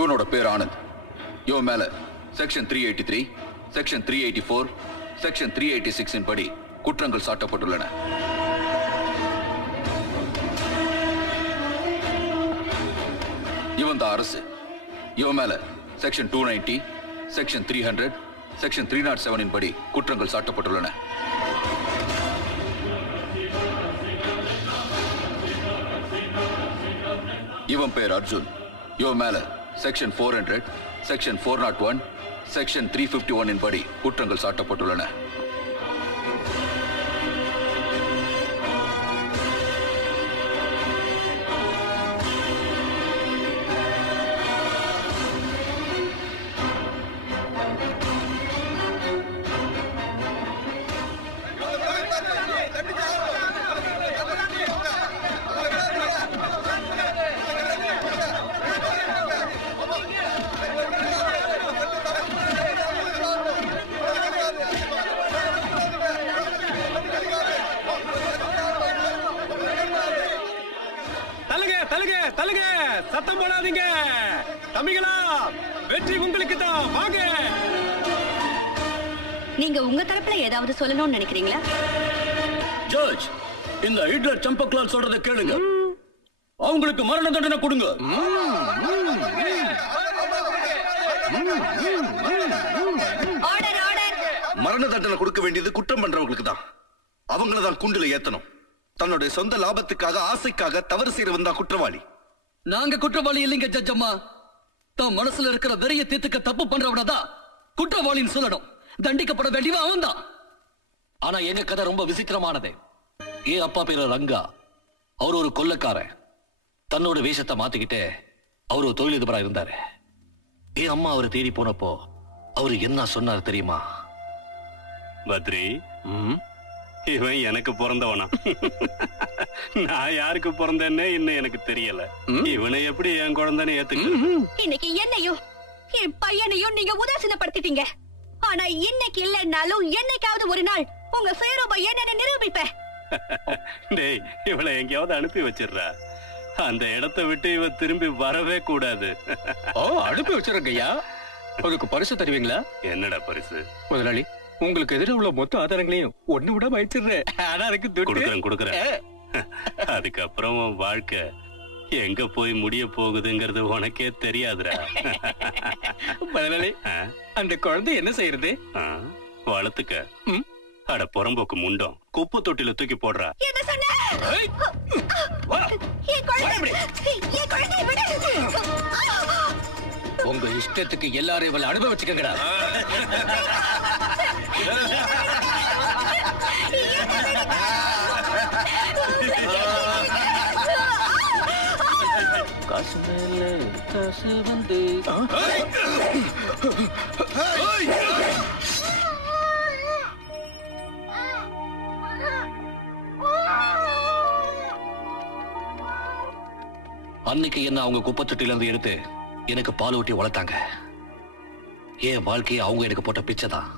இவனோட பேர் ஆனந்த். இவன் மேல செக்ஷன் 383, செக்ஷன் 384, செக்ஷன் 386 படி குற்றங்கள் சாட்டப்பட்டுள்ளன. இவன் தான் அரசு. இவன் மேல செக்ஷன் 290, செக்ஷன் 300, செக்ஷன் 307 படி குற்றங்கள் சாட்டப்பட்டுள்ளன. இவன் பேர் அர்ஜுன். இவன் மேல செக்ஷன் 400, செக்ஷன் 401, செக்ஷன் 351 படி குற்றங்கள் சாட்டப்பட்டுள்ளன. சத்தம் போடாதீங்க தம்பிகளா, வெற்றி உங்களுக்கு தான். வாங்க. நீங்க உங்க தரப்புல ஏதாவது சொல்லணும்னு நினைக்கிறீங்களா? ஜட்ஜ், இந்த ஹிட்லர் சம்பக்லால் சொல்றதை கேளுங்க. அவங்களுக்கு மரண தண்டனை கொடுங்க. மரண தண்டனை கொடுக்க வேண்டியது குற்றம் பண்றவங்களுக்கு தான். அவங்கள தான் கூண்டுல ஏத்தணும். தன்னுடைய சொந்த லாபத்துக்காக ஆசைக்காக தவறு செய்யறவன் தான் குற்றவாளி. நாங்க குற்றவாளி இல்லைங்க ஜட்ஜ் அம்மா. தன் மனசுல இருக்கிற வெறிய தீர்த்துக்க தப்பு பண்றவனதான் குற்றவாளின்னு சொல்லணும். தண்டிக்கப்பட வேண்டியவன் அவன் தான். ஆனா எங்க கதை ரொம்ப விசித்திரமானது. என் அப்பா பேரு ரங்கா. அவர் ஒரு கொள்ளைக்காரன். தன்னோட வேஷத்தை மாத்திக்கிட்டு அவர் ஒரு தொழிலதிபரா இருந்தாரு. என் அம்மா அவரை தேடி போனப்போ அவரு என்ன சொன்னார் தெரியுமா? பத்ரி, இவன் எனக்கு பிறந்தவனா? நான் யாருக்கு பிறந்தேன்னு இன்னும் எனக்கு தெரியல. இவனை எப்படி என் குழந்தைன்னு ஏத்துக்க? இன்னைக்கு என்னையும் என் பையனையும் நீங்க உதாசீனப்படுத்திட்டீங்க. ஆனா இன்னைக்கு இல்லைன்னாலும் என்னைக்காவது ஒரு நாள் உங்க சுயரூபம் என்னன்னு நிரூபிப்பேன். டேய், இவளை எங்கேயாவது அனுப்பி வச்சிடுறா. அந்த இடத்தை விட்டு இவ திரும்பி வரவே கூடாது. அனுப்பி வச்சிருக்கையா. அதுக்கு பரிசு தருவீங்களா? என்னடா பரிசு? முதலாளி, உங்களுக்கு எதிர உள்ள மொத்த ஆதாரங்களையும் ஒண்ணு விட வச்சிடுறேன். ஆனா அதுக்கு கொடுக்குறேன். அதுக்கப்புறம் வாழ்க்கை எங்க போய் முடிய போகுதுங்கிறது உனக்கே தெரியாதுடா. முதலாளி, அந்த குழந்தை என்ன செய்யறது? வளர்த்துக்க. அட புறம்போக்கு முண்டம், குப்பை தொட்டில தூக்கி போடுறா. உங்க இஷ்டத்துக்கு எல்லாரும் இவளை அனுபவிச்சுக்கங்கடா. காசு மேல காசு வந்து அன்னைக்கு என்ன அவங்க குப்பத்தொட்டில இருந்து எடுத்து எனக்கு பால் ஊட்டி வளர்த்தாங்க. என் வாழ்க்கையை அவங்க எனக்கு போட்ட பிச்சைதான்.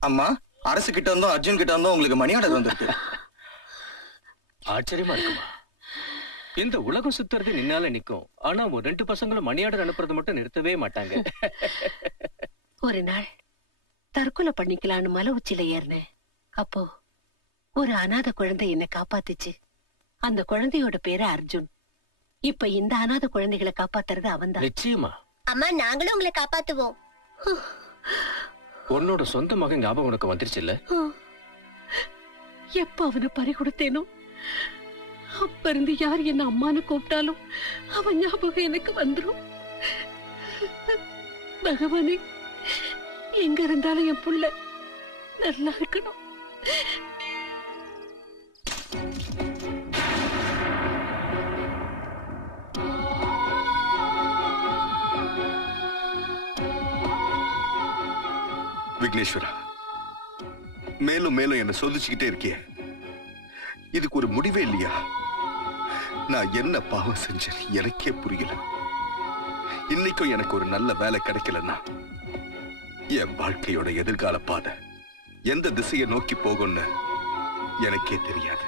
அம்மா, அரசு கிட்ட இருந்தோம் அர்ஜுன் கிட்ட இருந்தோம் உங்களுக்கு மணி ஆர்டர் வந்திருக்கு. ஆச்சரியமா இருக்குமா? இந்த உலகம் சுத்துறது நின்னால நிக்கும். ஆனா ஒரு 2 பசங்களும் மணி ஆர்டர் அனுப்புறது மட்டும் நிறுத்தவே மாட்டாங்க. ஒரு நாள் தற்கொலை பண்ணிக்கலான்னு மலை உச்சில ஏறினேன். அப்போ ஒரு அனாதை குழந்தை என்னை காப்பாத்துச்சு. அந்த குழந்தையோட பேரு அர்ஜுன். இப்ப இந்த அனாதை குழந்தைகளை காப்பாத்துறது அவன்தான். நிச்சயமா அம்மா, நாங்களும் உங்களை காப்பாத்துவோம். உன்னோட சொந்த மகன் ஞாபகம் உனக்கு வந்துருச்சு இல்ல? எப்ப அவனை பறி கொடுத்தேனோ அப்ப இருந்து யார் என்ன அம்மான்னு கூப்பிட்டாலும் அவன் ஞாபகம் எனக்கு வந்துரும். பகவானே, எங்க இருந்தாலும் என் புள்ள நல்லா இருக்கணும். விக்னேஸ்வரா, மேலும் மேலும் என்ன சோதிச்சுக்கிட்டே இருக்கிய. இதுக்கு ஒரு முடிவே இல்லையா? நான் என்ன பாவம் செஞ்சேன் எனக்கே புரியல. இன்னைக்கும் எனக்கு ஒரு நல்ல வேலை கிடைக்கலன்னா என் வாழ்க்கையோட எதிர்கால பாதை எந்த திசையை நோக்கி போகும்னு எனக்கே தெரியாது.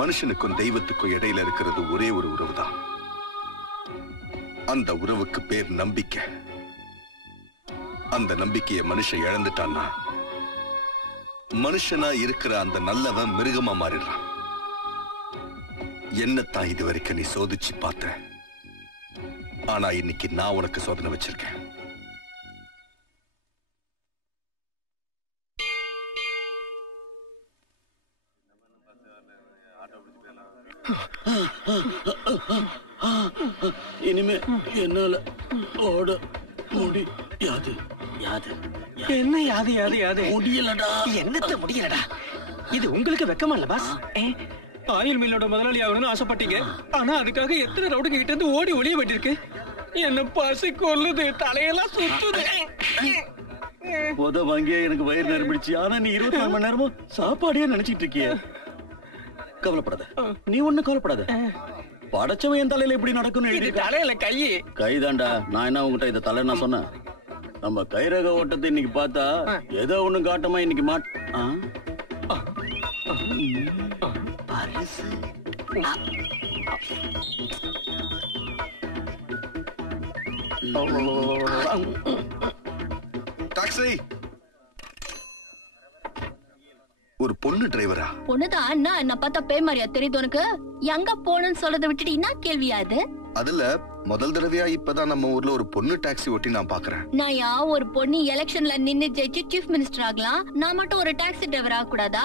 மனுஷனுக்கும் தெய்வத்துக்கும் இடையில இருக்கிறது ஒரே ஒரு உறவு தான். அந்த உறவுக்கு பேர் நம்பிக்கை. அந்த நம்பிக்கையை மனுஷன் இழந்துட்டான்னா மனுஷனா இருக்கிற அந்த நல்லவன் மிருகமா மாறிடுறான். என்னத்தான் இது வரைக்கும் நீ சோதிச்சு பார்த்த. ஆனா இன்னைக்கு நான் உனக்கு சோதனை வச்சிருக்கேன். இனிமே என்னால ஓட முடியாது. யாது என்ன யாது யாது யாது முடியலடா. என்னத்த முடியலடா? இது உங்களுக்கு வெக்கமா இல்ல பாஸ்? ஆயில் மில்லோட முதலாளி ஆகணும்னு ஆசைப்பட்டீங்க. ஆனா அதுக்காக எத்தனை ரவுடுங்க கிட்ட இருந்து ஓடி ஒளிய வேண்டியிருக்கு. என்ன பசி கொல்லுது, தலையெல்லாம் சுத்துது. வாங்கிய எனக்கு வயிறு நிரம்பிடுச்சு. ஆனா நீ 24 மணி நேரமும் சாப்பாடே நினைச்சிட்டு இருக்கிய. கவலைப்படாத, நீ ஒண்ணு கவலைப்படாத. படைச்சவன் என் தலையில எப்படி நடக்கும்? தலையில கைதாண்டா. நான் என்ன உங்ககிட்ட இத தலை நான் சொன்னேன்? நம்ம கைரக ஓட்டத்தை இன்னைக்கு பார்த்தா ஏதோ ஒண்ணு காட்டமா இன்னைக்கு டாக்ஸி. ஒரு பொண்ணு டிரைவரா? பொண்ணுதான் அண்ணா. என்ன பார்த்தா பேய் மாதிரியா தெரியுது உனக்கு? எங்க போகணும்னு சொல்றதை விட்டுட்டு என்ன கேள்வியா இது? அதுல முதல் தடவையா இப்பதான் நம்ம ஊர்ல ஒரு பொண்ணு டாக்ஸி ஓட்டி நான் பாக்குறேன். நான் ஒரு பொண்ணு எலெக்ஷன்ல நின்னு ஜெயிச்சு சீஃப் மினிஸ்டர் ஆகலாம். நான் மட்டும் ஒரு டாக்ஸி டிரைவர் ஆக கூடாதா?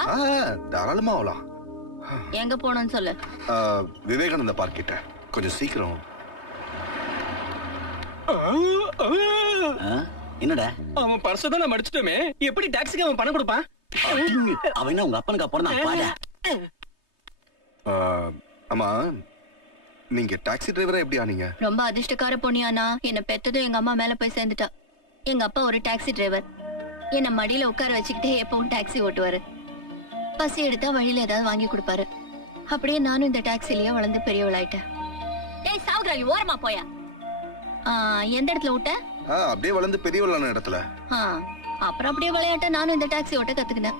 தாராளமா ஆகலாம். எங்க போகணும்னு சொல்லு. விவேகானந்த பார்க் கிட்ட. கொஞ்சம் சீக்கிரம். என்னடா? அவன் பர்ஸ் தான் நம்ம அடிச்சிட்டோமே, எப்படி டாக்ஸிக்கு அவன் பணம் கொடுப்பான்? அவன் உங்க அப்பனுக்கு அப்புறம். ஆமா, நீங்க டாக்ஸி டிரைவரா எப்படி ஆனீங்க? ரொம்ப அதிர்ஷ்டக்கார பொண்ணியானா. என்ன பெத்ததும் எங்க அம்மா மேல போய் சேர்ந்துட்டா. எங்க அப்பா ஒரு டாக்ஸி டிரைவர். என்ன மடியில உட்கார வச்சுக்கிட்டே எப்பவும் டாக்ஸி ஓட்டுவாரு. பசி எடுத்தா வழியில ஏதாவது வாங்கி கொடுப்பாரு. அப்படியே நானும் இந்த டாக்ஸிலேயே வளர்ந்து பெரியவளாயிட்டேன். ஏய் சாவுத்ராலி, ஓரமா போயா. எந்த இடத்துல விட்ட? அப்படியே வளர்ந்து பெரியவளான இடத்துல. அப்புறம் அப்படியே விளையாட்ட நானும் இந்த டாக்ஸி ஓட்ட கத்துக்கினேன்.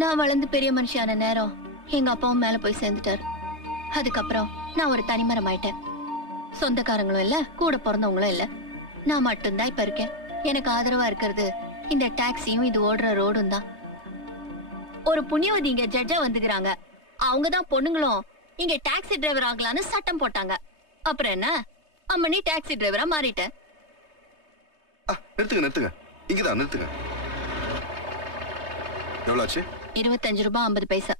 நான் வளர்ந்து பெரிய மனுஷியான நேரம் எங்க அப்பாவும் மேல போய் சேர்ந்துட்டாரு. அதுக்கப்புறம் நான் ஒரு தனிமரம் ஆயிட்டேன். சொந்தக்காரங்களும் இல்ல, கூட பிறந்தவங்களும் இல்ல. நான் மட்டும்தான் இப்ப இருக்கேன். எனக்கு ஆதரவா இருக்கிறது இந்த டாக்ஸியும் இது ஓடுற ரோடும் தான். ஒரு புண்ணியவதி இங்க ஜட்ஜா வந்துக்கிறாங்க. அவங்கதான் பொண்ணுங்களும் இங்க டாக்ஸி டிரைவர் ஆகலான்னு சட்டம் போட்டாங்க. அப்புறம் என்ன, அம்மனி டாக்ஸி டிரைவரா மாறிட்டேன். நிறுத்துங்க நிறுத்துங்க, இங்கதான் நிறுத்துங்க. எவ்வளவு ஆச்சு? 25 ரூபாய் 50 பைசா.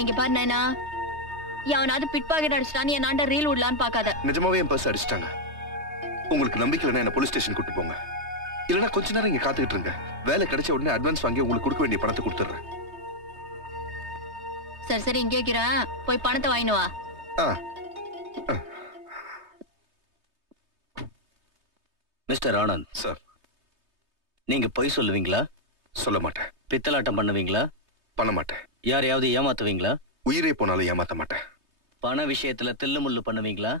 எங்க பாரு நானா, எவனாவது பிட் பாக்கெட் அடிச்சிட்டான்னு என் நாண்ட ரீல் விடலான்னு பாக்காத. நிஜமாவே என் பர்ஸ் அடிச்சிட்டாங்க. உங்களுக்கு நம்பிக்கை இல்லைன்னா என்ன போலீஸ் ஸ்டேஷன் கூட்டு போங்க. இல்லைன்னா கொஞ்ச நேரம் இங்க காத்துக்கிட்டு இருங்க. வேலை கிடைச்ச உடனே அட்வான்ஸ் வாங்கி உங்களுக்கு கொடுக்க வேண்டிய பணத்தை கொடுத்துறேன். சரி சரி, இங்கே வைக்கிறேன். போய் பணத்தை வாங்கினு வா. மிஸ்டர் ஆனந்த் சார், நீங்க பொய் சொல்லுவீங்களா? சொல்ல மாட்டேன். பித்தலாட்டம் பண்ணுவீங்களா? பண்ண மாட்டேன். யாரையாவது ஏமாத்துவீங்களா? உயிரே போனாலும் ஏமாத்த மாட்டேன். பண விஷயத்துல தில்லு முள்ளு பண்ணுவீங்களா?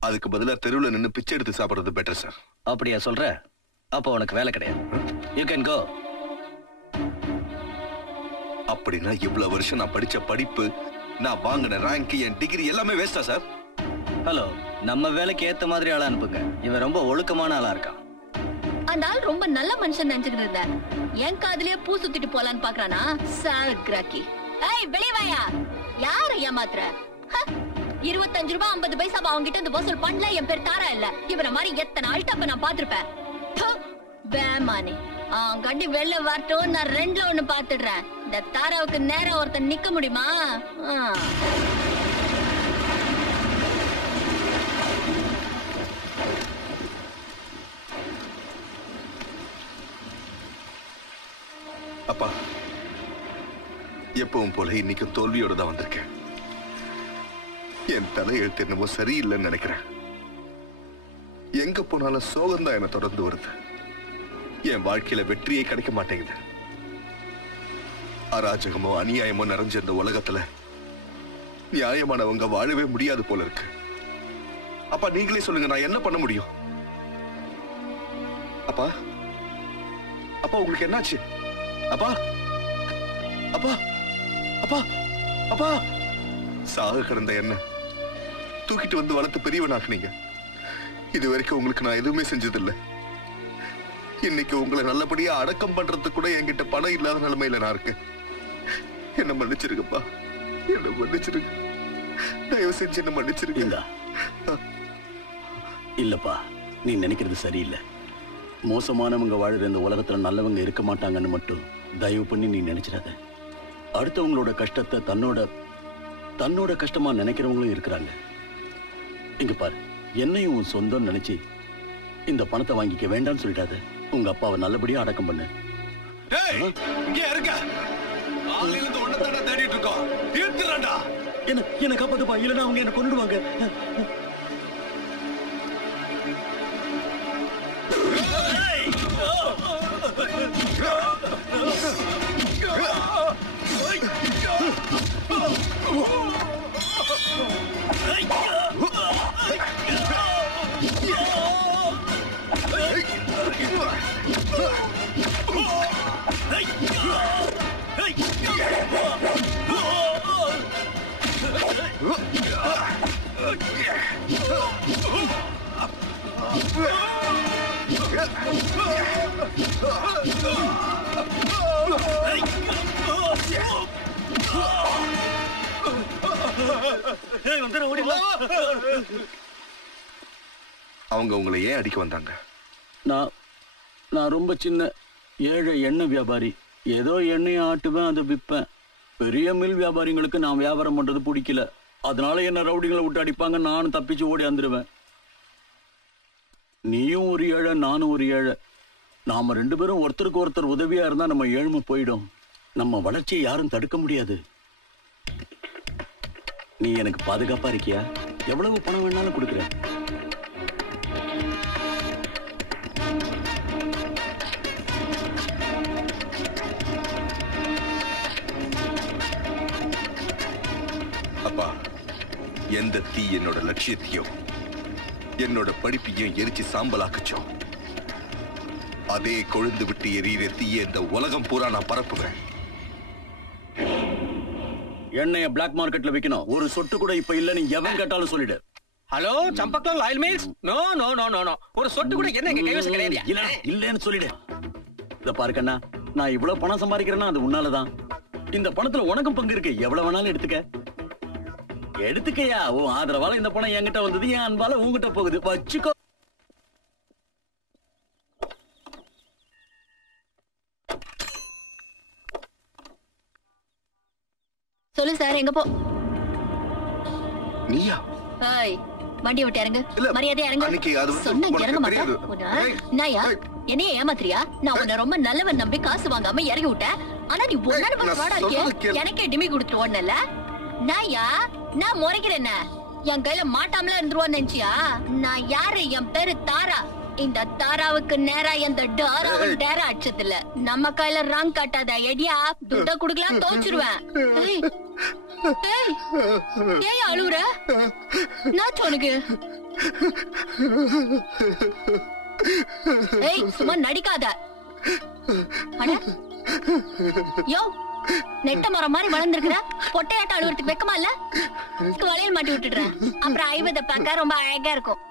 அதுக்கு பதிலா தெருவுல நின்னு பிச்சை எடுத்து சாப்பிடுறது பெட்டர் சார். அப்படியா சொல்ற? அப்ப உனக்கு வேலை கிடையாது. You can go. அப்படின்னா இவ்வளவு வருஷம் நான் படிச்ச படிப்பு, நான் வாங்கின ரேங்க், என் டிகிரி எல்லாமே வேஸ்டா சார்? ஹலோ, நம்ம வேலைக்கு ஏத்த மாதிரி ஆளா அனுப்புங்க. இவன் ரொம்ப ஒழுக்கமான ஆளா இருக்கான். அந்த ஆள் ரொம்ப நல்ல மனுஷன் நினைச்சுக்கிட்டு இருந்தேன். என் காதுலயே பூ சுத்திட்டு போலான்னு பாக்குறானா? சார் கிராக்கி. ஏய் வெளிய வாயா. யார ஏமாத்துற? 25 ரூபாய் 50 பைசா அவங்கிட்ட இந்த வசூல் பண்ணல. என் பேர் தாரா இல்ல. இவர மாதிரி எத்தனை அல்டப்ப நான் பாத்திருப்பேன். வேமானே கண்டி வெளில வரட்டும், நான் 2ல 1 பாத்துடுறேன். இந்த தாராவுக்கு நேரம் ஒருத்தன் நிக்க முடியுமா? அப்பா, எப்பவும் போல இன்னைக்கும் தோல்வியோட தான் வந்திருக்கேன். என் தலையெழுத்து என்னமோ சரியில்லைன்னு நினைக்கிறேன். எங்க போனாலும் சோகம் தான் என்ன தொடர்ந்து வருது. என் வாழ்க்கையில வெற்றியே கிடைக்க மாட்டேங்குது. அராஜகமோ அநியாயமோ நிறைஞ்ச இந்த உலகத்துல நியாயமானவங்க வாழவே முடியாது போல இருக்கு. அப்பா, நீங்களே சொல்லுங்க, நான் என்ன பண்ண முடியும்? அப்பா, அப்பா உங்களுக்கு என்னாச்சு? அப்பா, அப்பா, அப்பா, அப்பா, சாக கிடந்த என்ன தூக்கிட்டு வந்து வளர்த்து பெரியவனாக்குனீங்க. இது வரைக்கும் உங்களுக்கு நான் எதுவுமே செஞ்சதில்லை. இன்னைக்கு உங்களை நல்லபடியா அடக்கம் பண்றதுக்கு கூட என்கிட்ட பணம் இல்லாத நிலைமையில நான் இருக்கேன். என்ன மன்னிச்சிருக்கப்பா, என்ன மன்னிச்சிருங்க. தயவு செஞ்சு என்ன மன்னிச்சிருங்க. இல்லப்பா, நீ நினைக்கிறது சரியில்லை. மோசமானவங்க வாழுற இந்த உலகத்துல நல்லவங்க இருக்க மாட்டாங்கன்னு மட்டும் தயவு பண்ணி நீ நினைச்சிடாத. அடுத்தவங்களோட கஷ்டத்தை தன்னோட கஷ்டமா நினைக்கிறவங்களும் இருக்கிறாங்க. இங்க பாரு, என்னையும் உன் சொந்தம் நினைச்சு இந்த பணத்தை வாங்கிக்க வேண்டாம்னு சொல்லிட்டாத. உங்க அப்பாவை நல்லபடியா அடக்கம் பண்ணு. என்ன காப்பாத்துப்பா, இல்லைன்னா அவங்க என்ன கொண்டுடுவாங்க. அவங்க உங்களை ஏன் அடிக்க வந்தாங்க? நான் ரொம்ப சின்ன ஏழை எண்ணெய் வியாபாரி. ஏதோ எண்ணெயை ஆட்டுவேன், அதை விற்பேன். பெரிய மில் வியாபாரிங்களுக்கு நான் வியாபாரம் பண்றது பிடிக்கல. அதனால என்ன ரவுடிகளை விட்டு அடிப்பாங்க. நானும் தப்பிச்சு ஓடி வந்துடுவேன். நீயும் ஒரு ஏழை, நானும் ஒரு ஏழை. நாம 2 பேரும் ஒருத்தருக்கு ஒருத்தர் உதவியா இருந்தா நம்ம ஏழ்மை போயிடும். நம்ம வளர்ச்சியை யாரும் தடுக்க முடியாது. நீ எனக்கு பாதுகாப்பா இருக்கியா? எவ்வளவு பணம் வேணாலும் கொடுக்குறேன். அப்பா, எந்த தீ என்னோட லட்சியத்தையும் என்னோட படிப்பையும் எரிச்சு சாம்பலாக்குச்சோ, அதே கொழுந்து விட்டு எரியிற தீய இந்த உலகம் பூரா நான் பரப்புவேன். எண்ணெய பிளாக் மார்க்கெட்ல விக்கணும். ஒரு சொட்டு கூட இப்ப இல்ல. நீ எவன் கேட்டாலும் சொல்லிடு. Hello, Champaklal oil mills. No no no no no. ஒரு சொட்டு கூட என்ன எங்க கைவசம் கிடையாது. இல்லன்னு சொல்லிடு. இத பாரு கண்ணா, நான் இவ்வளவு பணம் சம்பாதிக்கிறேன்னா அது உன்னாலதான். இந்த பணத்துல உனக்கும் பங்கு இருக்கு. எவ்வளவு வேணாலும் எடுத்துக்கயா. உன் ஆதரவால இந்த பணம் என்கிட்ட வந்தது, என் அன்பால உங்ககிட்ட போகுது. வச்சுக்கோ. சொல்லு சார், எங்க போ? நீயா? ஏய், வண்டி விட்டு இறங்கு. மரியாதையா அன்னைக்கு அது இறங்கு. சொன்னா இறங்க மாட்டேன். நாயா, என்னைய ஏமாத்துறியா? நான் உன்னை ரொம்ப நல்லவன் நம்பி காசு வாங்காம இறங்கி விட்டேன். ஆனா நீ ஒன்னால வாடா இருக்கே. எனக்கே டிமி கொடுத்துட்டு ஓடனல. நாயா, நான் முறைக்கிறேன். என் கையில மாட்டாமல இருந்துருவான்னு நினைச்சியா? நான் யாரு? என் பேரு தாரா. இந்த தாராவுக்கு நேரா எந்த டாராவும் டேரா அடிச்சதில்ல. நம்ம கையில ராங் காட்டாத. எடியா, துட்ட குடுக்கலாம் தோச்சிருவேன். ஏய் அழுவுற? நான் சொனுக்கு. ஏய், சும்மா நடிக்காத. யோ, நெட்ட மரம் மாதிரி வளர்ந்துருக்குற. பொட்டையாட்ட அழுவுறதுக்கு வெக்கமா இல்ல? வளையல் மாட்டி விட்டுடுறேன். அப்புறம் ஐவத பார்க்க ரொம்ப அழகா இருக்கும்.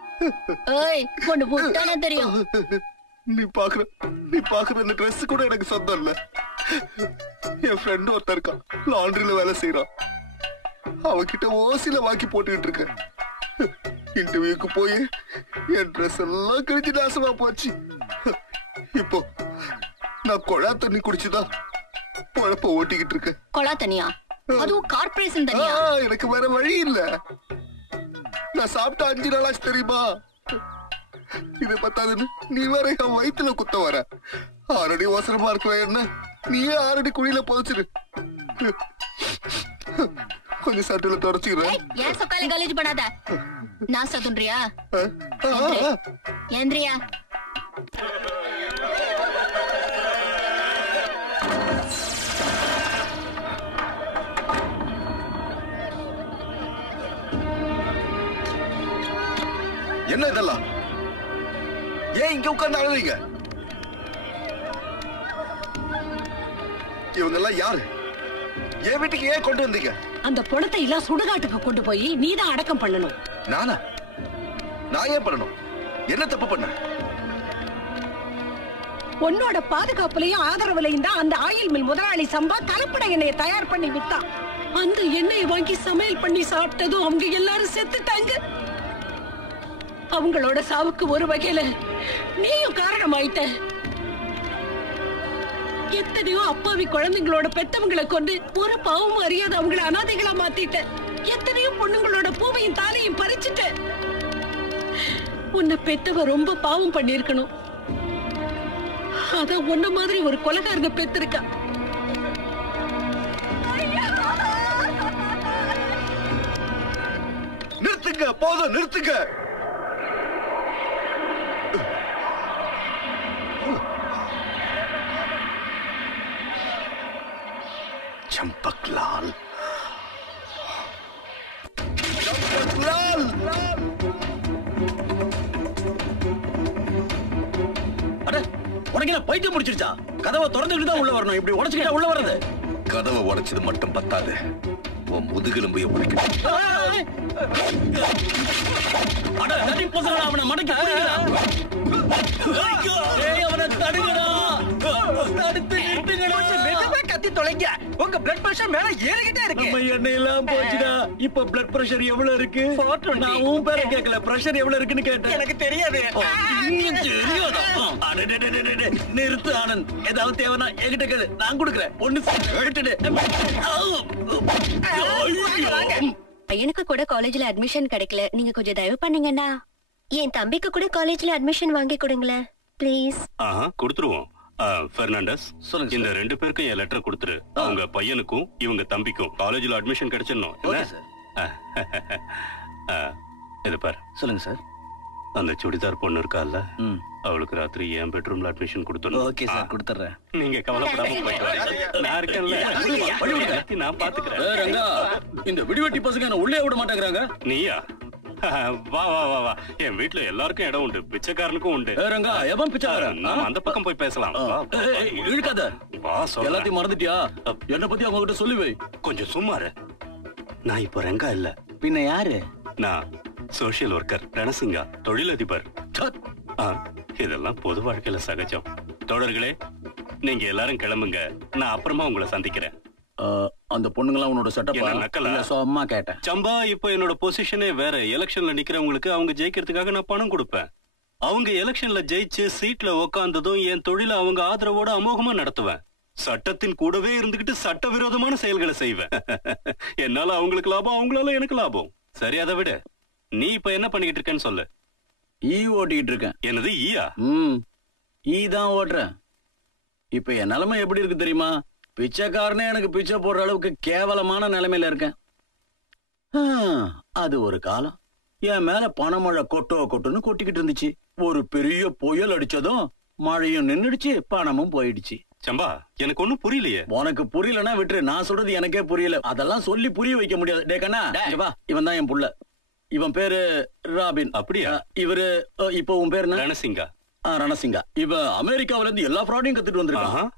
ஏய், பொண்ணு புட்டானே தெரியும். நீ பாக்குற இந்த ட்ரெஸ் கூட எனக்கு சொந்தம் இல்ல. என் ஃப்ரெண்ட் ஒருத்தர் இருக்கான், லாண்டரியில வேலை செய்யறான். அவகிட்ட ஓசில வாக்கி போட்டுக்கிட்டு இருக்கேன். இன்டர்வியூக்கு போய் என் ட்ரெஸ் எல்லாம் கிழிஞ்சு நாசமா போச்சு. இப்போ நான் கொழா தண்ணி குடிச்சுதான் பொழப்ப ஓட்டிக்கிட்டு இருக்கேன். கொழா தண்ணியா? அதுவும் கார்ப்பரேஷன் தண்ணியா? எனக்கு வேற வழி இல்ல. நான் சாப்பிட்ட 5 நாளாச்சு தெரியுமா? இது பத்தாதுன்னு நீ வேற என் வயிற்றுல குத்த வர. 6 அடி அவசரமா இருக்கிற என்ன நீயே 6 அடி குழியில புதைச்சிரு. கொஞ்சம் சட்டில தொடச்சுக்கிறேன். ஏன் சொக்காலி காலேஜ் பண்ணாத. நாஸ்டா துன்றியா? ஏந்திரியா? என்ன இதெல்லாம்? ஏன் இங்க உட்கார்ந்து அழுறீங்க? இவங்க எல்லாம் யாரு? என் வீட்டுக்கு ஏன் கொண்டு வந்தீங்க? அந்த பணத்தை எல்லாம் சுடுகாட்டுக்கு கொண்டு போய் நீதான் அடக்கம் பண்ணணும். நானா? நான் ஏன் பண்ணணும்? என்ன தப்பு பண்ண? உன்னோட பாதுகாப்புலயும் ஆதரவுலையும் தான் அந்த ஆயில் மில் முதலாளி சம்பா கலப்பட எண்ணெயை தயார் பண்ணி வித்தான். அந்த எண்ணெயை வாங்கி சமையல் பண்ணி சாப்பிட்டதும் அவங்க எல்லாரும் செத்துட்டாங்க. அவங்களோட சாவுக்கு ஒரு வகையில நீயும் காரணமாயிட்ட. எத்தனையோ அப்பாவி குழந்தைங்களோட பெத்தவங்களை கொண்டு ஒரு பாவமும் அறியாத அவங்கள அனாதைகளா மாத்திட்ட. எத்தனையோ பொண்ணுங்களோட பூவையும் தாலையும் பறிச்சுட்ட. உன்னை பெத்தவ ரொம்ப பாவம் பண்ணிருக்கணும். அதான் உன்ன மாதிரி ஒரு கொலைகாரனை பெத்திருக்கா. நிறுத்துங்க, போதும் நிறுத்துங்க. चंपकलाल, चंपकलाल, அட உனக்கு என்ன பைத்தியம் முடிச்சிருச்சா? கதவை திறந்துக்கிட்டு தான் உள்ள வரணும். இப்படி உடைச்சுக்கிட்டா உள்ள வர்றது? கதவை உடைச்சது மட்டும் பத்தாது, உன் முதுகெலும்பைய உடைக்கணும். அட தட்டி போசலடா, அவனை மடக்கி புடிங்கடா. ஏய் அவனை தடுங்கடா. தடுத்து நிறுத்துங்கடா. மெதுவா கத்தி தொலைங்க. உங்க பிளட் பிரஷர் மேல ஏறிக்கிட்டே இருக்கு. நம்ம எண்ணெய் எல்லாம் போச்சுடா. இப்ப பிளட் பிரஷர் எவ்வளவு இருக்கு? நான் உன் பேரை கேட்கல, பிரஷர் எவ்வளவு இருக்குன்னு கேட்டேன். எனக்கு தெரியாது. தெரியாதா? நிறுத்து ஆனந்த். ஏதாவது தேவைன்னா என்கிட்ட கேளு, நான் கொடுக்குறேன். ஒண்ணு விட்டுடு. பையனுக்கு கூட காலேஜ்ல அட்மிஷன் கிடைக்கல. நீங்க கொஞ்சம் தயவு பண்ணீங்கன்னா என் தம்பிக்கு கூட காலேஜ்ல அட்மிஷன் வாங்கி கொடுங்களேன் ப்ளீஸ். கொடுத்துருவோம். பெர்னாண்டஸ், சொல்லுங்க. இந்த 2 பேருக்கும் என் லெட்டர் கொடுத்துரு. அவங்க பையனுக்கும் இவங்க தம்பிக்கும் காலேஜ்ல அட்மிஷன் கிடைச்சிடணும். இது பாரு. சொல்லுங்க சார். அந்த சுடிதார் பொண்ணு இருக்கால, அவளுக்கு ராத்திரி என் பெட்ரூம்ல அட்மிஷன் கொடுத்துடணும். ஓகே சார், கொடுத்துறேன். நீங்க கவலைப்படாம போயிட்டு வாங்க. நான் இருக்கேன்ல, நான் பாத்துக்கிறேன். இந்த விடிவெட்டி பசங்க என்ன உள்ளே விட மாட்டேங்கிறாங்க. நீயா? வா வா வா வா. என் வீட்டுல எல்லாருக்கும் இடம் உண்டு, பிச்சைக்காரனுக்கும் உண்டு. ரங்கா, எவன் பிச்சைக்காரன்? நாம அந்த பக்கம் போய் பேசலாம். இழுக்காத. வா, சொல்றேன். எல்லாத்தையும் மறந்துட்டியா? என்ன பத்தி அவங்க கிட்ட சொல்லி வை. கொஞ்சம் சும்மாரு. நான் இப்ப ரங்கா இல்ல. பின்ன யாரு? நான் சோசியல் ஒர்க்கர் ரணசிங்கா, தொழிலதிபர். இதெல்லாம் பொது வாழ்க்கையில சகஜம். தோழர்களே, நீங்க எல்லாரும் கிளம்புங்க. நான் அப்புறமா உங்களை சந்திக்கிறேன். அந்த பொண்ணுங்களாம் உன்னோட செட்டப் அம்மா கேட்டேன். சம்பா, இப்ப என்னோட பொசிஷனே வேற. எலெக்ஷன்ல நிக்கிறவங்களுக்கு அவங்க ஜெயிக்கிறதுக்காக நான் பணம் கொடுப்பேன். அவங்க எலெக்ஷன்ல ஜெயிச்சு சீட்ல உக்காந்ததும் என் தொழில அவங்க ஆதரவோட அமோகமா நடத்துவேன். சட்டத்தின் கூடவே இருந்துகிட்டு சட்டவிரோதமான செயல்களை செய்வேன். என்னால அவங்களுக்கு லாபம், அவங்களால எனக்கு லாபம். சரி, அதை விட நீ இப்ப என்ன பண்ணிக்கிட்டு இருக்கேன்னு சொல்லு. ஈ ஓட்டிக்கிட்டு இருக்கேன். என்னது ஈயா? ஈ தான் ஓட்டுறேன். இப்ப என் நிலைமை எப்படி இருக்கு தெரியுமா? பிச்சைக்காரனே எனக்கு பிச்சை போடுற அளவுக்கு கேவலமான நிலைமையில இருக்கேன். அது ஒரு காலம். என் மேல பணமழை கொட்டுன்னு கொட்டிக்கிட்டு இருந்துச்சு. ஒரு பெரிய புயல் அடிச்சதும் மழையும் நின்னுடுச்சு, பணமும் போயிடுச்சு. சம்பா, எனக்கு ஒண்ணும் புரியலையே. உனக்கு புரியலன்னா விட்டுரு. நான் சொல்றது எனக்கே புரியல. அதெல்லாம் சொல்லி புரிய வைக்க முடியாது. டே கண்ணா, வா. இவன் தான் என் புள்ள. இவன் பேரு ராபின். அப்படியா? இவரு இப்போ உன் பேரு ரணசிங்கா. ரணசிங்கா. இவ அமெரிக்காவில இருந்து எல்லா ஃப்ராடையும் கத்துட்டு வந்திருக்கான்.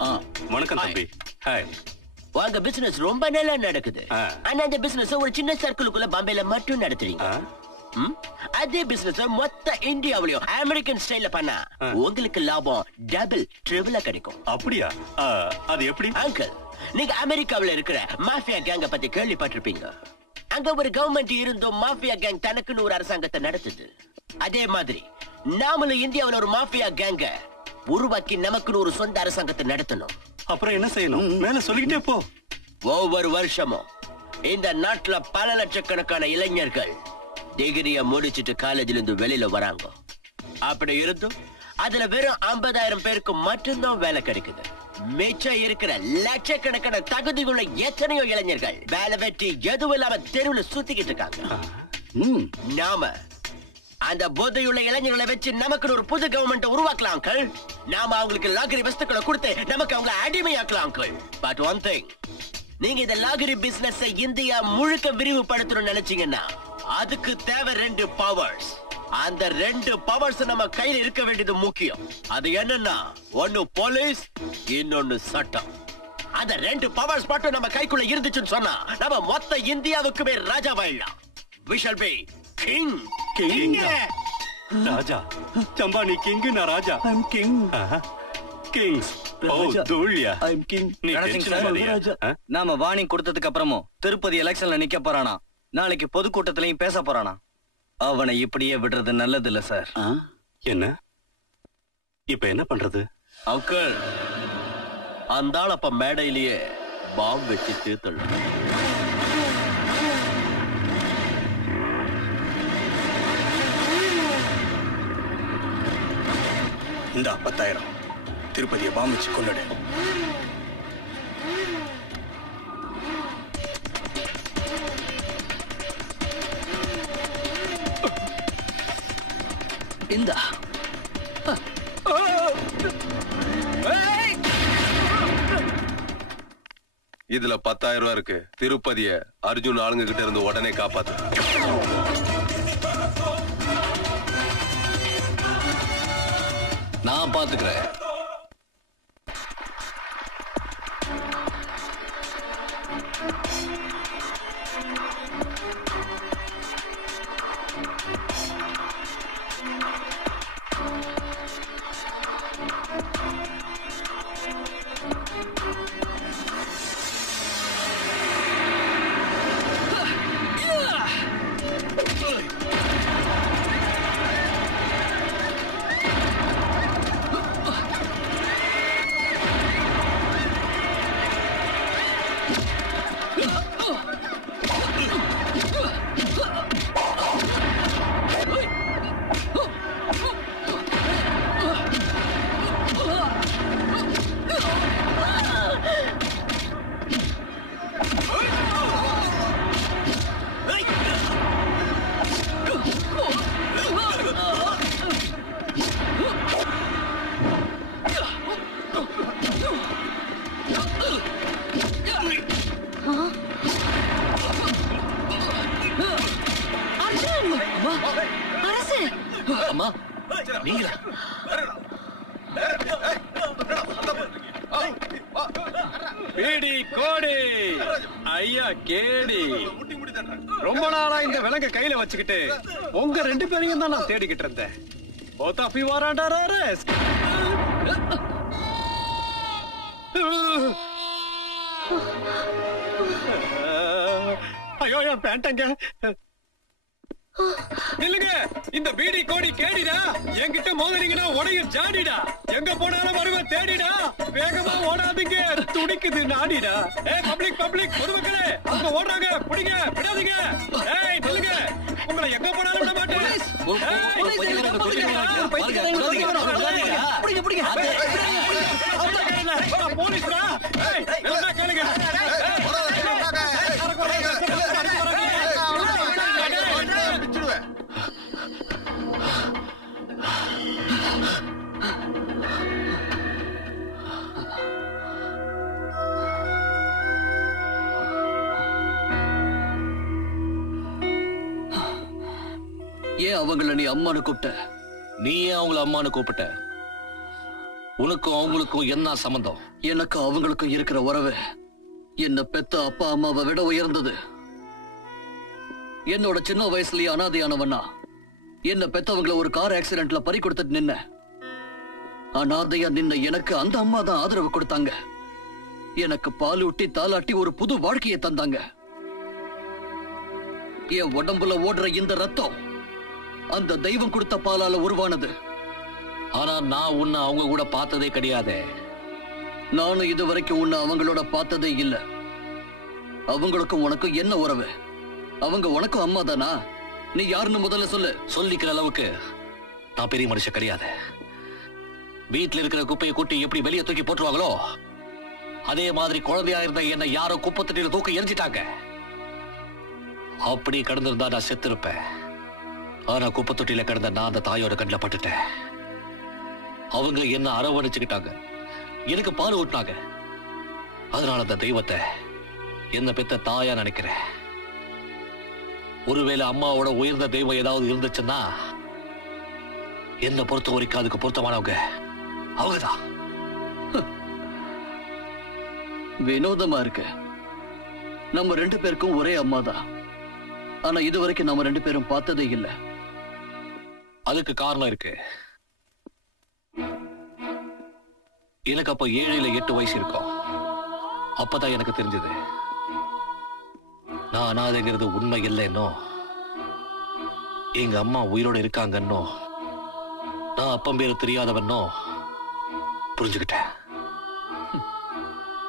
வணக்கம் தம்பி. ஹாய். உங்க பிசினஸ் ரொம்ப நல்லா நடக்குது. ஆனா அந்த பிசினஸ் ஒரு சின்ன சர்க்கிளுக்குள்ள பாம்பேல மட்டும் நடத்துறீங்க. அதே பிசினஸ் மொத்த இந்தியாவிலயும் அமெரிக்கன் ஸ்டைல்ல பண்ணா உங்களுக்கு லாபம் டபுள் ட்ரிபிளா கிடைக்கும். அப்படியா? அது எப்படி? அங்கிள், நீங்க அமெரிக்காவில இருக்கிற மாஃபியா கேங்க பத்தி கேள்விப்பட்டிருப்பீங்க. அங்க ஒரு கவர்மெண்ட் இருந்தும் மாஃபியா கேங் தனக்குன்னு ஒரு அரசாங்கத்தை நடத்துது. அதே மாதிரி நாமளும் இந்தியாவுல ஒரு மாஃபியா கேங்க உருவாக்கி நமக்குன்னு ஒரு சொந்த அரசாங்கத்தை நடத்தணும். அப்புறம் என்ன செய்யணும்? மேல சொல்லிக்கிட்டே போ. ஒவ்வொரு வருஷமும் இந்த நாட்டுல பல லட்சக்கணக்கான இளைஞர்கள் டிகிரிய முடிச்சிட்டு காலேஜ்ல இருந்து வெளியில வராங்க. அப்படி இருந்தும் அதுல வெறும் 50,000 பேருக்கு மட்டும்தான் வேலை கிடைக்குது. மிச்சம் இருக்கிற லட்சக்கணக்கான தகுதியுள்ள எத்தனையோ இளைஞர்கள் வேலை வெட்டி எதுவும் இல்லாம தெருவில் சுத்திக்கிட்டு இருக்காங்க. நாம அந்த போதையுள்ள இளைஞர்களை வச்சு நமக்கு ஒரு புது கவர்மெண்ட் உருவாக்கலாம். நாம அவங்களுக்கு லாகரி வஸ்துக்களை கொடுத்து நமக்கு அவங்களை அடிமையாக்கலாம். பட் ஒன் திங், நீங்க இந்த லாகரி பிசினஸ் இந்தியா முழுக்க விரிவுபடுத்தணும்னு நினைச்சீங்கன்னா அதுக்கு தேவை 2 பவர்ஸ். அந்த 2 பவர்ஸ் நம்ம கையில இருக்க வேண்டியது முக்கியம். அது என்னன்னா, ஒன்னு போலீஸ், இன்னொன்னு சட்டம். அந்த 2 பவர்ஸ் மட்டும் நம்ம கைக்குள்ள இருந்துச்சுன்னு சொன்னா நம்ம மொத்த இந்தியாவுக்குமே ராஜாவாயிடலாம். We shall be king. King. ராஜா. சம்பா நீ கிங், நான் ராஜா. I'm king. கிங்ஸ். ஓ தூளியா. I'm king. நீ டென்ஷன் ஆகாதீங்க. நாம வார்னிங் கொடுத்ததுக்கு அப்புறமும் திருப்பதி எலெக்ஷன்ல நிக்க போறானா, நாளைக்கு பொதுக்கூட்டத்திலையும் பேச போறானா. அவனை இப்படியே விடுறது நல்லது இல்ல சார். என்ன இப்ப என்ன பண்றது? அங்கிள், அந்த ஆள் அப்ப மேடையிலேயே பாம்பு வச்சு தீர்த்தல். இந்த 10,000 திருப்பதியை பாம்பு வச்சு கொண்டுடு. இந்த இதுல 10,000 இருக்கு. திருப்பதிய அர்ஜுன் ஆளுங்க கிட்ட இருந்து உடனே காப்பாத்து. நான் பாத்துக்கிறேன். அம்மா நீங்களா? பீடி கோடி ஐயா கேடி, ரொம்ப நாளா இந்த விலங்க கையில வச்சுக்கிட்டு உங்க 2 பேரையும் தான் நான் தேடிக்கிட்டு இருந்தேன். Both of you are under arrest. ஐயோ என் பேண்டங்க. இல்லங்க, இந்த பீடி கோடி கேடிடா, என்கிட்ட மோதினீங்கன்னா உடைய ஜாடிடா. எங்க போனாலும் வருவேன் தேடிடா. வேகமா ஓடாதீங்க, துடிக்குது நாடிடா. பப்ளிக் பொதுமக்களே, அவங்க ஓடுறாங்க, பிடிங்க, விடாதீங்க. நில்லுங்க, உங்களை எங்க போனாலும் விட மாட்டேன். போலீஸ்ரா, கேளுங்க. ஏன் அவங்கள நீ அம்மானு கூப்பிட்ட? நீ ஏன் அவங்கள அம்மானு கூப்பிட்ட? உனக்கும் அவங்களுக்கும் என்ன சம்பந்தம்? எனக்கு அவங்களுக்கும் இருக்கிற உறவு என்ன பெத்த அப்பா அம்மாவை விட உயர்ந்தது. என்னோட சின்ன வயசுலயே அனாதையானவனா என்ன பெத்தவங்கள ஒரு கார் ஆக்சிடென்ட்ல பறி கொடுத்துட்டு நின்ன. அனாதையா நின்ன எனக்கு அந்த அம்மா தான் ஆதரவு கொடுத்தாங்க. எனக்கு பால் ஊட்டி தாலாட்டி ஒரு புது வாழ்க்கையை தந்தாங்க. என் உடம்புல ஓடுற இந்த ரத்தம் அந்த தெய்வம் கொடுத்த பாலால உருவானது. ஆனா நான் உன்னை அவங்க கூட பார்த்ததே கிடையாது. நானும் இதுவரைக்கும் உன்னை அவங்களோட பார்த்ததே இல்ல. அவங்களுக்கும் உனக்கும் என்ன உறவு? அவங்க உனக்கும் அம்மா தானா? நீ யாருன்னு முதல்ல சொல்லு. சொல்லிக்கிற அளவுக்கு நான் பெரிய மனுஷன் கிடையாது. வீட்டுல இருக்கிற குப்பையை கூட்டி எப்படி வெளியே தூக்கி போட்டுருவாங்களோ அதே மாதிரி குழந்தையா இருந்த என்ன யாரோ குப்பை தண்ணியில தூக்கி எரிஞ்சிட்டாங்க. அப்படி கடந்திருந்தா நான் செத்திருப்பேன். ஆனா குப்பை தொட்டியில கிடந்த நான் அந்த தாயோட கண்ணில் பட்டுட்டேன். அவங்க என்ன அரவணைச்சுக்கிட்டாங்க, எனக்கு பால் ஊட்டினாங்க. அதனால அந்த தெய்வத்தை என்ன பெத்த தாயா நினைக்கிறேன். ஒருவேளை அம்மாவோட உயர்ந்த தெய்வம் ஏதாவது இருந்துச்சுன்னா என்ன பொறுத்த வரைக்கும் அதுக்கு பொருத்தமானவங்க அவங்கதான். வினோதமா இருக்கு. நம்ம 2 பேருக்கும் ஒரே அம்மா தான். ஆனா இதுவரைக்கும் நம்ம 2 பேரும் பார்த்ததே இல்லை. அதுக்கு காரணம் இருக்கு. எனக்கு அப்ப 7 இல்ல 8 வயசு இருக்கும். அப்பதான் எனக்கு தெரிஞ்சது நான் அனாதைங்கிறது உண்மை இல்லைன்னோ, எங்க அம்மா உயிரோட இருக்காங்கன்னோ, நான் அப்பம் பேரு தெரியாதவன்னோ புரிஞ்சுக்கிட்டேன்.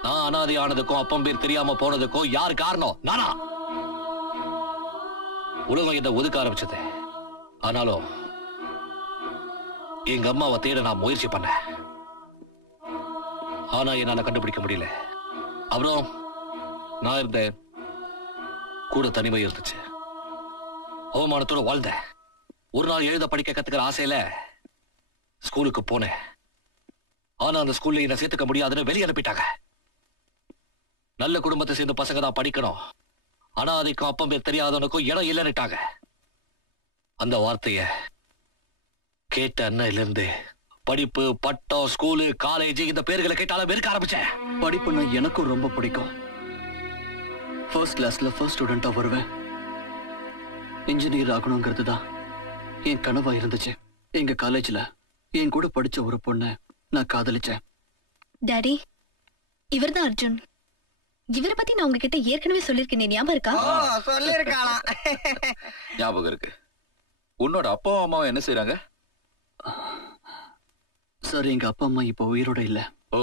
நான் அனாதை ஆனதுக்கும் அப்பம் பேர் தெரியாம போனதுக்கும் யாரு காரணம்? நானா? உலகம் என்ன ஒதுக்க ஆரம்பிச்சது. ஆனாலும் எங்க அம்மாவை தேட நான் முயற்சி பண்ணேன். ஆனா என்னால கண்டுபிடிக்க முடியல. அப்புறம் நான் இருந்தேன், கூட தனிமை இருந்துச்சு. அவமானத்தோட வாழ்ந்தேன். ஒரு நாள் எழுத படிக்க கத்துக்கிற ஆசையில ஸ்கூலுக்கு போனேன். ஆனா அந்த ஸ்கூல்ல என்ன சேர்த்துக்க முடியாதுன்னு வெளியே அனுப்பிட்டாங்க. நல்ல குடும்பத்தை சேர்ந்த பசங்க தான் படிக்கணும், ஆனா அதுக்கும் அப்பம் பேர் தெரியாதவனுக்கும் இடம் இல்லைன்னுட்டாங்க. அந்த வார்த்தைய கேட்ட அன்னையில இருந்து படிப்பு, பட்டம், ஸ்கூலு, காலேஜ் இந்த பேர்களை கேட்டாலும் வெறுக்க ஆரம்பிச்சேன். படிப்புன்னா எனக்கும் ரொம்ப பிடிக்கும். ஃபர்ஸ்ட் கிளாஸ்ல ஃபர்ஸ்ட் ஸ்டூடெண்டா வருவேன். இன்ஜினியர் ஆகணுங்கிறது தான் என் கனவா இருந்துச்சு. எங்க காலேஜ்ல என் கூட படிச்ச ஒரு பொண்ணை நான் காதலிச்சேன். டாடி, இவர்தான் அர்ஜுன். இவரை பத்தி நான் உங்ககிட்ட ஏற்கனவே சொல்லிருக்கேன், ஞாபகம் இருக்கா? சொல்லிருக்கலாம். ஞாபகம் இருக்கு. உன்னோட அப்பாவும் அம்மாவும் என்ன செய்றாங்க? சார், எங்க அப்பா அம்மா இப்ப உயிரோட இல்ல. ஓ,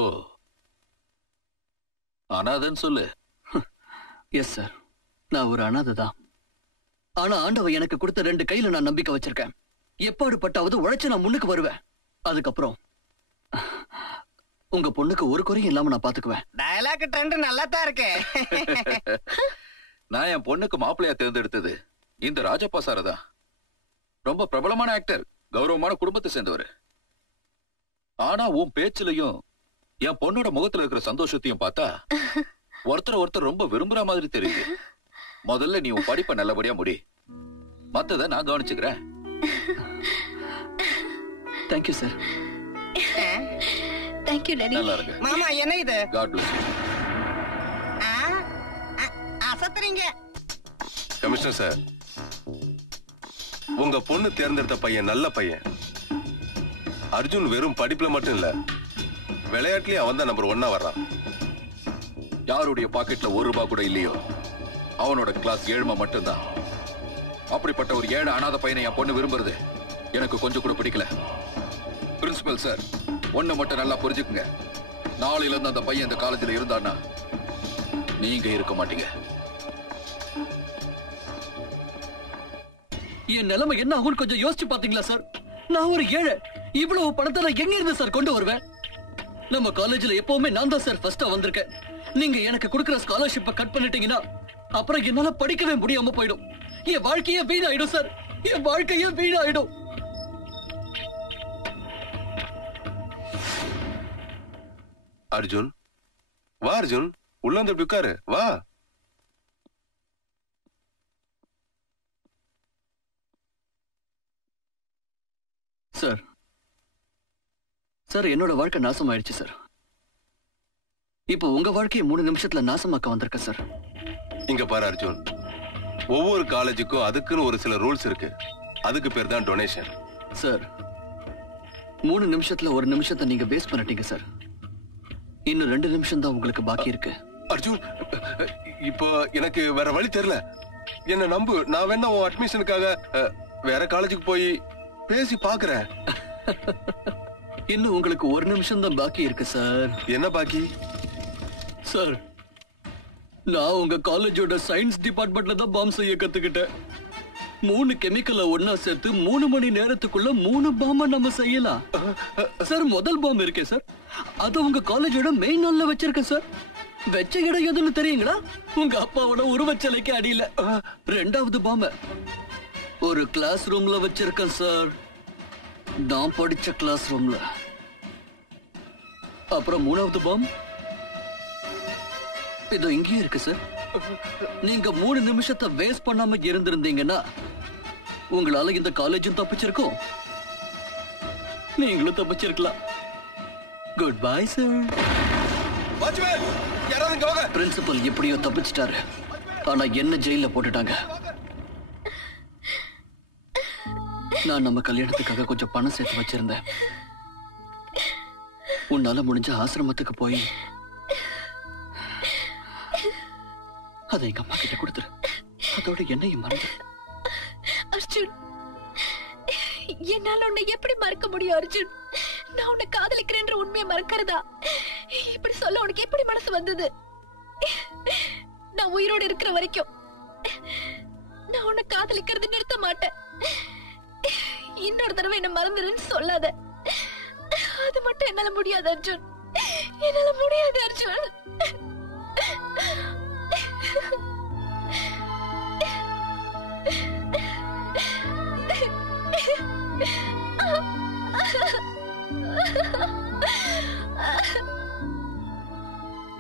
அனாதைன்னு சொல்லு. எஸ் சார், நான் ஒரு அனாதை தான். ஆனா ஆண்டவன் எனக்கு கொடுத்த 2 கையில நான் நம்பிக்கை வச்சிருக்கேன். எப்பாடுபட்டாவது உழைச்சு நான் முன்னுக்கு வருவேன். அதுக்கப்புறம் உங்க பொண்ணுக்கு ஒரு குறையும் இல்லாம நான் பாத்துக்குவேன். டயலாக் ட்ரெண்ட் நல்லா தான் இருக்கு. நான் என் பொண்ணுக்கு மாப்பிள்ளையா தேர்ந்தெடுத்தது இந்த ராஜப்பா சார் தான். ரொம்ப பிரபலமான ஆக்டர், கௌரவமான குடும்பத்தை சேர்ந்தவர். ஆனா உன் பேச்சிலையும் என் பொண்ணோட முகத்துல இருக்கிற சந்தோஷத்தையும் பார்த்தா ஒருத்தர் ரொம்ப விரும்புற மாதிரி தெரியுது. முதல்ல நீ உன் படிப்பை நல்லபடியா முடி, மத்தத நான் கவனிச்சுக்கிறேன். Thank you sir. Thank you daddy. நல்லா இருக்கு. மாமா, என்ன இது? God bless you. அசத்துறீங்க. கமிஷனர் சார், உங்க பொண்ணு தேர்ந்தெடுத்த பையன் நல்ல பையன். அர்ஜுன் வெறும் படிப்புல மட்டும் இல்ல, விளையாட்டுலயும் அவன் தான் நம்பர் 1 வர்றான். யாருடைய பாக்கெட்ல ₹1 கூட இல்லையோ அவனோட கிளாஸ் 7 மட்டும்தான். அப்படிப்பட்ட ஒரு 7 அனாதை பையனை என் பொண்ணு விரும்புறது எனக்கு கொஞ்சம் கூட பிடிக்கல. பிரின்சிபல் சார், ஒண்ணு மட்டும் நல்லா புரிஞ்சுக்குங்க. நாளையில இருந்து அந்த பையன் இந்த காலேஜ்ல இருந்தான்னா நீங்க இருக்க மாட்டீங்க. என் நிலைமை என்ன ஆகும் கொஞ்சம் யோசிச்சு பாத்தீங்களா சார்? நான் ஒரு ஏழை. இவ்வளவு பணத்தை நான் எங்க இருந்து சார் கொண்டு வருவேன்? நம்ம காலேஜ்ல எப்பவுமே நான் தான் சார் ஃபர்ஸ்டா வந்திருக்கேன். நீங்க எனக்கு கொடுக்கிற ஸ்காலர்ஷிப்பை கட் பண்ணிட்டீங்கன்னா அப்புறம் என்னால படிக்கவே முடியாம போயிடும். என் வாழ்க்கையே வீணாயிடும் சார், என் வாழ்க்கையே வீணாயிடும். அர்ஜுன், வா அர்ஜுன், உள்ள வந்து உட்காரு, வா. சார், சார் என்னோட வாழ்க்கை நாசம் ஆயிடுச்சு சார். இப்போ உங்க வாழ்க்கையை 3 நிமிஷத்துல நாசமாக்க வந்திருக்க சார். இங்க பாரு அர்ஜுன், ஒவ்வொரு காலேஜுக்கும் அதுக்குன்னு ஒரு சில ரூல்ஸ் இருக்கு. அதுக்கு பேர் தான் டொனேஷன். சார், 3 நிமிஷத்துல 1 நிமிஷத்தை நீங்க வேஸ்ட் பண்ணிட்டீங்க சார். இன்னும் 2 நிமிஷம் தான் உங்களுக்கு பாக்கி இருக்கு. அர்ஜுன், இப்போ எனக்கு வேற வழி தெரியல. என்ன நம்பு, நான் வேணா உன் அட்மிஷனுக்காக வேற காலேஜுக்கு போய் பேசி பாக்குறேன். இன்னும் உங்களுக்கு ஒரு நிமிஷம் தான் பாக்கி இருக்கு சார். என்ன பாக்கி? சார், நான் உங்க காலேஜோட சயின்ஸ் டிபார்ட்மெண்ட்ல தான் பாம் செய்ய கத்துக்கிட்டேன். 3 கெமிக்கலை ஒன்னா சேர்த்து 3 மணி நேரத்துக்குள்ள 3 பாம்ப நம்ம செய்யலாம். சார், முதல் பாம்பு இருக்கே சார், அது உங்க காலேஜோட மெயின் ஹால்ல வச்சிருக்கேன் சார். வெச்ச இடம் எதுன்னு தெரியுங்களா? உங்க அப்பாவோட உருவச்சிலைக்கு அடியில. 2வது பாம்பு ஒரு கிளாஸ் ரூம்ல வச்சிருக்கேன் சார், நான் படிச்ச கிளாஸ் ரூம்ல. அப்புறம் 3வது பாம்பு இதோ இங்கே இருக்கு சார். நீங்க 3 நிமிஷத்தை வேஸ்ட் பண்ணாம இருந்திருந்தீங்கன்னா உங்களால இந்த காலேஜும் தப்பிச்சிருக்கும், நீங்களும் தப்பிச்சிருக்கலாம். Goodbye sir. பிரின்சிபல் எப்படியோ தப்பிச்சிட்டாரு, ஆனா என்ன ஜெயில போட்டுட்டாங்க. நான் நம்ம கல்யாணத்துக்காக கொஞ்சம் பணம் சேர்த்து வச்சிருந்தேன். உன்னால முடிஞ்ச ஆசிரமத்துக்கு போய் அதை எங்க அம்மா கிட்ட கொடுத்துரு. அதோட என்னையும் மறந்து. அர்ஜுன், என்னால உன்னை எப்படி மறக்க முடியும் அர்ஜுன்? நான் உன்னை காதலிக்கிறேன்ற உண்மையை மறக்கிறதா? இப்படி சொல்ல உனக்கு எப்படி மனசு வந்தது? நான் உயிரோடு இருக்கிற வரைக்கும் நான் உன்னை காதலிக்கிறது நிறுத்த மாட்டேன். இன்னொரு தடவை என்ன மறந்துடுன்னு சொல்லாத. அது மட்டும் என்னால முடியாது அர்ஜுன், என்னால முடியாது அர்ஜுன்.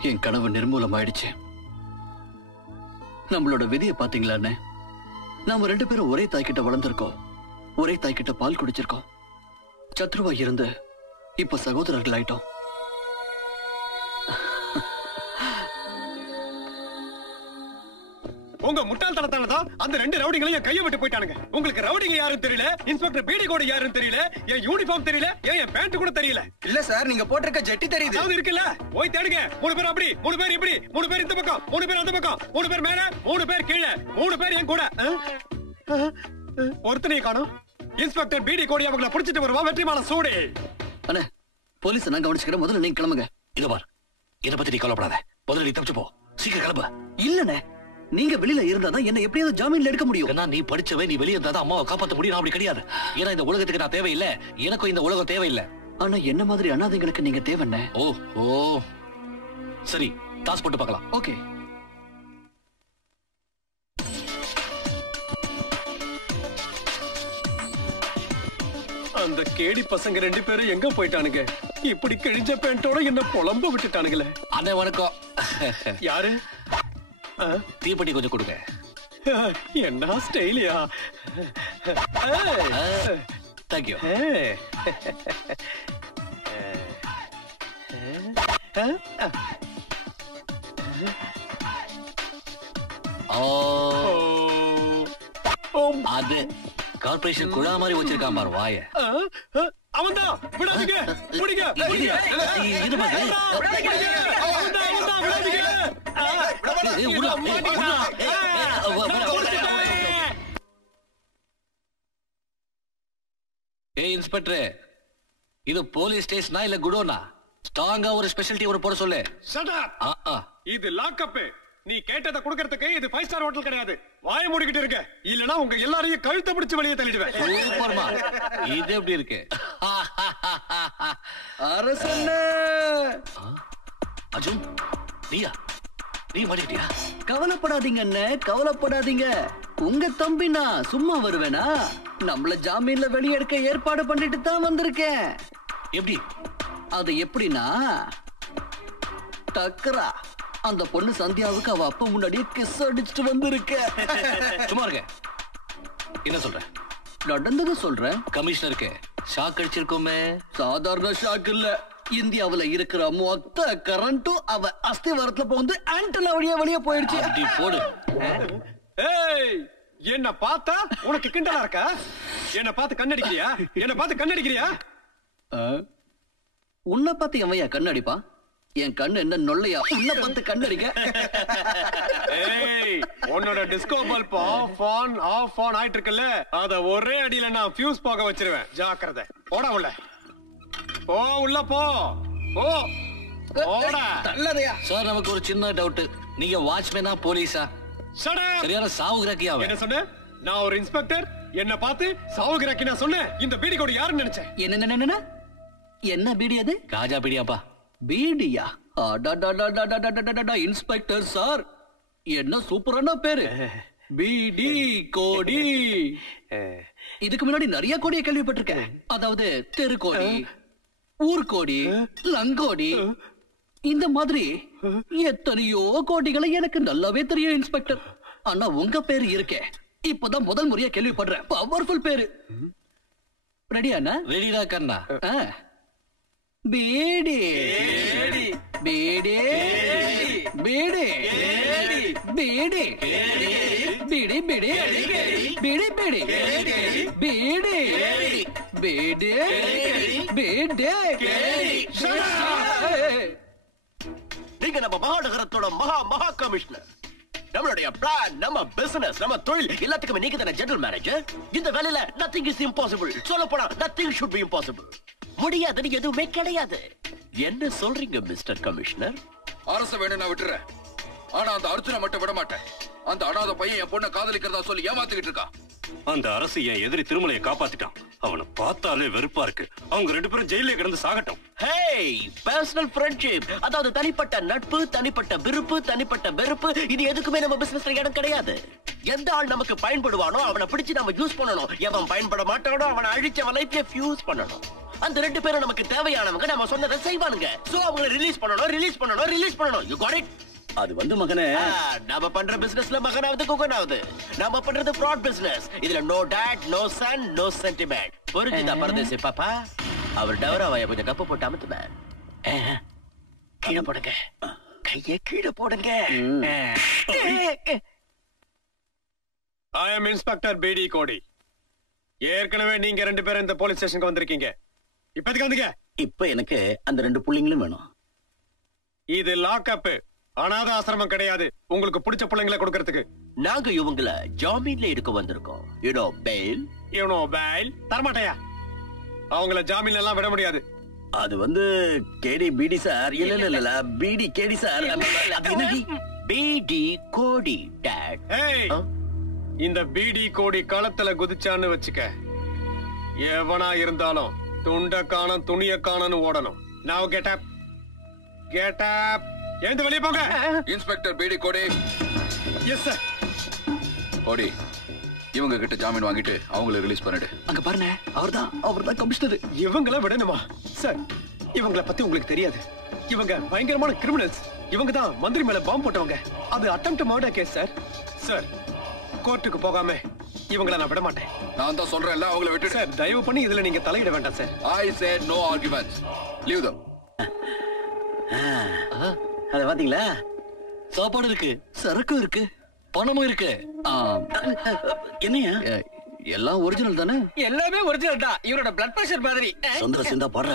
என் கனவு நிர்மூலம் ஆயிடுச்சு. நம்மளோட விதியை பாத்தீங்களான்னு? நாம 2 பேரும் ஒரே தாய்கிட்ட வளர்ந்திருக்கோம், ஒரே தாய்கிட்ட பால் குடிச்சிருக்கோம். சத்ருவா இருந்து இப்ப சகோதரர்கள் ஆயிட்டோம். உங்க முட்டாள்தனத்தாலதான் அந்த 2 ரவுடிங்களையும் என் கையை விட்டு போயிட்டானுங்க. உங்களுக்கு ரவுடிங்க யாருன்னு தெரியல, இன்ஸ்பெக்டர் பீடி கோடு யாருன்னு தெரியல, என் யூனிஃபார்ம் தெரியல, என் பேண்ட் கூட தெரியல. இல்ல சார், நீங்க போட்டிருக்க ஜெட்டி தெரியுது. அது இருக்குல்ல, போய் தேடுங்க. 3 பேர் அப்படி, 3 பேர் இப்படி, 3 பேர் இந்த பக்கம், 3 பேர் அந்த பக்கம், 3 பேர் மேல, 3 பேர் கீழே, 3 பேர் என் கூட. ஒருத்தனையும் காணோம். இன்ஸ்பெக்டர் பீடி கோடி அவங்கள புடிச்சிட்டு வருவா. வெற்றிமால சூடி. அண்ணே, போலீஸ் நான் கவனிச்சுக்கிறேன். முதல்ல நீங்க கிளம்புங்க. இத பார், இத பத்தி நீ கவலைப்படாத. முதல்ல நீ தப்பிச்சு போ. சீக்கிரம் கிளம்பு. இல்லண்ணே, நீங்க வெளியில இருந்தாதான் என்ன எப்படியாவது ஜாமீன்ல எடுக்க முடியும். நீ படிச்சவே, நீ வெளியே இருந்தாதான் அம்மாவை காப்பாத்த முடியும். அப்படி கிடையாது. ஏன்னா இந்த உலகத்துக்கு நான் தேவையில்லை, எனக்கும் இந்த உலகம் தேவையில்லை. ஆனா என்ன மாதிரி அனாதைங்களுக்கு நீங்க தேவைண்ணே. ஓ ஓ, சரி, டாஸ் போட்டு பார்க்கலாம். ஓகே. அந்த கேடி பசங்க 2 பேரும் எங்க போயிட்டானுங்க? இப்படி கிழிஞ்ச பேண்டோட என்ன புலம்ப விட்டுட்டானுங்களே. அண்ணே வணக்கம். யாரு? தீப்பெட்டி கொஞ்சம் கொடுங்க. என்ன ஸ்டைலியா? தேங்க்யூ. அது கார்பரேஷன் குழா மாதிரி வச்சிருக்கான் பாரு வாய. அவன்தான். விடாதீங்க, பிடிங்க, பிடிங்க. இது பாரு. ஏய் இன்ஸ்பெக்டர், இது போலீஸ் ஸ்டேஷனா இல்ல குடோனா? ஸ்ட்ராங்கா ஒரு ஸ்பெஷாலிட்டி ஒரு போட சொல்லு. Shut up. இது லாக்அப். நீ கேட்டதை கொடுக்கிறதுக்கு இது 5 ஸ்டார் ஹோட்டல் கிடையாது. வாயை மூடிக்கிட்டு இருக்க, இல்லனா உங்க எல்லாரையும் கழுத்தை பிடிச்சு வெளியே தள்ளிடுவேன். சூப்பர்மா. இது எப்படி இருக்கு? அரசண்ணே. அர்ஜுன், நீயா? நீ மாட்டிக்கிட்டியா? கவலைப்படாதீங்க அண்ணே, கவலைப்படாதீங்க. உங்க தம்பி நான் சும்மா வருவேனா? நம்மள ஜாமீன்ல வெளியெடுக்க ஏற்பாடு பண்ணிட்டு தான் வந்திருக்கேன். எப்படி? அது எப்படின்னா, டக்கரா அந்த பொண்ணு சந்தியாவுக்கு அவ அப்பா முன்னாடியே கிஸ் அடிச்சுட்டு வந்திருக்க. சும்மா இருக்க. என்ன சொல்ற? நடந்தது சொல்றேன். கமிஷனருக்கு ஷாக் அடிச்சிருக்கோமே. சாதாரண ஷாக் இல்ல, இந்தியாவுல இருக்கிற மொத்த கரண்ட்டும் அவ அஸ்திவாரத்துல போந்து ஆண்டனா வழியா வெளியே போயிடுச்சு. அப்படி போடு. ஏய், என்ன பார்த்தா உனக்கு கிண்டலா இருக்கா? என்ன பார்த்து கண்ணடிக்கிறியா? என்ன பார்த்து கண்ணடிக்கிறியா? உன்னை பார்த்து எவையா கண்ணடிப்பா? என் கண்ணு என்ன நொல்லையா? உன்னை பார்த்து கண்ணடிக்க. ஏய், உன்னோட டிஸ்கோ பல்ப் ஆஃப் ஆன் ஆயிட்டு இருக்குல்ல, அத ஒரே அடியில நான் ஃபியூஸ் போக வச்சிருவேன். ஜாக்கிரதை. போடா உள்ள. போ உள்ள போ. போ. போடா. நல்லதையா? சார், நமக்கு ஒரு சின்ன டவுட். நீங்க வாட்ச்மேனா போலீஸா? சரியான சாவுகிராக்கியா? என்ன சொன்ன? நான் ஒரு இன்ஸ்பெக்டர். என்ன பார்த்து சாவுகிராக்கி நான் சொன்னேன். இந்த பீடி கோடி யாருன்னு நினைச்சேன்? என்ன என்ன பீடி அது? காஜா பீடியாப்பா. பீடியா? இன்ஸ்பெக்டர் சார், என்ன சூப்பரான பேரு. பீடி கோடி. இதுக்கு முன்னாடி நிறைய கோடியை கேள்விப்பட்டிருக்கேன். அதாவது தெருக்கோடி, ஊர்கோடி, லங்கோடி, இந்த மாதிரி எத்தனையோ கோடிகளை எனக்கு நல்லாவே தெரியும் இன்ஸ்பெக்டர். ஆனா உங்க பேரு இருக்கே, இப்பதான் முதல் முறையா கேள்விப்படுறேன். பவர்ஃபுல் பேரு. ரெடியாண்ணா? ரெடிடா கண்ணா. பீடி பீடி பீடி பீடி பீடி பீடி பீடி பீடி பீடி பீடி. நீங்க நம்ம மகாநகரத்தோட மகா கமிஷனர். நம்மளுடைய பிளான், நம்ம பிசினஸ், நம்ம தொழில் எல்லாத்துக்குமே நீங்க தானே ஜெனரல் மேனேஜர். இந்த வேலையில nothing is impossible. சொல்ல போனா nothing should be impossible. முடியாதுன்னு எதுவுமே கிடையாது. என்ன சொல்றீங்க மிஸ்டர் கமிஷனர்? அரசு வேணும் நான் விட்டுறேன். ஆனா அந்த அர்ஜுனை மட்டும் விட மாட்டேன். அந்த அனாதை பையன் என் பொண்ணை காதலிக்கிறதா சொல்லி ஏமாத்திக்கிட்டு இருக்கான். அந்த அரசு என் எதிரி திருமலையை காப்பாத்திட்டான். அவனை பார்த்தாலே வெறுப்பா இருக்கு. அவங்க 2 பேரும் ஜெயிலே கிடந்து சாகட்டும். ஹேய், பர்சனல் ஃப்ரெண்ட்ஷிப், அதாவது தனிப்பட்ட நட்பு, தனிப்பட்ட விருப்பு, தனிப்பட்ட வெறுப்பு, இது எதுக்குமே நம்ம பிசினஸ்ல இடம் கிடையாது. எந்த ஆள் நமக்கு பயன்படுவானோ அவனை பிடிச்சு நம்ம யூஸ் பண்ணணும். எவன் பயன்பட மாட்டானோ அவனை அழிச்சு அவன் லைஃப்ல ஃபியூஸ் பண்ணணும். அந்த 2 பேரும் நமக்கு தேவையானவங்க. நம்ம சொன்னதை செய்வானுங்க. சோ அவங்களை ரிலீஸ் பண்ணணும். You got it? அது வந்து மகனே, நாம பண்ற பிசினஸ்ல மகனாவது குகனாவது. நாம பண்றது ஃப்ராட் பிசினஸ். இதுல no dad, no son, no sentiment. புரிஞ்சுதா பரதேசி பாப்பா? அவர் டவராவைய கொஞ்சம் கப்பு போட்டு அமுத்துமே. கீழே போடுங்க, கையை கீழே போடுங்க. ஐ அம் இன்ஸ்பெக்டர் பிடி கோடி. ஏற்கனவே நீங்க 2 பேரும் இந்த போலீஸ் ஸ்டேஷனுக்கு வந்திருக்கீங்க. இப்போதைக்கு வந்தீங்க. இப்ப எனக்கு அந்த 2 புள்ளிங்களும் வேணும். இது லாக்அப், அனாத ஆசிரமம் கிடையாது. உங்களுக்கு பிடிச்ச பிள்ளைங்களை கொடுக்கறதுக்கு. நாங்க இவங்கள ஜாமீன்ல எடுக்க வந்திருக்கோம். யூனோ பெயில் தரமாட்டையா? அவங்கள ஜாமீன்ல எல்லாம் விட முடியாது. அது வந்து கேடி பிடி சார். இல்ல பிடி கேடி சார். பிடி கோடி டாட். ஏய், இந்த பிடி கோடி களத்துல குதிச்சான்னு வச்சுக்க, எவனா இருந்தாலும் துண்ட காணம் துணிய காணன்னு ஓடணும். Now get up. எழுந்து வெளியே போங்க. இன்ஸ்பெக்டர் பிடி கோடி. Yes sir. கோடி, இவங்க கிட்ட ஜாமீன் வாங்கிட்டு அவங்கள ரிலீஸ் பண்ணிடு. அங்க பாருங்க, அவர்தான் கமிஷனர். இவங்கள விடணுமா சார்? இவங்கள பத்தி உங்களுக்கு தெரியாது. இவங்க பயங்கரமான கிரிமினல்ஸ். இவங்க தான் மந்திரி மேல பாம்பு போட்டவங்க. அது attempt murder case sir. Sir, கோர்ட்டுக்கு போகாம இவங்கள நான் விட மாட்டேன். நான் தான் சொல்றேன்ல, அவங்கள விட்டுடு சார். தயவு பண்ணி இதுல நீங்க தலையிட வேண்டாம் sir. I said no arguments. Leave them. அத பாத்தீங்களா? சாப்பாடு இருக்கு, சரக்கு இருக்கு, பணமும் இருக்கு. என்னையா எல்லாம் ஒரிஜினல் தானே? எல்லாமே ஒரிஜினல் தான். இவரோட பிளட் பிரஷர் மாதிரி. சொந்த சிந்தா பாடுற.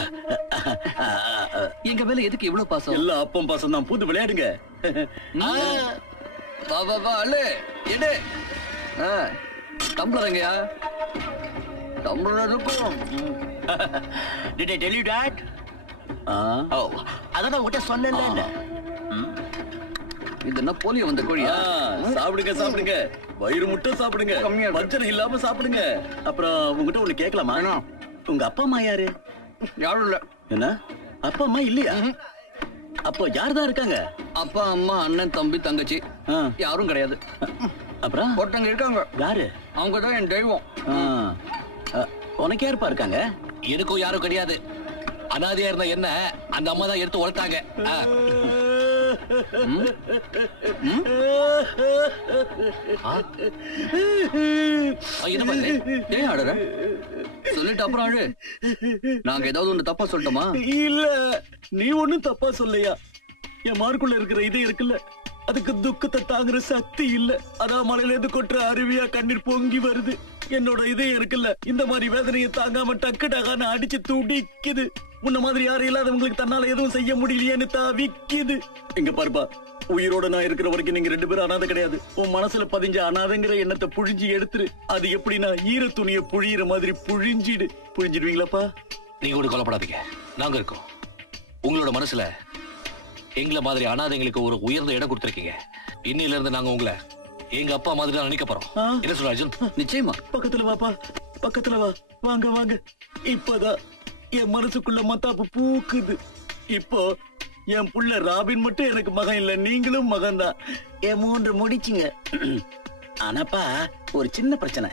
எங்க மேல எதுக்கு இவ்வளவு பாசம்? எல்லாம் அப்பம் பாசம் தான். பூந்து விளையாடுங்க. வா அல்லே எடு. டம்ளர் எங்கயா? டம்ளர் இருக்கும். Did I tell you that? அதான் உங்ககிட்ட சொன்னேன்ல. இது என்ன போலியோ வந்த கோழியா? சாப்பிடுங்க. வயிறு முட்டை சாப்பிடுங்க. வஞ்சனை இல்லாம சாப்பிடுங்க. அப்புறம் உங்ககிட்ட ஒண்ணு கேட்கலாமா? உங்க அப்பா அம்மா யாரு? யாரும் இல்ல. என்ன? அப்பா அம்மா இல்லையா? அப்போ யார்தான் இருக்காங்க? அப்பா அம்மா அண்ணன் தம்பி தங்கச்சி யாரும் கிடையாது. அப்புறம் ஒருத்தங்க இருக்காங்க. யாரு? அவங்க தான் என் தெய்வம். உனக்கு யாருப்பா இருக்காங்க? எனக்கும் யாரும் கிடையாது. அனாதையா இருந்த என்ன அந்த அம்மா தான் எடுத்து வளர்த்தாங்க. ஏன் ஆடுற? சொல்லிட்டு அப்புறம் ஆடு. நாங்க ஏதாவது ஒண்ணு தப்பா சொல்லிட்டோமா? இல்ல, நீ ஒண்ணும் தப்பா சொல்லையா. என் மார்க்குள்ள இருக்கிற இதே இருக்குல்ல, அதுக்கு துக்கத்தை தாங்குற சக்தி இல்ல. அதான் மலையில இருந்து கொட்டுற அருவியா கண்ணீர் பொங்கி வருது. என்னோட இதயம் இருக்குல்ல, இந்த மாதிரி வேதனையை தாங்காம டக்கு டகான்னு அடிச்சு துடிக்குது. உன்ன மாதிரி யாரும் இல்லாதவங்களுக்கு தன்னால எதுவும் செய்ய முடியலையேன்னு தவிக்குது. இங்க பாருப்பா, உயிரோட நான் இருக்கிற வரைக்கும் நீங்க 2 பேரும் அனாதை கிடையாது. உன் மனசுல பதிஞ்ச அனாதைங்கிற எண்ணத்தை புழிஞ்சி எடுத்துரு. அது எப்படின்னா ஈர துணியை புழியிற மாதிரி புழிஞ்சிடுவீங்களாப்பா? நீங்க கூட கொல்லப்படாதீங்க, நாங்க இருக்கோம். உங்களோட மனசுல எங்களை மாதிரி அனாதைங்களுக்கு ஒரு உயர்ந்த இடம் கொடுத்திருக்கீங்க. இன்னில இருந்து நாங்க உங்களை எங்க அப்பா மாதிரி தான் நினைக்க போறோம். என்ன சொல்ற அர்ஜுன்? நிச்சயமா. பக்கத்துல வாப்பா, பக்கத்துல வா. வாங்க வாங்க. இப்பதான் என் மனசுக்குள்ள மத்தாப்பு பூக்குது. இப்போ என் புள்ள ராபின் மட்டும் எனக்கு மகன் இல்ல, நீங்களும் மகன் தான். என் 3 முடிச்சுங்க. ஆனாப்பா ஒரு சின்ன பிரச்சனை.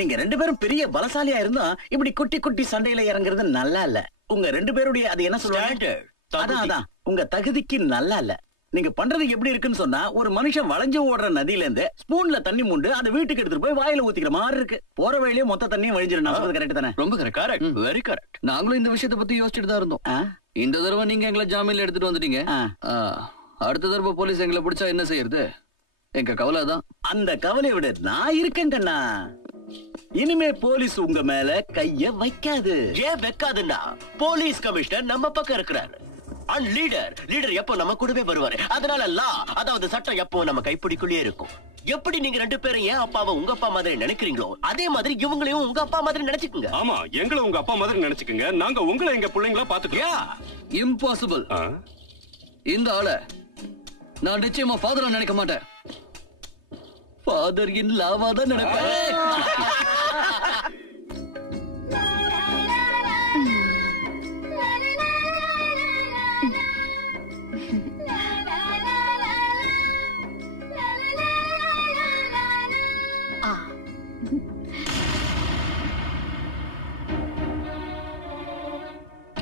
நீங்க 2 பேரும் பெரிய பலசாலியா இருந்தோம் இப்படி குட்டி குட்டி சண்டையில இறங்குறது நல்லா இல்ல. உங்க 2 பேருடைய அது என்ன சொல்றாங்க, அதான் உங்க தகுதிக்கு நல்லா இல்ல. நீங்க பண்றது எப்படி இருக்குன்னு சொன்னா, ஒரு மனுஷன் வளைஞ்சு ஓடுற நதியில இருந்து ஸ்பூன்ல தண்ணி மூண்டு அதை வீட்டுக்கு எடுத்துட்டு போய் வாயில ஊத்திக்கிற மாதிரி இருக்கு. போற வழியிலே மொத்த தண்ணியும் வழிஞ்சிடும். கரெக்ட் தானே? ரொம்ப கரெக்ட், வெரி கரெக்ட். நாங்களும் இந்த விஷயத்தை பத்தி யோசிச்சுட்டு தான் இருந்தோம். இந்த தடவை நீங்க எங்களை ஜாமீன்ல எடுத்துட்டு வந்துட்டீங்க. அடுத்த தடவை போலீஸ் எங்களை பிடிச்சா என்ன செய்யறது? எங்க கவலை தான். அந்த கவலையை விட நான் இருக்கேன் கண்ணா. இனிமே போலீஸ் உங்க மேல கைய வைக்காது. ஏன் வைக்காதுன்னா போலீஸ் கமிஷனர் நம்ம பக்கம் இருக்கிறாரு. லீடர் எப்போ நம்ம கூடவே வருவாரு. அதனால அதாவது சட்டம் எப்போ நம்ம கைப்பிடிக்குள்ளே இருக்கும். எப்படி நீங்க 2 பேரும் ஏன் அப்பாவை உங்க அப்பா மாதிரி நினைக்கிறீங்களோ அதே மாதிரி இவங்களையும் உங்க அப்பா மாதிரி நினைச்சுக்குங்க. ஆமா, எங்களை உங்க அப்பா மாதிரி நினைச்சுக்குங்க. நாங்க உங்களை எங்க பிள்ளைங்களா பாத்துக்கோம். இம்பாசிபிள். இந்த ஆளை நான் நிச்சயமா ஃபாதரா நினைக்க மாட்டேன். ஃபாதர் இன் லாவா தான் நினைப்பேன்.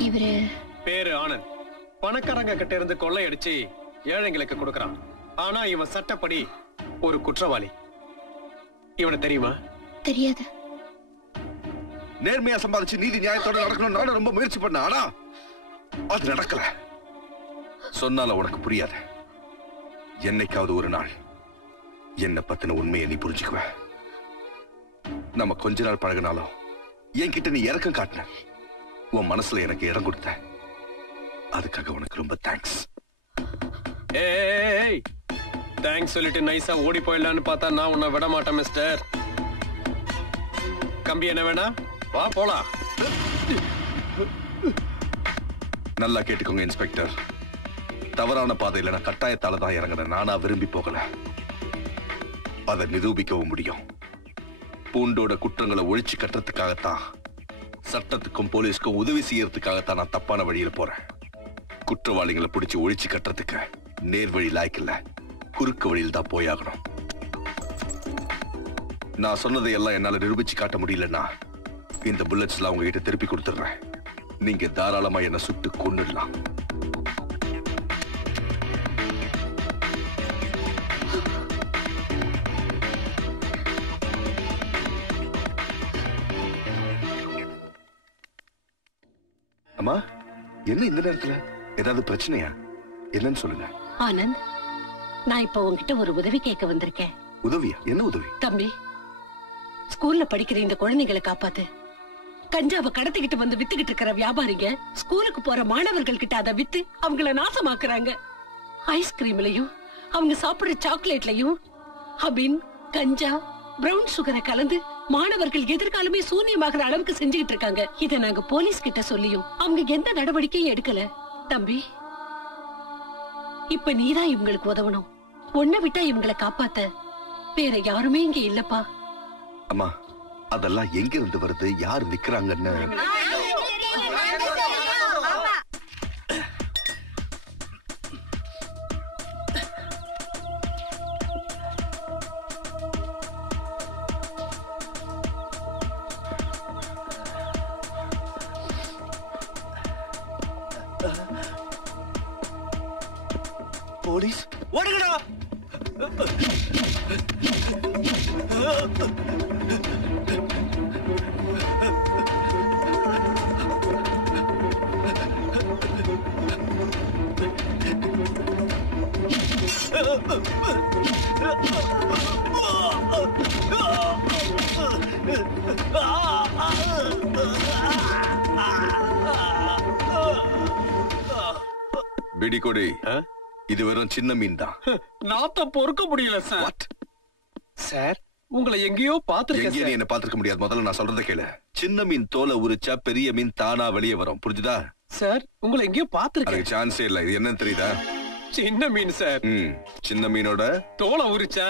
இவரு பேரு ஆனந்த். பணக்காரங்க கிட்ட இருந்து கொள்ளையடிச்சு ஏழைங்களுக்கு கொடுக்கறான். ஆனா இவன் சட்டப்படி ஒரு குற்றவாளி. இவனை தெரியுமா? தெரியாது. நேர்மையா சம்பாதிச்சு நீதி நியாயத்தோட நடக்கணும் நானும் ரொம்ப முயற்சி பண்ண. ஆனா அது நடக்கல. சொன்னால உனக்கு புரியாது. என்னைக்காவது ஒரு நாள் என்ன பத்தின உண்மையை நீ புரிஞ்சுக்குவ. நம்ம கொஞ்ச நாள் பழகினாலும் என்கிட்ட நீ இறக்கம் காட்டின. உன் மனசுல எனக்கு இடம் கொடுத்த. அதுக்காக உனக்கு ரொம்ப தேங்க்ஸ். ஏய், தேங்க்ஸ் சொல்லிட்டு நைஸா ஓடி போயிடலான்னு பார்த்தா நான் உன்னை விட மாட்டேன் மிஸ்டர். கம்பி என்ன வேணா வா போலாம். நல்லா கேட்டுக்கோங்க இன்ஸ்பெக்டர். தவறான பாதையில நான் கட்டாயத்தால தான் இறங்கினேன். நானா விரும்பி போகல. அதை நிரூபிக்கவும் முடியும். பூண்டோட குற்றங்களை ஒழிச்சு கட்டுறதுக்காகத்தான், சட்டத்துக்கும் போலீஸ்க்கும் உதவி செய்யறதுக்காகத்தான் நான் தப்பான வழியில போறேன். குற்றவாளிகளை பிடிச்சு ஒழிச்சு கட்டுறதுக்கு நேர்வழி லாய்க்கில்ல, குறுக்கு வழியில் தான் போயாகணும். நான் சொன்னதை எல்லாம் என்னால நிரூபிச்சு காட்ட முடியலன்னா இந்த புல்லட்ஸ்ல அவங்க கிட்ட திருப்பி கொடுத்துடுறேன். நீங்க தாராளமா என்ன சுட்டு கொன்னுடலாம். அம்மா, என்ன இந்த நேரத்துல? ஏதாவது பிரச்சனையா? என்னன்னு சொல்லுங்க. ஆனந்த், நான் இப்ப உங்ககிட்ட ஒரு உதவி கேட்க வந்திருக்கேன். உதவியா? என்ன உதவி? தம்பி, ஸ்கூல்ல படிக்கிற இந்த குழந்தைகளை காப்பாத்து. கஞ்சாவை கடத்திக்கிட்டு வந்து வித்துக்கிட்டு இருக்கிற வியாபாரிங்க ஸ்கூலுக்கு போற மாணவர்கள் கிட்ட அதை வித்து அவங்கள நாசமாக்குறாங்க. ஐஸ்கிரீம்லயும் அவங்க சாப்பிடுற சாக்லேட்லயும் அபின், கஞ்சா, பிரவுன் சுகரை கலந்து மாணவர்கள் எதிர்காலமே சூன்யமாகிற அளவுக்கு செஞ்சுக்கிட்டு இருக்காங்க. இதை நாங்க போலீஸ் கிட்ட சொல்லியும் அவங்க எந்த நடவடிக்கையும் எடுக்கல. தம்பி, இப்ப நீதான் இவங்களுக்கு உதவணும். உன்னை விட்டா இவங்களை காப்பாத்த வேற யாருமே இங்க இல்லப்பா. அம்மா, அதெல்லாம் எங்க இருந்து வருது? யார் விக்கிறாங்கன்னு? போலீஸ் ஓடுங்கடா. பிடி கொடி இது வெறும் சின்ன மீன் தான். நாத்த பொறுக்க முடியல சார். சார் உங்களை எங்கேயோ எங்கேயும் நீ என்ன பாத்துக்க முடியாது. முதல்ல நான் சொல்றத கேளு. சின்ன மீன் தோலை உரிச்சா பெரிய மீன் தானா வெளியே வரும். புரிஞ்சுதா? சார் உங்களை எங்கேயோ பாத்துருக்கேன். சான்ஸே இல்ல. இது என்னன்னு தெரியுதா? சின்ன மீன் சார். சின்ன மீனோட தோலை உரிச்சா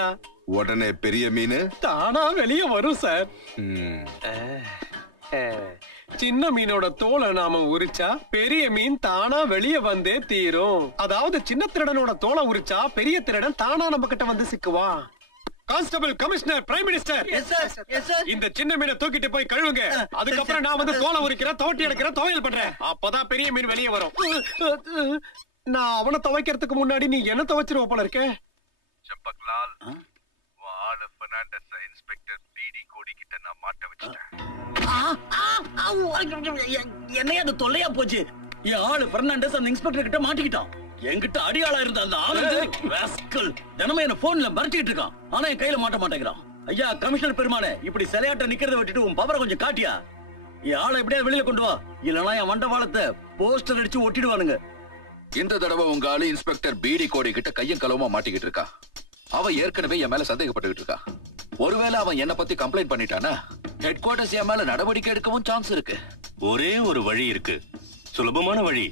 உடனே பெரிய மீன் தானா வெளியே வரும் சார். சின்ன மீனோட தோலை நாம உரிச்சா பெரிய மீன் தானா வெளியே வந்தே தீரும். அதாவது சின்ன திருடனோட தோலை உரிச்சா பெரிய திருடன் தானா நம்ம கிட்ட வந்து சிக்குவான். கான்ஸ்டபிள், கமிஷனர், பிரைம் மினிஸ்டர், இந்த சின்ன மீனை தூக்கிட்டு போய் கழுவுங்க. அதுக்கப்புறம் நான் வந்து தோலை உரிக்கிறேன், தோட்டி எடுக்கிறேன், துவையல் பண்றேன். அப்பதான் பெரிய மீன் வெளியே வரும். நான் அவனை துவைக்கிறதுக்கு முன்னாடி நீ என்ன துவைச்சிருவ போல இருக்க. சம்பக்லால், வால பெர்னாண்டஸ் இன்ஸ்பெக்டர் பிடி கோடி கிட்ட நான் மாட்ட வச்சிட்டேன். என்னைய அது தொல்லையா போச்சு. என் ஆளு பெர்னாண்டஸ் அந்த இன்ஸ்பெக்டர் கிட்ட மாட்டிக்கிட்டான். என்கிட்ட அடியாளா இருந்த அந்த ஆளு தினமும் என்ன போன்ல மிரட்டிட்டு இருக்கான். ஆனா என் கையில மாட்ட மாட்டேங்கிறான். ஐயா கமிஷனர் பெருமானே, இப்படி சிலையாட்ட நிக்கிறத விட்டுட்டு உன் பவரை கொஞ்சம் காட்டியா. என் ஆளை எப்படியா வெளியில கொண்டு வா, இல்லனா என் மண்டபாலத்தை போஸ்டர் அடிச்சு ஒட்டிடுவானுங்க. இந்த தடவை உங்க ஆளு இன்ஸ்பெக்டர் பிடி கோடி கிட்ட கையும் களவுமா மாட்டிக்கிட்டு இருக்கா. அவன் ஏற்கனவே என் மேல சந்தேகப்பட்டுக்கிட்டு இருக்கா. ஒருவேளை அவன் என்ன பத்தி கம்ப்ளைண்ட் பண்ணிட்டானா ஹெட் குவார்டர்ஸ் என் மேல நடவடிக்கை எடுக்கவும் சான்ஸ் இருக்கு. ஒரே ஒரு வழி இருக்கு, சுலபமான வழி.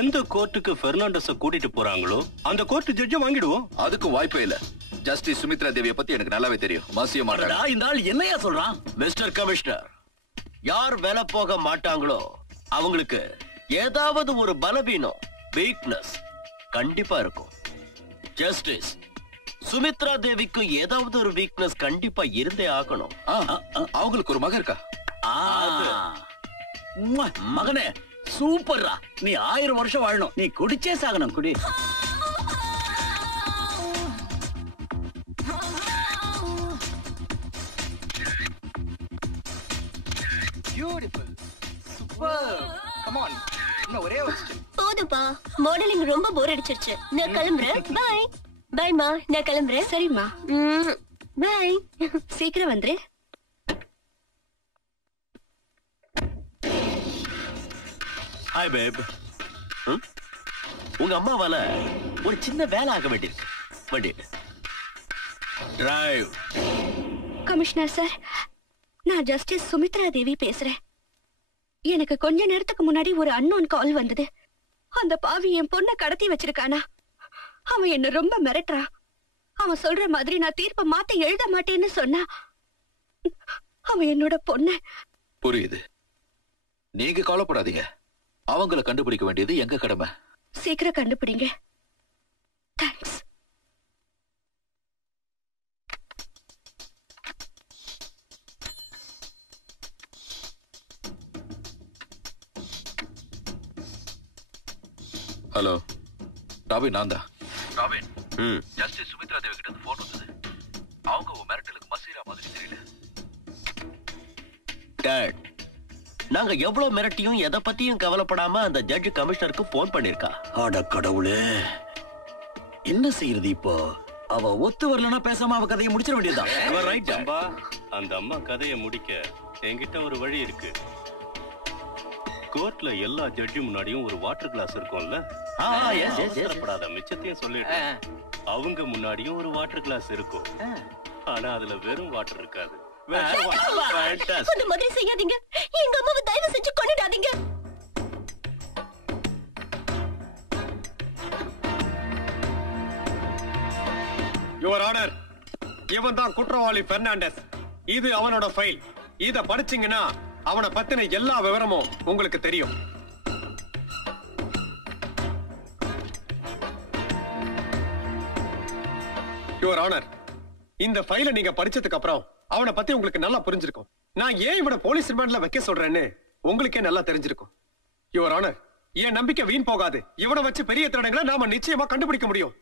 எந்த கோர்ட்டுக்கு பெர்னாண்டஸ கூட்டிட்டு போறாங்களோ அந்த கோர்ட் ஜட்ஜ வாங்கிடுவோம். அதுக்கு வாய்ப்பே இல்ல. ஜஸ்டிஸ் சுமித்ரா தேவியை பத்தி எனக்கு நல்லாவே தெரியும். மசிய மாட்டாங்க. இந்த ஆள் என்னையா சொல்றான்? மிஸ்டர் கமிஷனர், யார் வேலை போக மாட்டாங்களோ அவங்களுக்கு ஏதாவது ஒரு பலவீனம், வீக்னஸ் கண்டிப்பா இருக்கும். ஜஸ்டிஸ் சுமித்ரா தேவிக்கு ஏதாவது ஒரு வீக்னஸ் கண்டிப்பா இருந்தே ஆகணும். அவங்களுக்கு ஒரு மகன் இருக்கா? மகனே சூப்பர்ரா, நீ 1000 வருஷம் வாழணும். நீ குடிச்சே சாகணும். குடி. Beautiful, super. கம் ஆன், இன்னும் ஒரே ஒரு போதுப்பா, மாடலிங் ரொம்ப போர் அடிச்சிருச்சு. நான் கிளம்புறேன். பை பைமா, நான் கிளம்புறேன். சரிம்மா, பை. சீக்கிரம் வந்துரு. ஹாய் பேப். உங்க அம்மாவால ஒரு சின்ன வேலை ஆக வேண்டியிருக்கு. வண்டி டிரைவ். கமிஷனர் சார், நான் ஜஸ்டிஸ் சுமித்ரா தேவி பேசுறேன். எனக்கு கொஞ்ச நேரத்துக்கு முன்னாடி ஒரு அன்னோன் கால் வந்தது. அந்த பாவி என் பொண்ணை கடத்தி வச்சிருக்கானா. அவன் என்ன ரொம்ப மிரட்டுறான். அவன் சொல்ற மாதிரி நான் தீர்ப்பை மாத்த எழுத மாட்டேன்னு சொன்னா. அவன் என்னோட பொண்ணு. புரியுது. நீங்க கவலைப்படாதீங்க. அவங்களை கண்டுபிடிக்க வேண்டியது எங்க கடமை. சீக்கிரம் கண்டுபிடிங்க. தேங்க்ஸ். ஹலோ ராபின், நான் தான். ராபின், ஜஸ்டிஸ் சுமித்ரா தேவி கிட்ட இருந்து போன் வந்தது. அவங்க உன் மிரட்டலுக்கு மசீரா மாதிரி தெரியல. டாட், நாங்க எவ்வளவு மிரட்டியும் எதை பத்தியும் கவலைப்படாம அந்த ஜட்ஜ் கமிஷனருக்கு போன் பண்ணிருக்கா. அட கடவுளே, என்ன செய்யறது இப்போ? அவ ஒத்து வரலன்னா பேசாம அவ கதையை முடிச்சிட வேண்டியதுதான். அந்த அம்மா கதையை முடிக்க என்கிட்ட ஒரு வழி இருக்கு. கோர்ட்ல எல்லா ஜட்ஜி முன்னாடியும் ஒரு வாட்டர் கிளாஸ் இருக்கும்ல. மிச்சத்தையும் சொல்லிட்டேன். அவங்க முன்னாடியும் ஒரு வாட்டர் கிளாஸ் இருக்கும். ஆனா அதுல வெறும் வாட்டர் இருக்காது. அந்த மாதிரி செய்யாதீங்க. எங்க அம்மாவை தயவு செஞ்சு கொன்னுடாதீங்க. Your order. இவன் தான் குற்றவாளி பெர்னாண்டஸ். இது அவனோட ஃபைல். இத படிச்சீங்கன்னா அவனை பத்தின எல்லா விவரமும் உங்களுக்கு தெரியும். யுவர் ஆனர், இந்த ஃபைலை நீங்க படிச்சதுக்கு அப்புறம் அவனை பத்தி உங்களுக்கு நல்லா புரிஞ்சிருக்கும். நான் ஏன் இவனை போலீஸ் ரிமாண்ட்ல வைக்க சொல்றேன்னு உங்களுக்கே நல்லா தெரிஞ்சிருக்கும். யுவர் ஆனர், என் நம்பிக்கை வீண் போகாது. இவனை வச்சு பெரிய திருடங்களை நாம நிச்சயமா கண்டுபிடிக்க முடியும்.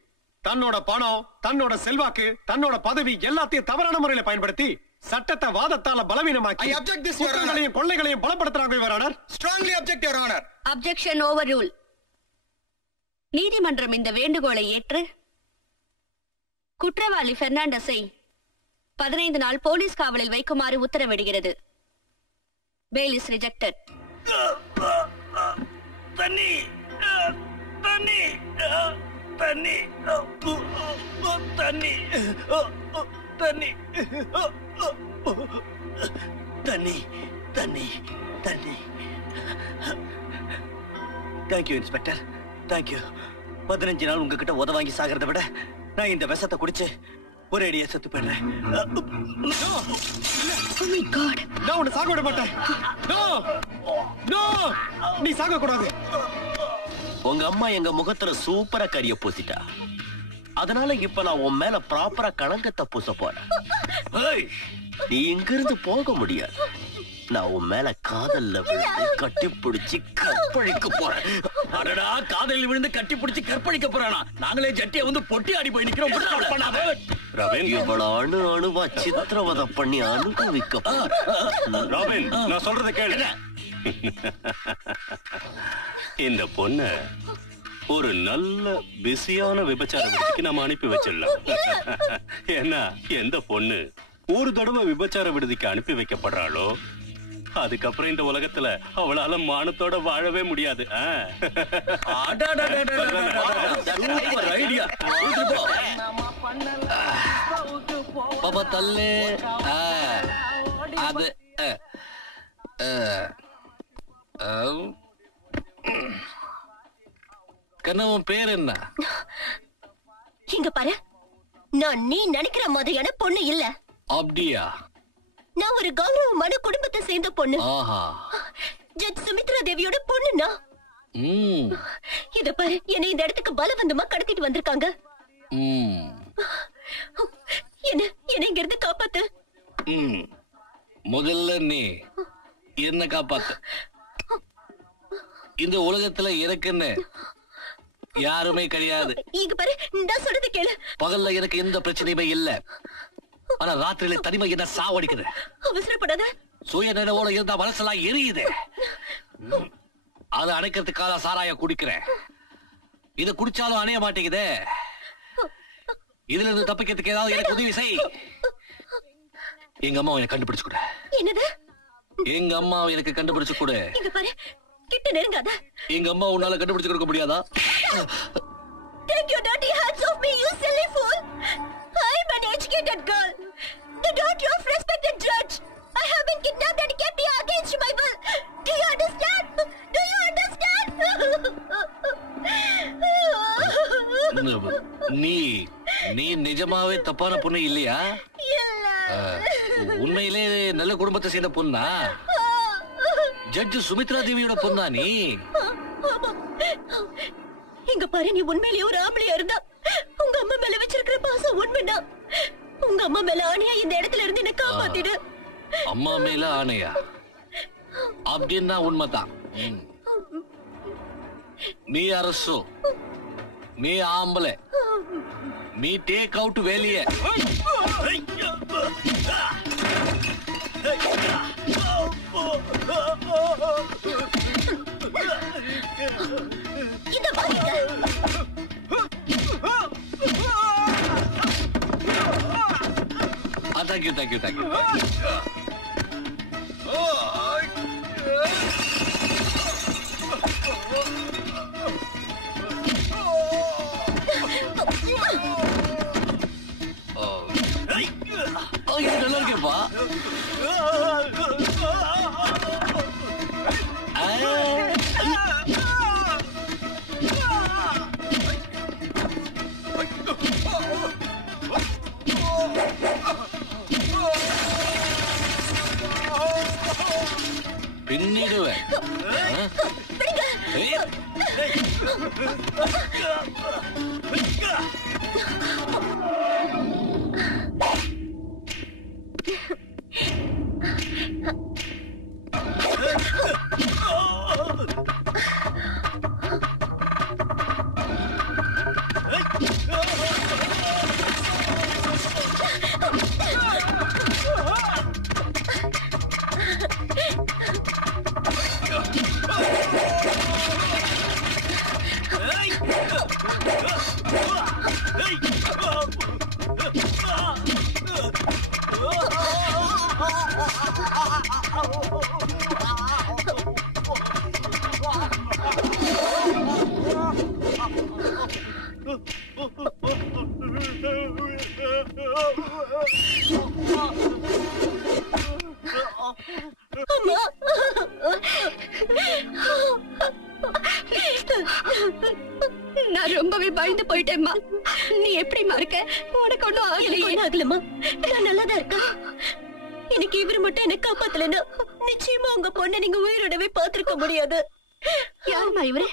தன்னோட பணம், தன்னோட செல்வாக்கு, தன்னோட பதவி எல்லாத்தையும் தவறான முறையில பயன்படுத்தி சட்டத்தை வாதத்தால பலவீனமாக்கி குற்றங்களையும் கொள்ளைகளையும் பலப்படுத்துறாங்க. Your honour, strongly object your honour. Objection overrule. நீதிமன்றம் இந்த வேண்டுகோளை ஏற்று குற்றவாளி பெர்னாண்டஸை 15 நாள் போலீஸ் காவலில் வைக்குமாறு உத்தரவிடுகிறது. Bail is rejected. தண்ணி தண்ணி தண்ணி தண்ணி தண்ணி தண்ணி தண்ணி தண்ணி. Thank you inspector, thank you. 15 நாள் உங்ககிட்ட உத வாங்கி சாகிறத விட நான் இந்த விஷத்தை குடிச்சு ஒரு அடியா செத்து போயிடுறேன். நான் உன்னை சாக விட மாட்டேன். நீ சாக கூடாது. உங்க அம்மா எங்க முகத்துல சூப்பரா கரிய பூசிட்டா. அதனால இப்ப நான் உன் மேல ப்ராப்பரா கணக்கத்தை பூச போறேன். நீ இங்க இருந்து போக முடியாது. நான் உன் மேல காதல்ல விழுந்து கட்டி பிடிச்சு கற்பழிக்க போறேன். அடடா, காதலில் விழுந்து கட்டி பிடிச்சு கற்பழிக்க போறானா? நாங்களே ஜட்டியை வந்து பொட்டி ஆடி போய் நிக்கிறோம். இவ்வளவு அணு அணுவா சித்திரவதை பண்ணி அனுபவிக்க ராபின், நான் சொல்றத கேளு. இந்த பொண்ணு ஒரு நல்ல பிஸியான விபச்சார விடுதிக்கு நம்ம அனுப்பி வச்சிடலாம். ஏன்னா எந்த பொண்ணு ஒரு தடவை விபச்சார விடுதிக்கு அனுப்பி வைக்கப்படுறாளோ அதுக்கப்புறம் இந்த உலகத்துல அவளால மானத்தோட வாழவே முடியாது. பாப்பா தள்ளு. அது கண்ணவன் பேர் என்ன? இங்க பாரு, நான் நீ நினைக்கிற மாதிரியான பொண்ணு இல்ல. அப்படியா? நான் ஒரு கௌரவமான குடும்பத்தை சேர்ந்த பொண்ணு. ஆஹா. ஜட்ஜ் சுமித்ரா தேவியோட பொண்ணுனா. இத பாரு, என்னை இந்த இடத்துக்கு பலவந்தமா கடத்திட்டு வந்திருக்காங்க. என்ன இங்க இருந்து காப்பாத்து. முதல்ல நீ என்ன காப்பாத்து. இந்த உலகத்துல எனக்குன்னு யாருமே கிடையாது. இங்க பாரு, நான் சொல்றது கேளு. பகல்ல எனக்கு எந்த பிரச்சனையுமே இல்ல. ஆனா ராத்திரியில தனிமை என்ன சாவடிக்குது. அவசரப்படாத. சுய நினைவோட இருந்தா மனசெல்லாம் எரியுது. அதை அணைக்கிறதுக்காக சாராய குடிக்கிறேன். இத குடிச்சாலும் அணைய மாட்டேங்குதே. இதுல இருந்து தப்பிக்கிறதுக்கு ஏதாவது எனக்கு உதவி செய். எங்க அம்மாவை எனக்கு கண்டுபிடிச்சு கொடு. என்னது? எங்க அம்மாவை எனக்கு கண்டுபிடிச்சு கொடு. இங்க பாரு, கிட்ட நெருங்காத. எங்க அம்மா உன்னால கண்டுபிடிச்சு கொடுக்க முடியாதா? Take your dirty hands off me, you silly fool. I'm an educated girl, the daughter of respected judge. I have been kidnapped and kept here against my will. Do you understand? Do you understand? நீ நிஜமாவே தப்பான பொண்ணு இல்லையா? உண்மையிலே நல்ல குடும்பத்தை சேர்ந்த பொண்ணா? ஜட்ஜ் சுமித்ரா தேவியோட பொண்ணா நீ? இங்க பாரு, நீ உண்மையிலேயே ஒரு ஆம்பளையா இருந்தா உங்க அம்மா மேல வச்சிருக்கிற பாசம் உண்மைனா உங்க அம்மா மேல ஆணையா இந்த இடத்துல இருந்து என்ன காப்பாத்திடு. அம்மா மேல ஆணையா? அப்படின்னா உண்மைதான். நீ அரசு, நீ ஆம்பளை, நீ டேக் அவுட் வெளியே. இத பாருங்க. Thank you thank you thank you. இது நல்லா இருக்கேப்பா. பின்னிடுவேன். அம்மா நான் ரொம்பவே பயந்து போயிட்டேம்மா. நீ எப்படிமா இருக்க? உனக்கு ஒண்ணும் ஆகலையேம்மா? நான் நல்லாதான் இருக்கேன். எனக்கு இவரு மட்டும் என்ன காப்பாத்தலன்னா நிச்சயமா உங்க பொண்ணை நீங்க உயிரோடவே பார்த்திருக்க முடியாது. யாருமா இவரு?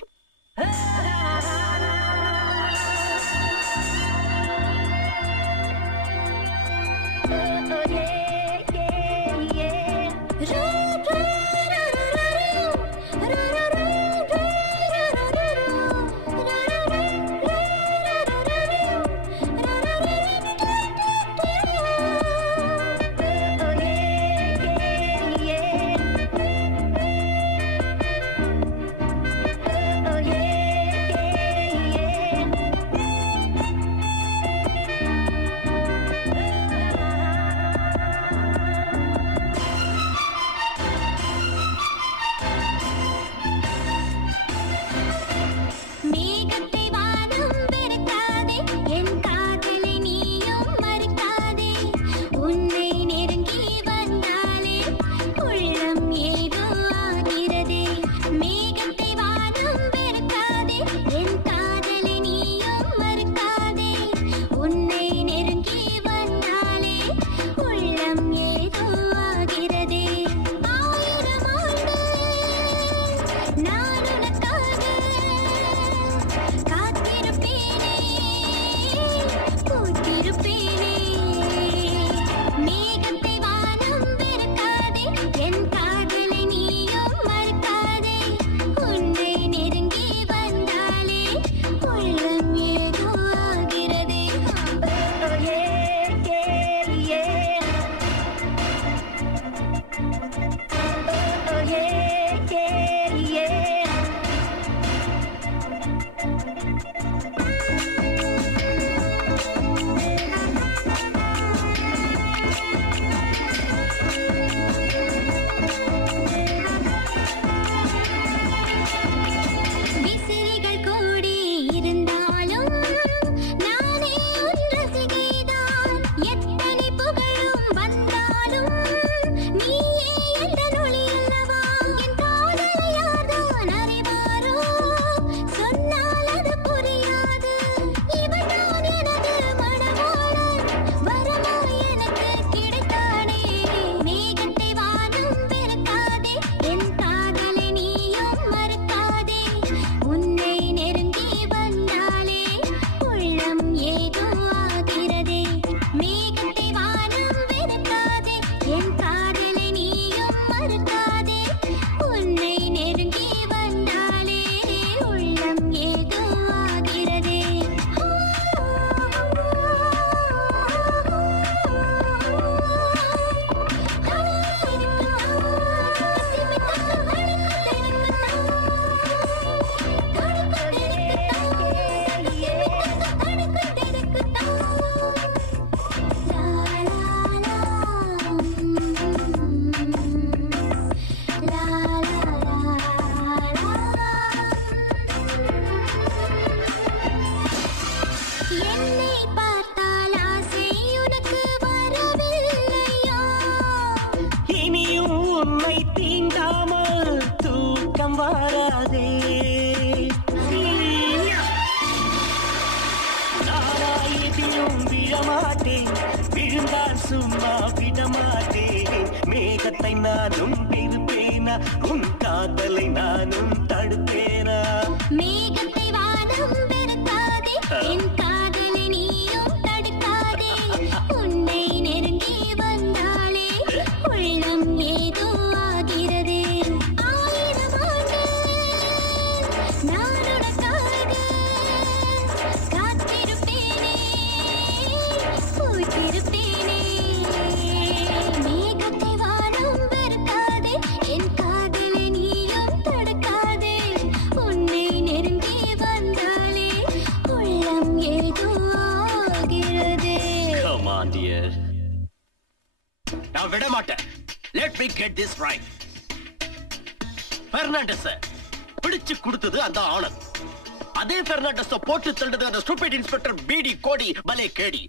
அதே பெர்னாண்டஸ போட்டு தள்ளுறது அந்த ஸ்டூபிட் இன்ஸ்பெக்டர் பிடி கோடி பலே கேடி.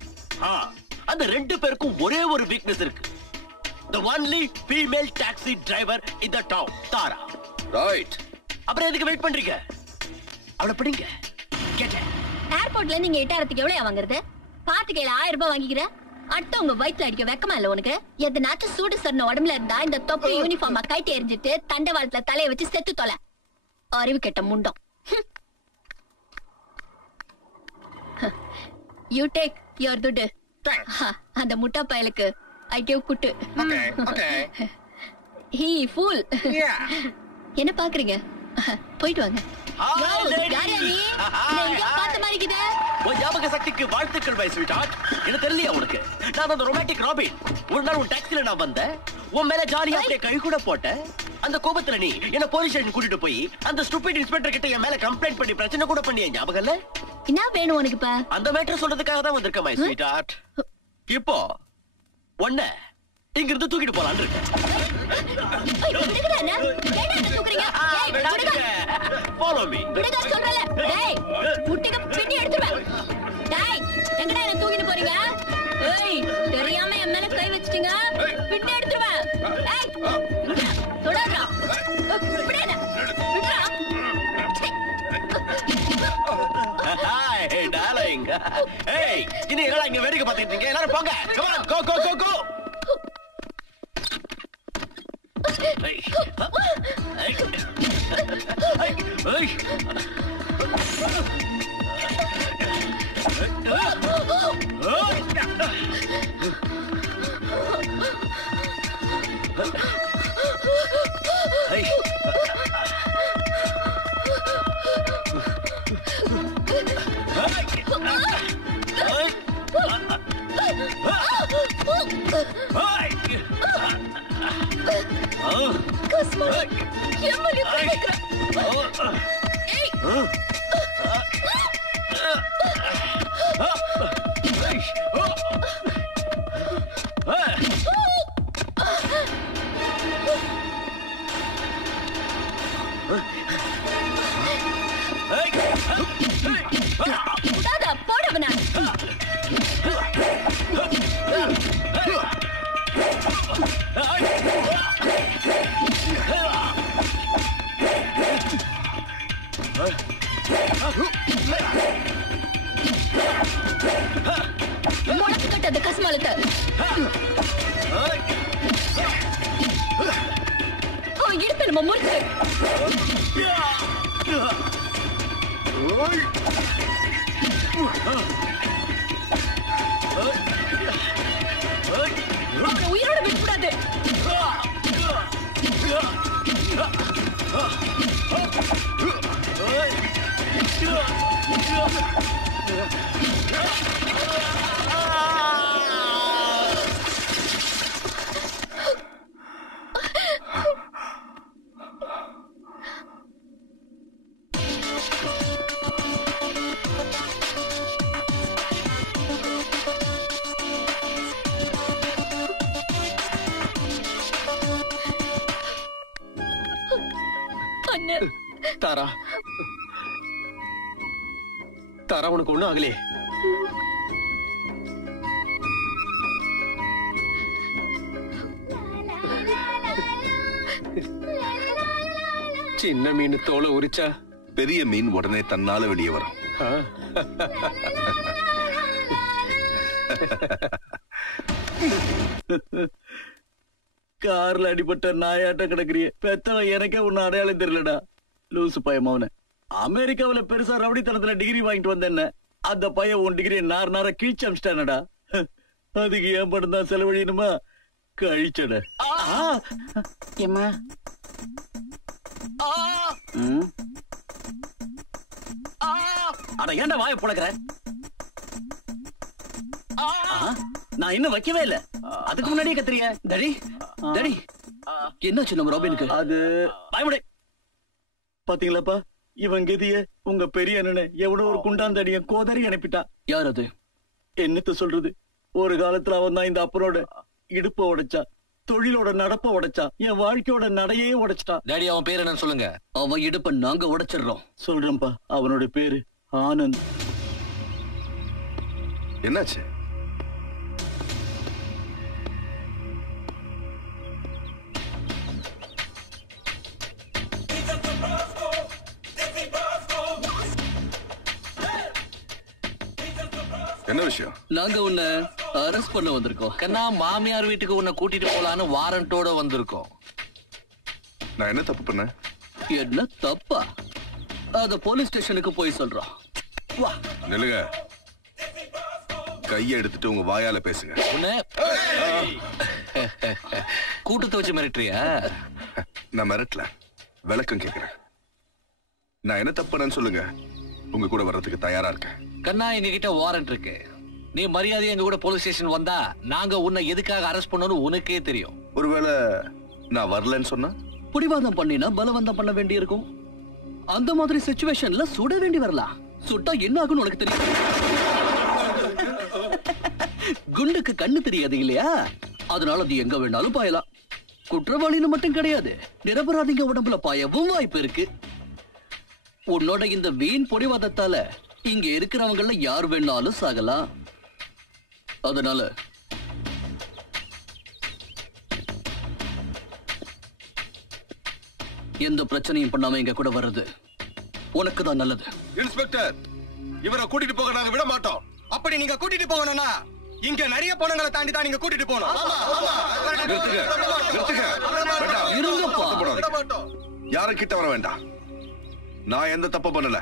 அந்த ரெண்டு பேருக்கும் ஒரே ஒரு வீக்னஸ் இருக்கு. The only female taxi driver in the town, Tara. Right. அப்புறம் எதுக்கு வெயிட் பண்றீங்க? அவளை பிடிங்க. Get her. ஏர்போர்ட்ல நீங்க எட்டாயிரத்துக்கு எவ்வளவு வாங்குறது? பாத்துக்கையில 1000 ரூபாய் வாங்கிக்கிற? அட்ட உங்க வயித்துல அடிக்க வெக்கமா இல்ல உனக்கு? எதனாச்சும் சூடு சரண உடம்புல இருந்தா இந்த தொப்பை யூனிஃபார்மா கைட்டி எரிஞ்சிட்டு தண்டவாளத்துல தலையை வச்சு செத்து தொலை. அறிவு கெட்ட முண்டம். You take your துட்டு. அந்த முட்டா பயலுக்கு I give குட்டு. Okay. He fool. Yeah. என்ன பாக்குறீங்க? போயிட்டு வாங்க. Hi, lady. யாரா நீ? நீங்க பார்த்த மாதிரி கிட்ட. உன் ஞாபக சக்திக்கு வாழ்த்துக்கள் மை ஸ்வீட். என்ன தெரியலையா உனக்கு? நான் அந்த ரொமான்டிக் ராபின். ஒரு நாள் உன் டாக்ஸில நான் வந்தேன். உன் மேல ஜாலியா அப்படியே கை கூட போட்டேன். அந்த கோபத்துல நீ என்ன போலீஸ் ஸ்டேஷன் கூட்டிட்டு போய் அந்த ஸ்டூபிட் இன்ஸ்பெக்டர் கிட்ட என் மேல கம்ப்ளைண்ட் பண்ணி பிரச்சனை கூட பண்ணிய ஞாபகம் இல்ல? என்ன வேணும் உனக்கு இப்ப? அந்த மேட்டர் சொல்றதுக்காக தான் வந்திருக்கேன் மை ஸ்வீட். இப்போ ஒண்ண இங்க இருந்து தூக்கிட்டு போலான்னு இருக்கேன். Follow me. தூக்கிட்டு போறீங்க. தெரியாம என் மேல கை வச்சிட்டீங்க. பின்னி எடுத்துருவேன். Hey darling. Hey, இனி எல்லாம் இங்க வேடிக்கை பார்த்துட்டு இருக்கீங்க. எல்லாரும் போங்க. Come on, go go go go. Hey. Hey. Hey. உயிரோட விடக்கூடாது. தாரா தாரா உனக்கு ஒண்ணும் ஆகலையே? சின்ன மீன் தோலை உரிச்சா பெரிய மீன் உடனே தன்னால வெளியே வரும். கார்ல அடிபட்ட நாயாட்ட கிடக்குறிய பெத்தவன் எனக்கே உன்ன அடையாளம் தெரியலடா. லூசு பையன் மவன. அமெரிக்காவில பெருசா ரவுடித்தனத்துல டிகிரி வாங்கிட்டு வந்தேன்ன அந்த பையன் உன் டிகிரி நார கீழ்ச்சி அமிச்சிட்டானடா. அதுக்கு ஏன் படம் தான் செலவழியணுமா? கழிச்சட ஏமா அட ஏன்டா வாயை புழக்கிற? நான் இன்னும் வைக்கவே இல்ல. அதுக்கு முன்னாடியே கத்துறிய. டடி டடி என்னாச்சு நம்ம ராபினுக்கு? அது பயமுடை பாத்தீங்களாப்பா, இவன் கதிய உங்க பெரிய அண்ணனை எவனோ ஒரு குண்டாந்தடிய கோதறி அனுப்பிட்டா. யார் அது? என்னத்த சொல்றது, ஒரு காலத்துல அவன் தான் இந்த அப்பனோட இடுப்ப உடைச்சா. தொழிலோட நடப்ப உடைச்சான், என் வாழ்க்கையோட நடையே உடைச்சிட்டான். டாடி அவன் பேர் என்னன்னு சொல்லுங்க. அவன் இடுப்ப நாங்க உடைச்சிடுறோம். சொல்றேன்ப்பா, அவனோட பேரு ஆனந்த். என்னாச்சு? என்ன விஷயம்? நாங்க உன்னை அரெஸ்ட் பண்ண வந்திருக்கோம். கண்ணா, மாமியார் வீட்டுக்கு உன்னை கூட்டிட்டு போலான்னு வாரண்டோட வந்திருக்கோம். நான் என்ன தப்பு பண்ணேன்? என்ன தப்பா? அத போலீஸ் ஸ்டேஷனுக்கு போய் சொல்றோம். வா. நில்லுங்க. கையை எடுத்துட்டு உங்க வாயால பேசுங்க. கூட்டத்தை வச்சு மிரட்டுறியா? நான் மிரட்டல, விளக்கம் கேக்குறேன். நான் என்ன தப்பு பண்ணேன்னு சொல்லுங்க. உங்க கூட வர்றதுக்கு தயாரா இருக்கேன். கண்ணா, எங்க கிட்ட வாரண்ட் இருக்கு. நீ மரியாதை எங்க கூட போலீஸ் ஸ்டேஷன் வந்தா நாங்க உன்னை எதுக்காக அரெஸ்ட் பண்ணணும் உனக்கே தெரியும். ஒருவேளை நான் வரலன்னு சொன்னா? பிடிவாதம் பண்ணினா பலவந்தம் பண்ண வேண்டி இருக்கும். அந்த மாதிரி சிச்சுவேஷன்ல சுட வேண்டி வரலாம். சுட்டா என்ன ஆகும்னு உனக்கு தெரியும். குண்டுக்கு கண்ணு தெரியாது இல்லையா? அதனால அது எங்க வேணாலும் பாயலாம். குற்றவாளின்னு மட்டும் கிடையாது, நிரபராதிங்க உடம்புல பாயவும் வாய்ப்பு இருக்கு. உன்னோட இந்த வீண் பொடிவாதத்தால இங்க இருக்கிறவங்கள யார் வேணாலும் சாகலாம். அதனால எந்த பிரச்சனையும் பண்ணாம எங்க கூட வர்றது உனக்கு தான் நல்லது. இன்ஸ்பெக்டர், இவரை கூட்டிட்டு போக நாங்க விட மாட்டோம். அப்படி நீங்க கூட்டிட்டு போகணும்னா இங்க நிறைய பொண்ணுங்களை தாண்டி தான் நீங்க கூட்டிட்டு போகணும். யாரும் கிட்ட வர வேண்டாம். நான் எந்த தப்பு பண்ணல.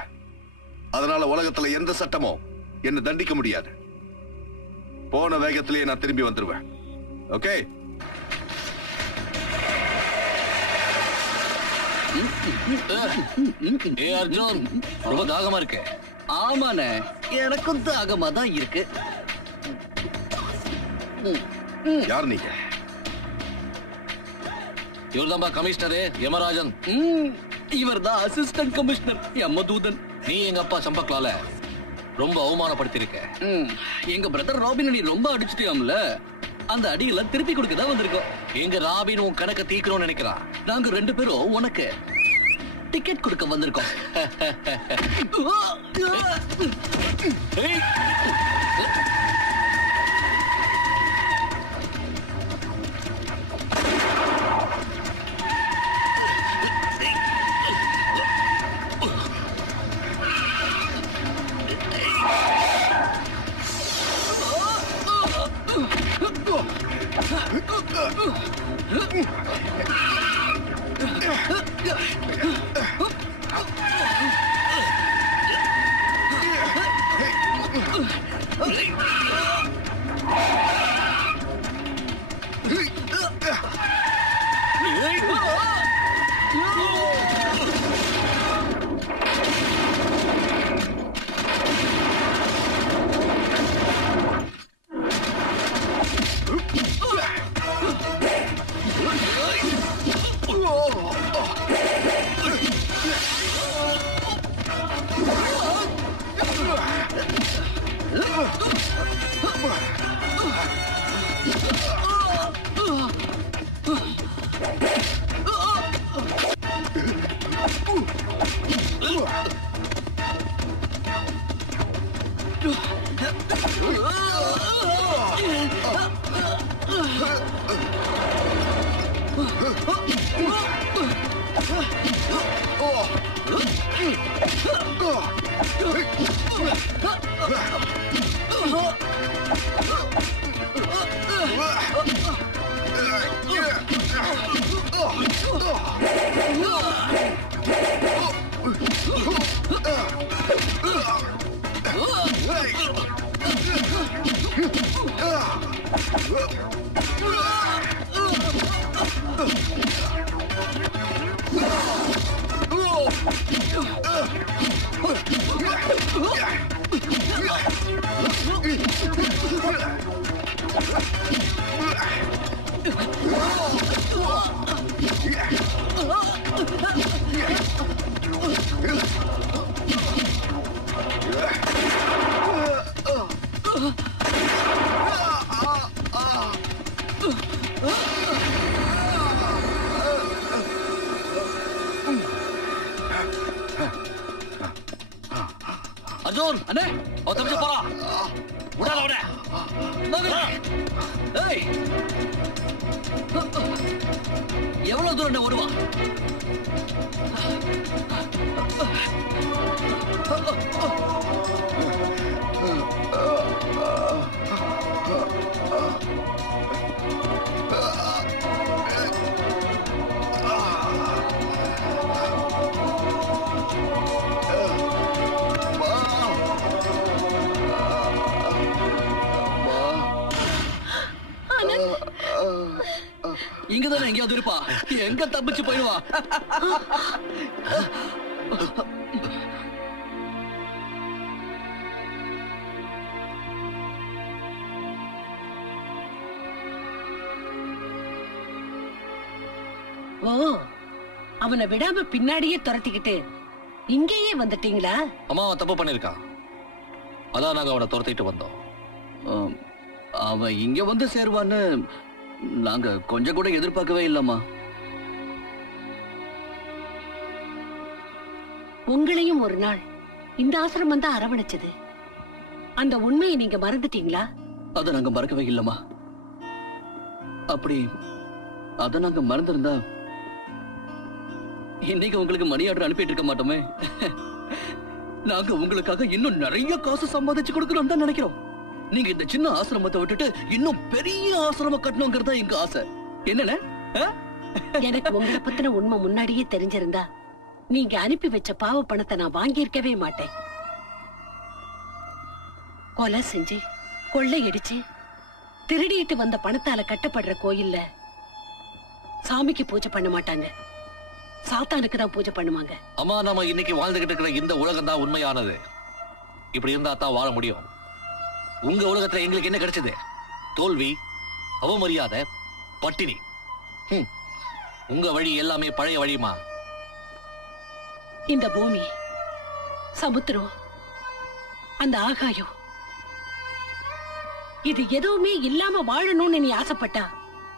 அதனால உலகத்துல எந்த சட்டமும் என்ன தண்டிக்க முடியாது. போன வேகத்திலேயே நான் திரும்பி வந்துருவேன். ஓகே? அர்ஜுன், ரொம்ப தாகமா இருக்கு. ஆமாண்ணே, எனக்கும் தாகமா தான் இருக்கு. யார் நீங்க? இவர்தான்பா கமிஷனரு யமராஜன். இவர் தான் அசிஸ்டன்ட் கமிஷனர் யமதூதன். நீ எங்க அப்பா சம்பக்லால ரொம்ப அவமானப்படுத்திருக்க. எங்க பிரதர் ராபின் நீ ரொம்ப அடிச்சிட்டியாம்ல, அந்த அடியெல்லாம் திருப்பி கொடுக்க தான் வந்திருக்கோம். எங்க ராபின் உன் கணக்க தீக்கணும்னு நினைக்கிறான். நாங்க ரெண்டு பேரும் உனக்கு டிக்கெட் கொடுக்க வந்திருக்கோம். அர்ஜுன் அண்ணே அவ தப்பிச்சு போறா. விடாத அவனை. ஏய் எவ்வளவு தூரம் வருவா? இங்கதானே எங்கேயாவது இருப்பா. எங்க தப்பிச்சு போயிடுவா? ஓ, அவனை விடாம பின்னாடியே துரத்திக்கிட்டு இங்கேயே வந்துட்டீங்களா? அம்மா அவன் தப்பு பண்ணிருக்கான். அதான் நாங்க அவனை துரத்திட்டு வந்தோம். அவன் இங்க வந்து சேருவான்னு நாங்க கொஞ்சம் கூட எதிர்பார்க்கவே இல்லம்மா. உங்களையும் ஒரு நாள் இந்த ஆசிரமம் தான் அரவணைச்சது. அந்த உண்மையை நீங்க மறந்துட்டீங்களா? அத நாங்க மறக்கவே இல்லம்மா. அப்படி அத நாங்க மறந்திருந்தா இன்னைக்கு உங்களுக்கு மணி ஆர்டர் அனுப்பிட்டு இருக்க மாட்டோமே. நாங்க உங்களுக்காக இன்னும் நிறைய காசு சம்பாதிச்சு கொடுக்கணும் தான் நினைக்கிறோம். நீங்க இந்த சின்ன ஆசிரமத்தை விட்டுட்டு இன்னும் பெரிய ஆசிரமம் கட்டணுங்கிறதா எங்க ஆசை. என்னன்னு எனக்கு உங்களை பத்தின உண்மை முன்னாடியே தெரிஞ்சிருந்தா நீங்க அனுப்பி வச்ச பாவ பணத்தை நான் வாங்கியிருக்கவே மாட்டேன். கொலை செஞ்சு கொள்ளையடிச்சு திருடிட்டு வந்த பணத்தால கட்டப்படுற கோயில்ல சாமிக்கு பூஜை பண்ண மாட்டாங்க, சாத்தானுக்கு தான் பூஜை பண்ணுவாங்க. அம்மா நாம இன்னைக்கு வாழ்ந்துகிட்டு இருக்கிற இந்த உலகம் தான் உண்மையானது. இப்படி இருந்தா தான் வாழ முடியும். உங்க உலகத்துல எங்களுக்கு என்ன கிடைச்சது? தோல்வி, அவமரியாதை, பட்டினி. உங்க வழி எல்லாமே பழைய வழிமா. இந்த பூமி, சமுத்திரம், அந்த ஆகாயம், இது எதுவுமே இல்லாம வாழணும்னு நீ ஆசைப்பட்டா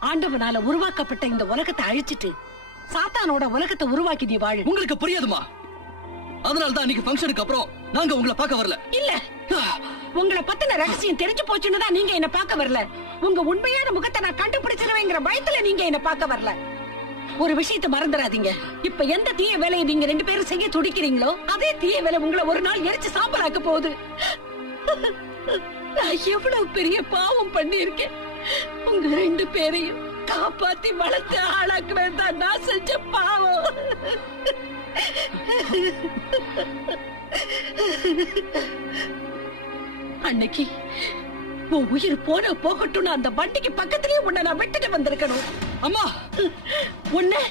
ஆண்டவனால உருவாக்கப்பட்ட இந்த உலகத்தை அழிச்சிட்டு சாத்தானோட உலகத்தை உருவாக்கி நீ வாழ. உங்களுக்கு புரியாதுமா. அதனால தான் இன்னைக்கு ஃபங்க்ஷனுக்கு அப்புறம் நாங்க உங்களை பார்க்க வரல. இல்ல, உங்களை பத்தின ரகசியம் தெரிஞ்சு போச்சுன்னு தான் நீங்க என்ன பார்க்க வரல. உங்க உண்மையான முகத்தை நான் கண்டுபிடிச்சிருவேங்கிற பயத்துல நீங்க என்ன பார்க்க வரல. ஒரு விஷயத்தை மறந்துடாதீங்க. இப்ப எந்த தீய வேலையை நீங்க ரெண்டு பேரும் செய்ய துடிக்கிறீங்களோ அதே தீய வேலை உங்களை ஒரு நாள் எரிச்சு சாம்பலாக்க போகுது. நான் எவ்வளவு பெரிய பாவம் பண்ணியிருக்கேன். உங்க ரெண்டு பேரையும் காப்பாத்தி வளர்த்து ஆளாக்குறது தான் நான் செஞ்ச பாவம். அன்னைக்கு உன் உயிர் போன போகட்டும் அந்த வண்டிக்கு பக்கத்திலேயே உன்னை நான் விட்டுட்டு வந்திருக்கணும். அம்மா, உன்னை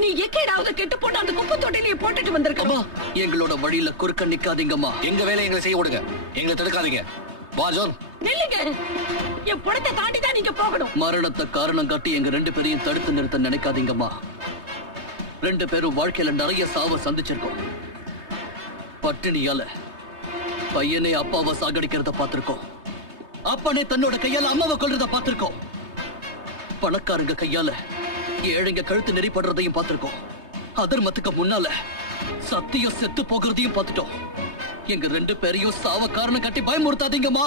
நீ எக்கேடாவது கெட்டு போட்டு அந்த குப்பை தொட்டிலேயே போட்டுட்டு வந்திருக்கணும். எங்களோட வழியில குறுக்க நிக்காதீங்கம்மா. எங்க வேலையை எங்களை செய்ய விடுங்க, எங்களை தடுக்காதீங்க. வா ஜான், நில்லுங்க. என் புறத்தை தாண்டி தான் நீங்க போகணும். மரணத்தை காரணம் காட்டி எங்க ரெண்டு பேரையும் தடுத்து நிறுத்த நினைக்காதீங்கம்மா. ரெண்டு பேரும் வாழ்க்கையில நிறைய சாவ சந்திச்சிருக்கோம். பட்டினியால பையனே அப்பாவை சாகடிக்கிறத பார்த்திருக்கோம். அப்பனே தன்னோட கையால அம்மாவை கொல்றத பார்த்திருக்கோம். பணக்காரங்க கையால ஏழைங்க கழுத்து நெறிப்படுறதையும் பார்த்திருக்கோம். அதர்மத்துக்கு முன்னால சத்தியம் செத்து போகிறதையும் பார்த்துட்டோம். எங்க ரெண்டு பேரையும் சாவ காரணம் காட்டி பயமுறுத்தாதீங்கம்மா.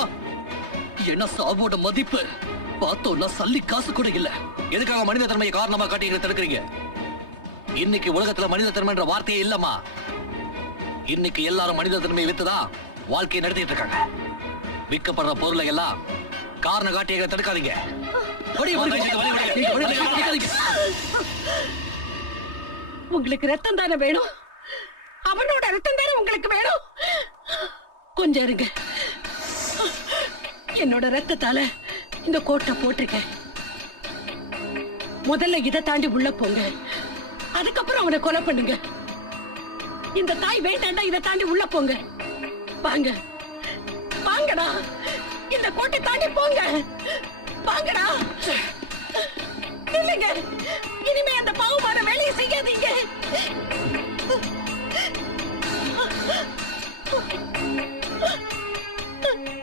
ஏன்னா சாவோட மதிப்பு பார்த்தோம்னா சல்லி காசு கூட இல்ல. எதுக்காக மனித தன்மையை காரணமா காட்டி எங்களை தடுக்கிறீங்க? இன்னைக்கு உலகத்துல மனித தன்மைன்ற வார்த்தையே இல்லம்மா. இன்னைக்கு எல்லாரும் மனித தன்மையை வித்துதான் வாழ்க்கையை நடத்திட்டு இருக்காங்க. விற்கப்படுற பொருளை எல்லாம் காரணம் காட்டி எங்களை தடுக்காதீங்க. உங்களுக்கு ரத்தம் தானே வேணும்? அவனோட ரத்தம் தானே உங்களுக்கு வேணும்? கொஞ்சம் இருங்க. என்னோட ரத்தத்தால இந்த கோட்டை போட்டிருக்கேன். முதல்ல இதை தாண்டி உள்ள போங்க, அதுக்கப்புறம் அவனை கொலை பண்ணுங்க. இந்த தாய் வேண்டாண்டா, இதை தாண்டி உள்ள போங்க. வாங்க வாங்கடா, இந்த கோட்டை தாண்டி போங்க. வாங்கடா, இல்லைங்க, இனிமே அந்த பாவமான வேலையை செய்யாதீங்க.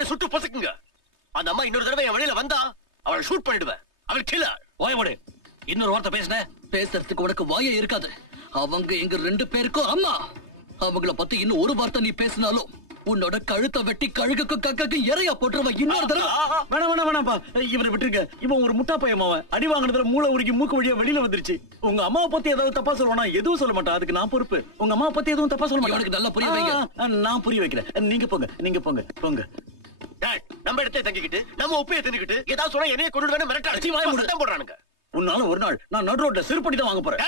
சுட்டு பொசுக்குங்க. அந்த அம்மா இன்னொரு தடவை என் வழியில வந்தா அவளை ஷூட் பண்ணிடுவேன். அவள் கில்லர். வாயமோடு. இன்னொரு வார்த்தை பேசுன பேசுறதுக்கு உனக்கு வாயே இருக்காது. அவங்க எங்க ரெண்டு பேருக்கும் அம்மா. அவங்கள பத்தி இன்னும் ஒரு வார்த்தை நீ பேசினாலும் உன்னோட கழுத்தை வெட்டி கழுகுக்கும் கக்கக்கும் இறையா போட்டுருவ இன்னொரு தடவை. வேணாம்ப்பா, இவனை விட்டுருங்க. இவன் ஒரு முட்டா பையன். அவன் அடி வாங்கினதுல மூளை உருகி மூக்கு வழியா வெளியில வந்துருச்சு. உங்க அம்மாவை பத்தி ஏதாவது தப்பா சொல்லுவானா? எதுவும் சொல்ல மாட்டான், அதுக்கு நான் பொறுப்பு. உங்க அம்மாவை பத்தி எதுவும் தப்பா சொல்ல மாட்டான். இவனுக்கு நல்லா புரிய வைங்க. நான் புரிய வைக்கிறேன். நீங்க போங்க. நம்ம இடத்துல தங்கிக்கிட்டு நம்ம உப்பையை தின்னுக்கிட்டு ஏதாவது சொன்னா என்னைய கொண்டு மிரட்ட போடுறானுங்க. உன்னால ஒரு நாள் நான் நடு ரோட்ல செருப்படி தான் வாங்க போறேன்.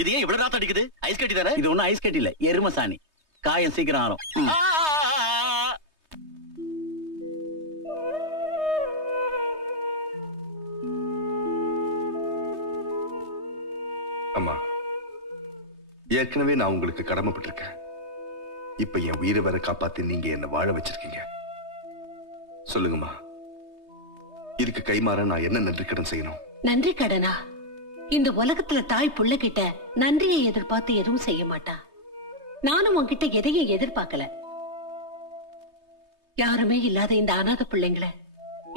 இது ஏன் இவ்வளவு ராத் அடிக்குது? ஐஸ் கட்டி தானே? இது ஒண்ணும் ஐஸ் கட்டி இல்ல, எரும சாணி. காயம் சீக்கிரம் ஆறும். அம்மா, ஏற்கனவே நான் உங்களுக்கு கடமைப்பட்டிருக்கேன். இப்ப என் உயிரை வர காப்பாத்தி நீங்க என்ன வாழ வச்சிருக்கீங்க. சொல்லுங்கம்மா, இதுக்கு கைமாற நான் என்ன நன்றி கடன் செய்யணும்? நன்றி கடனா? இந்த உலகத்துல தாய் புள்ள கிட்ட நன்றியை எதிர்பார்த்து எதுவும் செய்ய மாட்டா. நானும் உன்கிட்ட எதையும் எதிர்பார்க்கல. யாருமே இல்லாத இந்த அநாத பிள்ளைங்களை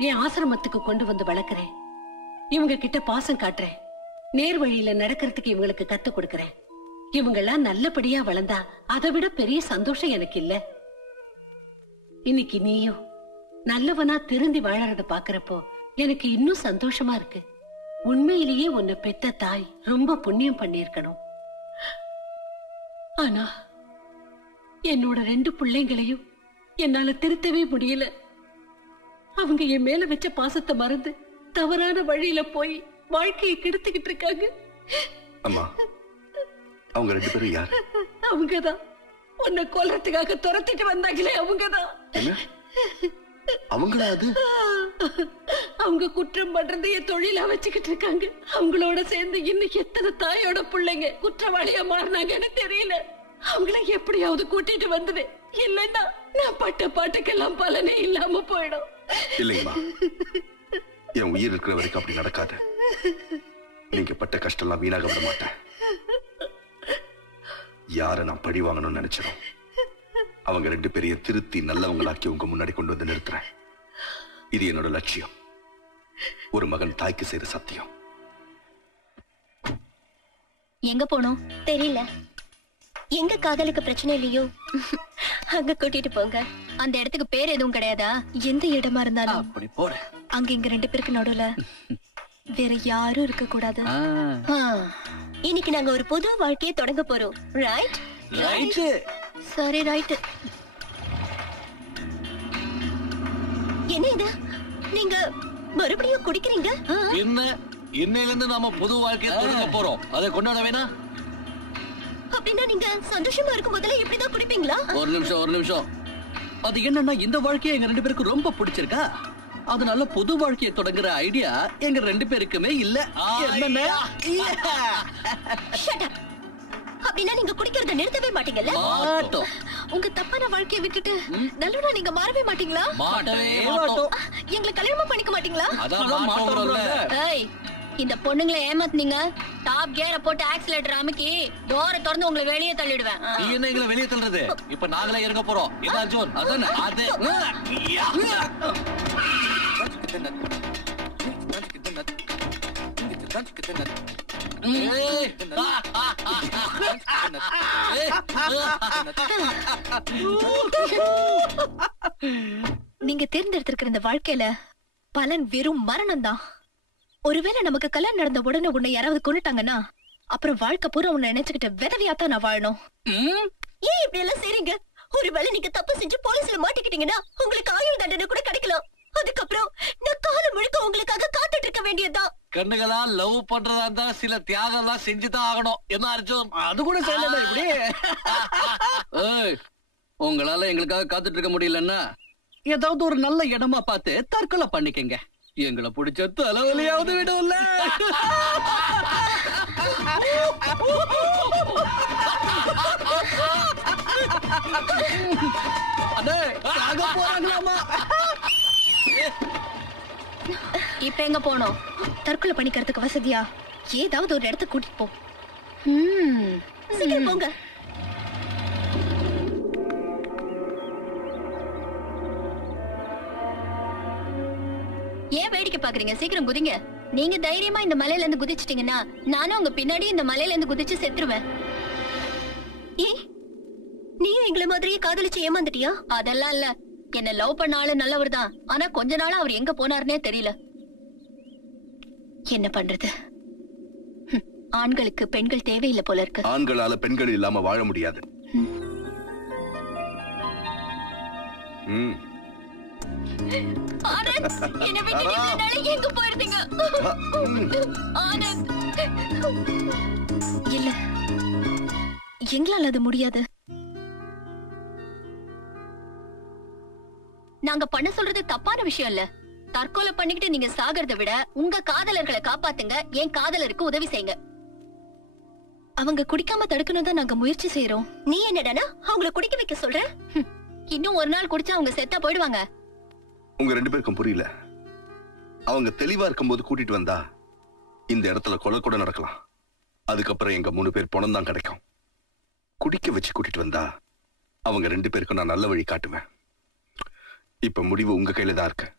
என் ஆசிரமத்துக்கு கொண்டு வந்து வளர்க்கிறேன். இவங்க கிட்ட பாசம் காட்டுறேன். நேர் வழியில நடக்கிறதுக்கு இவங்களுக்கு கத்து கொடுக்கறேன். இவங்க எல்லாம் நல்லபடியா வளர்ந்தா அதை விட பெரிய சந்தோஷம் எனக்கு இல்ல. இன்னைக்கு நீயும் நல்லவனா திருந்தி வாழறத பாக்குறப்போ எனக்கு இன்னும் சந்தோஷமா இருக்கு. உண்மையிலேயே உன்னை பெத்த தாய் ரொம்ப புண்ணியம் பண்ணிருக்கணும். ஆனா என்னோட 2 பிள்ளைங்களையும் என்னால திருத்தவே முடியல. அவங்க என் மேல வச்ச பாசத்தை மறந்து தவறான வழியில போய் வாழ்க்கையை கெடுத்துக்கிட்டு இருக்காங்க. அம்மா, அவங்க 2 பேரும் யார்? அவங்கதான் உன்னை கொல்றதுக்காக துரத்திட்டு வந்தாங்களே, அவங்கதான். அவங்களா? அது அவங்க குற்றம் பண்றதையே தொழிலா வச்சுக்கிட்டு இருக்காங்க. அவங்களோட சேர்ந்து இன்னும் எத்தனை தாயோட பிள்ளைங்க குற்றவாளியா மாறினாங்கன்னு தெரியல. அவங்கள எப்படியாவது கூட்டிட்டு வந்தது, இல்லன்னா நான் பட்ட பாட்டுக்கெல்லாம் பலனே இல்லாம போயிடும். இல்லைங்கம்மா, என் உயிர் இருக்கிற வரைக்கும் அப்படி நடக்காது. நீங்க பட்ட கஷ்டம் வீணாக விட மாட்டேன். யார நான் பழி வாங்கணும்னு நினைச்சிடும் அவங்க 2 பேரையும் திருத்தி நல்லவங்களாக்கி உங்க முன்னாடி கொண்டு வந்து நிறுத்துறேன். இது என்னோட லட்சியம். ஒரு மகன் தாய்க்கு செய்த சத்தியம். எங்க போனோம் தெரியல. எங்க காதலுக்கு பிரச்சனை இல்லையோ அங்க கூட்டிட்டு போங்க. அந்த இடத்துக்கு பேர் எதுவும் கிடையாதா? எந்த இடமா இருந்தாலும் அப்படி போற. அங்க இங்க 2 பேருக்கு நடுவுல வேற யாரும் இருக்க கூடாது. இன்னைக்கு நாங்க ஒரு புது வாழ்க்கையை தொடங்க போறோம். ரைட்? ரைட். சரி, ரைட். என்ன இது? நீங்க மறுபடியும் குடிக்கிறீங்க? இன்னையில இருந்து நாம புது வாழ்க்கையை தொடங்க போறோம். அதை கொண்டாட வேணா? அப்படின்னா நீங்க சந்தோஷமா இருக்கும் போதுல இப்படிதான் குடிப்பீங்களா? ஒரு நிமிஷம். அது என்னன்னா, இந்த வாழ்க்கையை எங்க 2 பேருக்கு ரொம்ப பிடிச்சிருக்கா. அதனால புது வாழ்க்கையை தொடங்குற ஐடியா எங்க 2 பேருக்குமே இல்ல. அப்படின்னா நீங்க குடிக்கிறத நிறுத்தவே மாட்டீங்கல்ல? மாட்டோம். உங்க தப்பான வாழ்க்கையை விட்டுட்டு நல்லவனா நீங்க மாறவே மாட்டீங்களா? மாட்டவே மாட்டோம். எங்களை கல்யாணம் பண்ணிக்க மாட்டீங்களா? அதான் மாட்டோம்ல. ஏய், இந்த பொண்ணுங்களை ஏமாத்துனீங்க. டாப் கியரை போட்டு ஆக்சிலேட்டர் அமுக்கி டோரை திறந்து உங்களை வெளியே தள்ளிடுவேன். நீ என்ன எங்களை வெளியே தள்ளுறது? இப்ப நாங்களே இறங்க போறோம். என்ன அர்ஜுன்? அதானே அது. நீங்க தேர்ந்தெடுத்திருக்கிற இந்த வாழ்க்கையில பலன் வெறும் மரணம் தான். ஒருவேளை நமக்கு கல்யாணம் நடந்த உடனே உன்னை யாராவது கொண்டுட்டாங்கன்னா அப்புறம் வாழ்க்கை பூரா உன்னை நினைச்சுக்கிட்ட விதவியாத்தான் நான் வாழணும். ஏன் இப்படி எல்லாம் செய்றீங்க? ஒருவேளை நீங்க தப்பு செஞ்சு போலீஸ்ல மாட்டிக்கிட்டீங்கன்னா உங்களுக்கு ஆயுள் தண்டனை கூட கிடைக்கலாம். அதுக்கப்புறம் நான் காலம் முழுக்க உங்களுக்காக காத்துட்டு இருக்க வேண்டியதுதான். கண்ணுகளா லவ் பண்றதா இருந்தா சில தியாகம் எல்லாம் செஞ்சுதான் ஆகணும். என்ன அர்ஜுன்? அது கூட செய்யல இப்படி. உங்களால எங்களுக்காக காத்துட்டு இருக்க முடியலன்னா ஏதாவது ஒரு நல்ல இடமா பார்த்து தற்கொலை பண்ணிக்கங்க. எங்களை பிடிச்ச தலைவலியாவது விடும்ல. போறாங்களாமா? இப்ப எங்க போனோம்? தற்கொலை பண்ணிக்கிறதுக்கு வசதியா ஏதாவது ஒரு இடத்துக்கு கூட்டிட்டு போ. சீக்கிரம் போங்க. ஏன் வேடிக்கை பாக்குறீங்க? சீக்கிரம் குதிங்க. நீங்க தைரியமா இந்த மலையில இருந்து குதிச்சிட்டீங்கன்னா நானும் உங்க பின்னாடி இந்த மலையில இருந்து குதிச்சு செத்துருவேன். நீ எங்களை மாதிரியே காதலிச்சு ஏமாந்துட்டியா? அதெல்லாம் இல்ல. என்ன லவ் பண்ண ஆளு நல்லவர் தான். ஆனா கொஞ்ச நாளா அவர் எங்க போனாருன்னே தெரியல. என்ன பண்றது? ஆண்களுக்கு பெண்கள் தேவையில்லை போல இருக்கு. ஆண்களால பெண்கள் இல்லாம வாழ முடியாது. ஆனந்த், என்னை விட்டு இவ்வளவு நாளா எங்க போயிருந்தீங்க? ஆனந்த், இல்ல, எங்களால அது முடியாது. நாங்க பண்ண சொல்றது தப்பான விஷயம் இல்ல. தற்கொலை பண்ணிக்கிட்டு நீங்க சாகிறத விட உங்க காதலர்களை காப்பாத்துங்க, என் காதலருக்கு உதவி செய்யுங்க. அவங்க குடிக்காம தடுக்கணும் தான் நாங்க முயற்சி செய்யறோம். நீ என்னடானா அவங்கள குடிக்க வைக்க சொல்ற? இன்னும் ஒரு நாள் குடிச்சா அவங்க செத்தா போயிடுவாங்க. உங்க 2 பேருக்கும் புரியல. அவங்க தெளிவா இருக்கும்போது கூட்டிட்டு வந்தா இந்த இடத்துல கொலை கூட நடக்கலாம். அதுக்கப்புறம் எங்க 3 பேர் பணம் தான் கிடைக்கும். குடிக்க வச்சு கூட்டிட்டு வந்தா அவங்க 2 பேருக்கும் நான் நல்ல வழி காட்டுவேன். இப்ப முடிவு உங்க கையில தான் இருக்கு.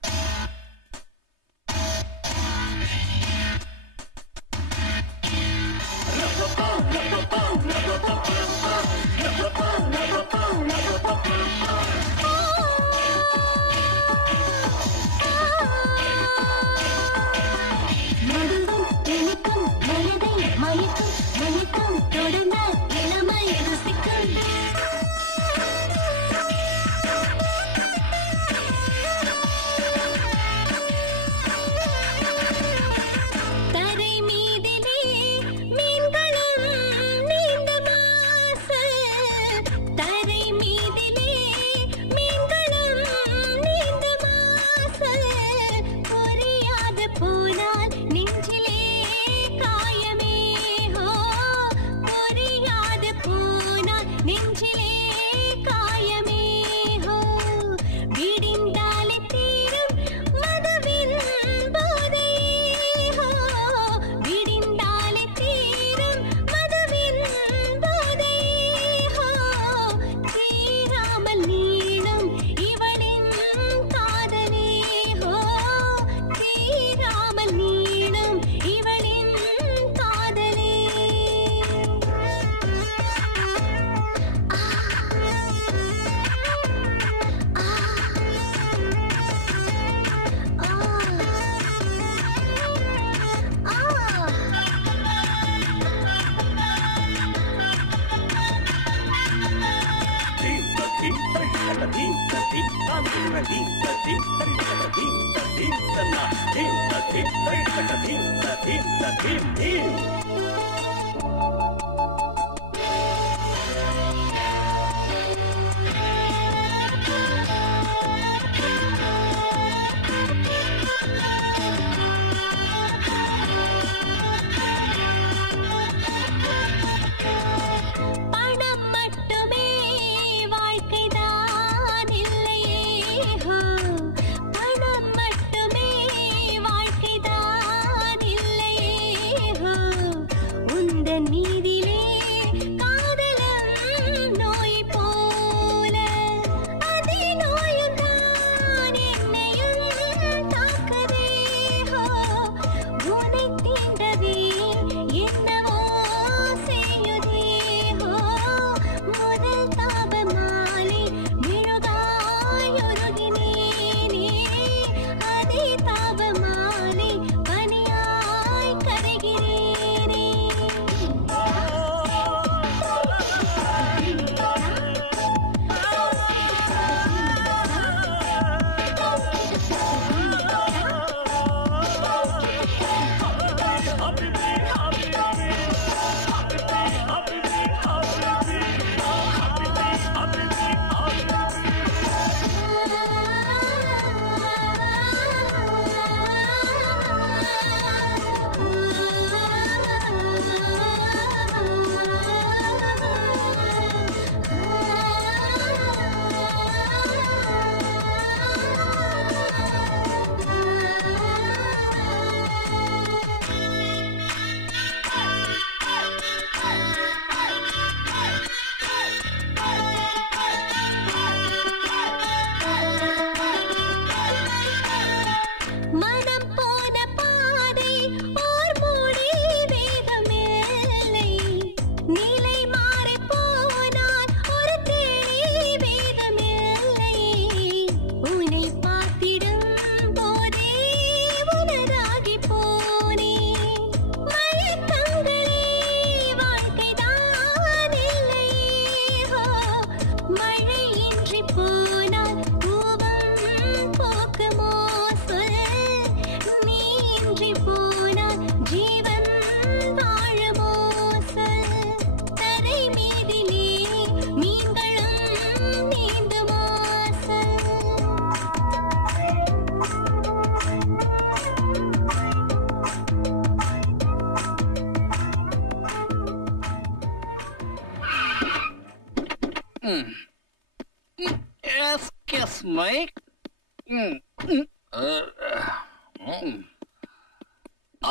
எஸ்கஸ் மைக்.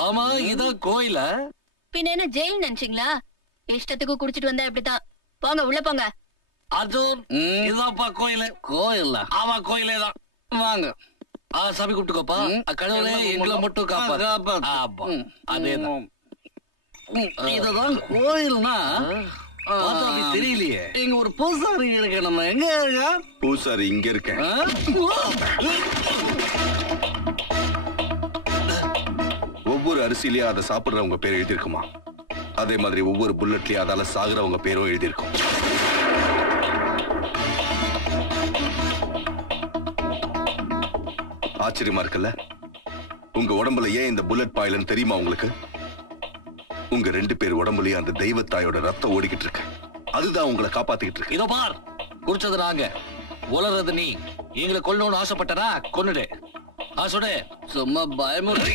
ஆமா, இதான் கோயில. பின்ன என்ன ஜெயில் நினைச்சீங்களா? இஷ்டத்துக்கு குடிச்சிட்டு வந்தா இப்படித்தான். போங்க, உள்ள போங்க. அர்ஜுன், இதான்ப்பா கோயிலு. கோயில்ல? ஆமா, கோயிலே தான். வாங்க. சாமி கூப்பிட்டுக்கோப்பா. கடவுளே எங்களை மட்டும் காப்பாத்து. அதேதான். இதுதான் கோயில்னா தெரியலையே. இங்க ஒரு பூசாரி இருக்கு. நம்ம எங்க இருக்க? பூசாரி இங்க இருக்கேன். ஒவ்வொரு அரிசியிலயும் அதை சாப்பிடுறவங்க பேர் எழுதியிருக்குமா? அதே மாதிரி ஒவ்வொரு புல்லட்லயும் அதால சாகுறவங்க பேரும் எழுதியிருக்கும். ஆச்சரியமா இருக்குல்ல? உங்க உடம்புல ஏன் இந்த புல்லட் பாயிலன்னு தெரியுமா உங்களுக்கு? உங்க 2 பேர் உடம்புலயும் அந்த தெய்வத்தாயோட ரத்தம் ஓடிக்கிட்டு இருக்கு. அதுதான் உங்களை காப்பாத்திக்கிட்டு இருக்கு. இதோ பார், குடிச்சது நாங்க, உலறது நீ. எங்களை கொல்லணும்னு ஆசைப்பட்டனா கொன்னுடு. ஆசோட சும்மா பயமுறுத்தி.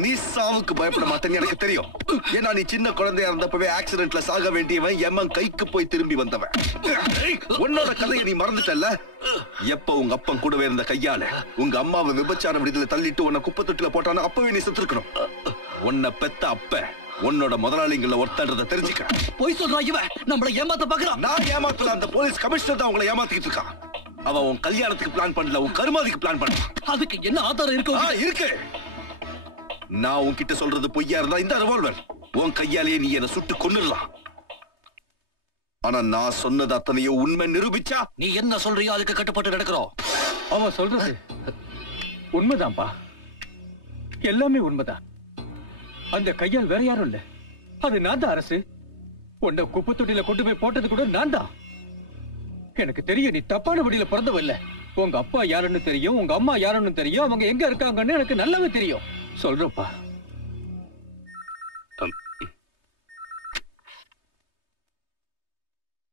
நீ சாவுக்கு பயப்பட மாட்டேன்னு எனக்கு தெரியும். ஏன்னா நீ சின்ன குழந்தையா இருந்தப்பவே ஆக்சிடென்ட்ல சாக வேண்டியவன் எம்மன் கைக்கு போய் திரும்பி வந்தவன். உன்னோட கதையை நீ மறந்துட்டல்ல? எப்ப உங்க அப்பன் கூடவே இருந்த கையால உங்க அம்மாவை விபச்சார விடுதலை தள்ளிட்டு உன்னை குப்பை தொட்டில போட்டானோ அப்பவே நீ செத்துருக்கணும். உன்னை பெத்த அப்ப உன்னோட முதலாளிகளை ஒருத்தன்றத தெரிஞ்சுக்க. போய் சொல்றான் இவன், நம்மள ஏமாத்த பாக்குறான். நான் ஏமாத்தல, அந்த போலீஸ் கமிஷனர் தான் உங்களை ஏமாத்திட்டு இருக்கான். அவன் உன் கல்யாணத்துக்கு பிளான் பண்ணல, உன் கருமாதிக்கு பிளான் பண்ணான். அதுக்கு என்ன ஆதாரம் இருக்கு? இருக்கு. நான் உன்கிட்ட சொல்றது பொய்யா இருந்தா இந்த ரிவால்வர் உன் கையாலேயே நீ என்ன சுட்டு கொன்னுடலாம். ஆனா நான் சொன்னது அத்தனையோ உண்மை நிரூபிச்சா நீ என்ன சொல்றியோ அதுக்கு கட்டுப்பட்டு நடக்கிறோம். அவன் சொல்றது உண்மைதான்ப்பா, எல்லாமே உண்மைதான். அந்த கையால் வேற யாரும் இல்ல, அது நான் தான். அரசு உன்னை குப்பை தொட்டியில கொண்டு போய் போட்டது கூட நான் தான். எனக்கு தெரியும் நீ தப்பான வழியில பிறந்தவ இல்ல. உங்க அப்பா யாருன்னு தெரியும், உங்க அம்மா யாருன்னு தெரியும், அவங்க எங்க இருக்காங்கன்னு எனக்கு நல்லாவே தெரியும். சொல்றப்பா.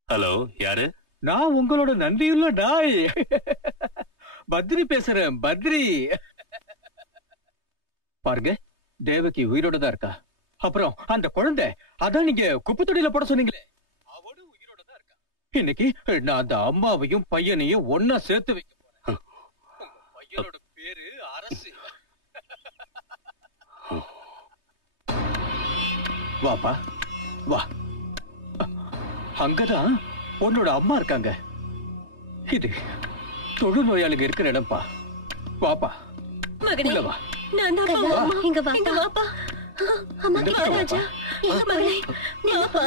ஹலோ, யாரு? நான் உங்களோட நன்றியுள்ள டாய் பத்ரி பேசுறேன். பத்ரி பாருங்க, தேவகி உயிரோட தான் இருக்கா. அப்புறம் அந்த குழந்தை, அதான் நீங்க குப்பை தொட்டியில போட சொன்னீங்களே, அவனும் உயிரோட தான் இருக்கா. இன்னைக்கு நான் அந்த அம்மாவையும் பையனையும் ஒன்னா சேர்த்து வைக்க போறேன். பையனோட பேரு அரசு. வாப்பா வா. அங்கதான் உன்னோட அம்மா இருக்காங்க. இது தொழு நோயாளிங்க இருக்கிற இடம்பா. வாப்பா. மகனே, வா. நான் தான் அம்மா. இங்க வா. இங்க வாப்பா. அம்மா கிட்ட ராஜா. இங்க மகனே, நீ வாப்பா.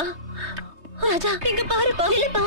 ராஜா, இங்க பாருப்பா. இல்லப்பா.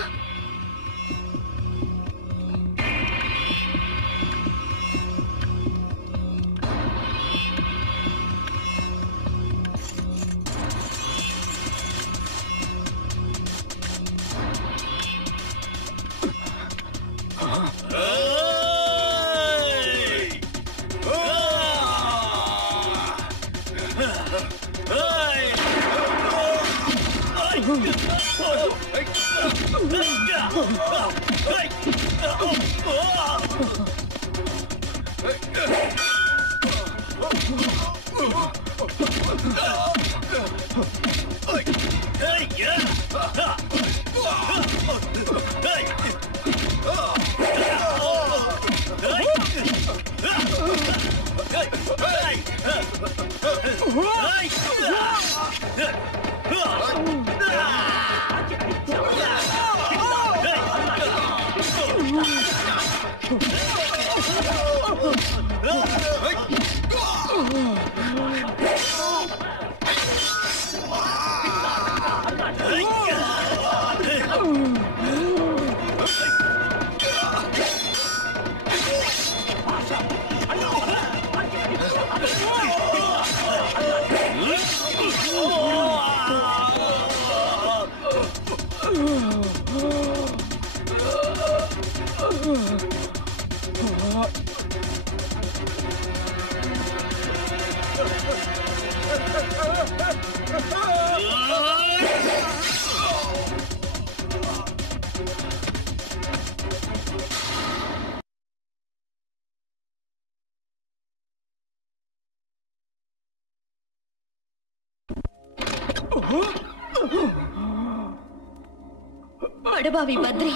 படுபாவி பத்ரி,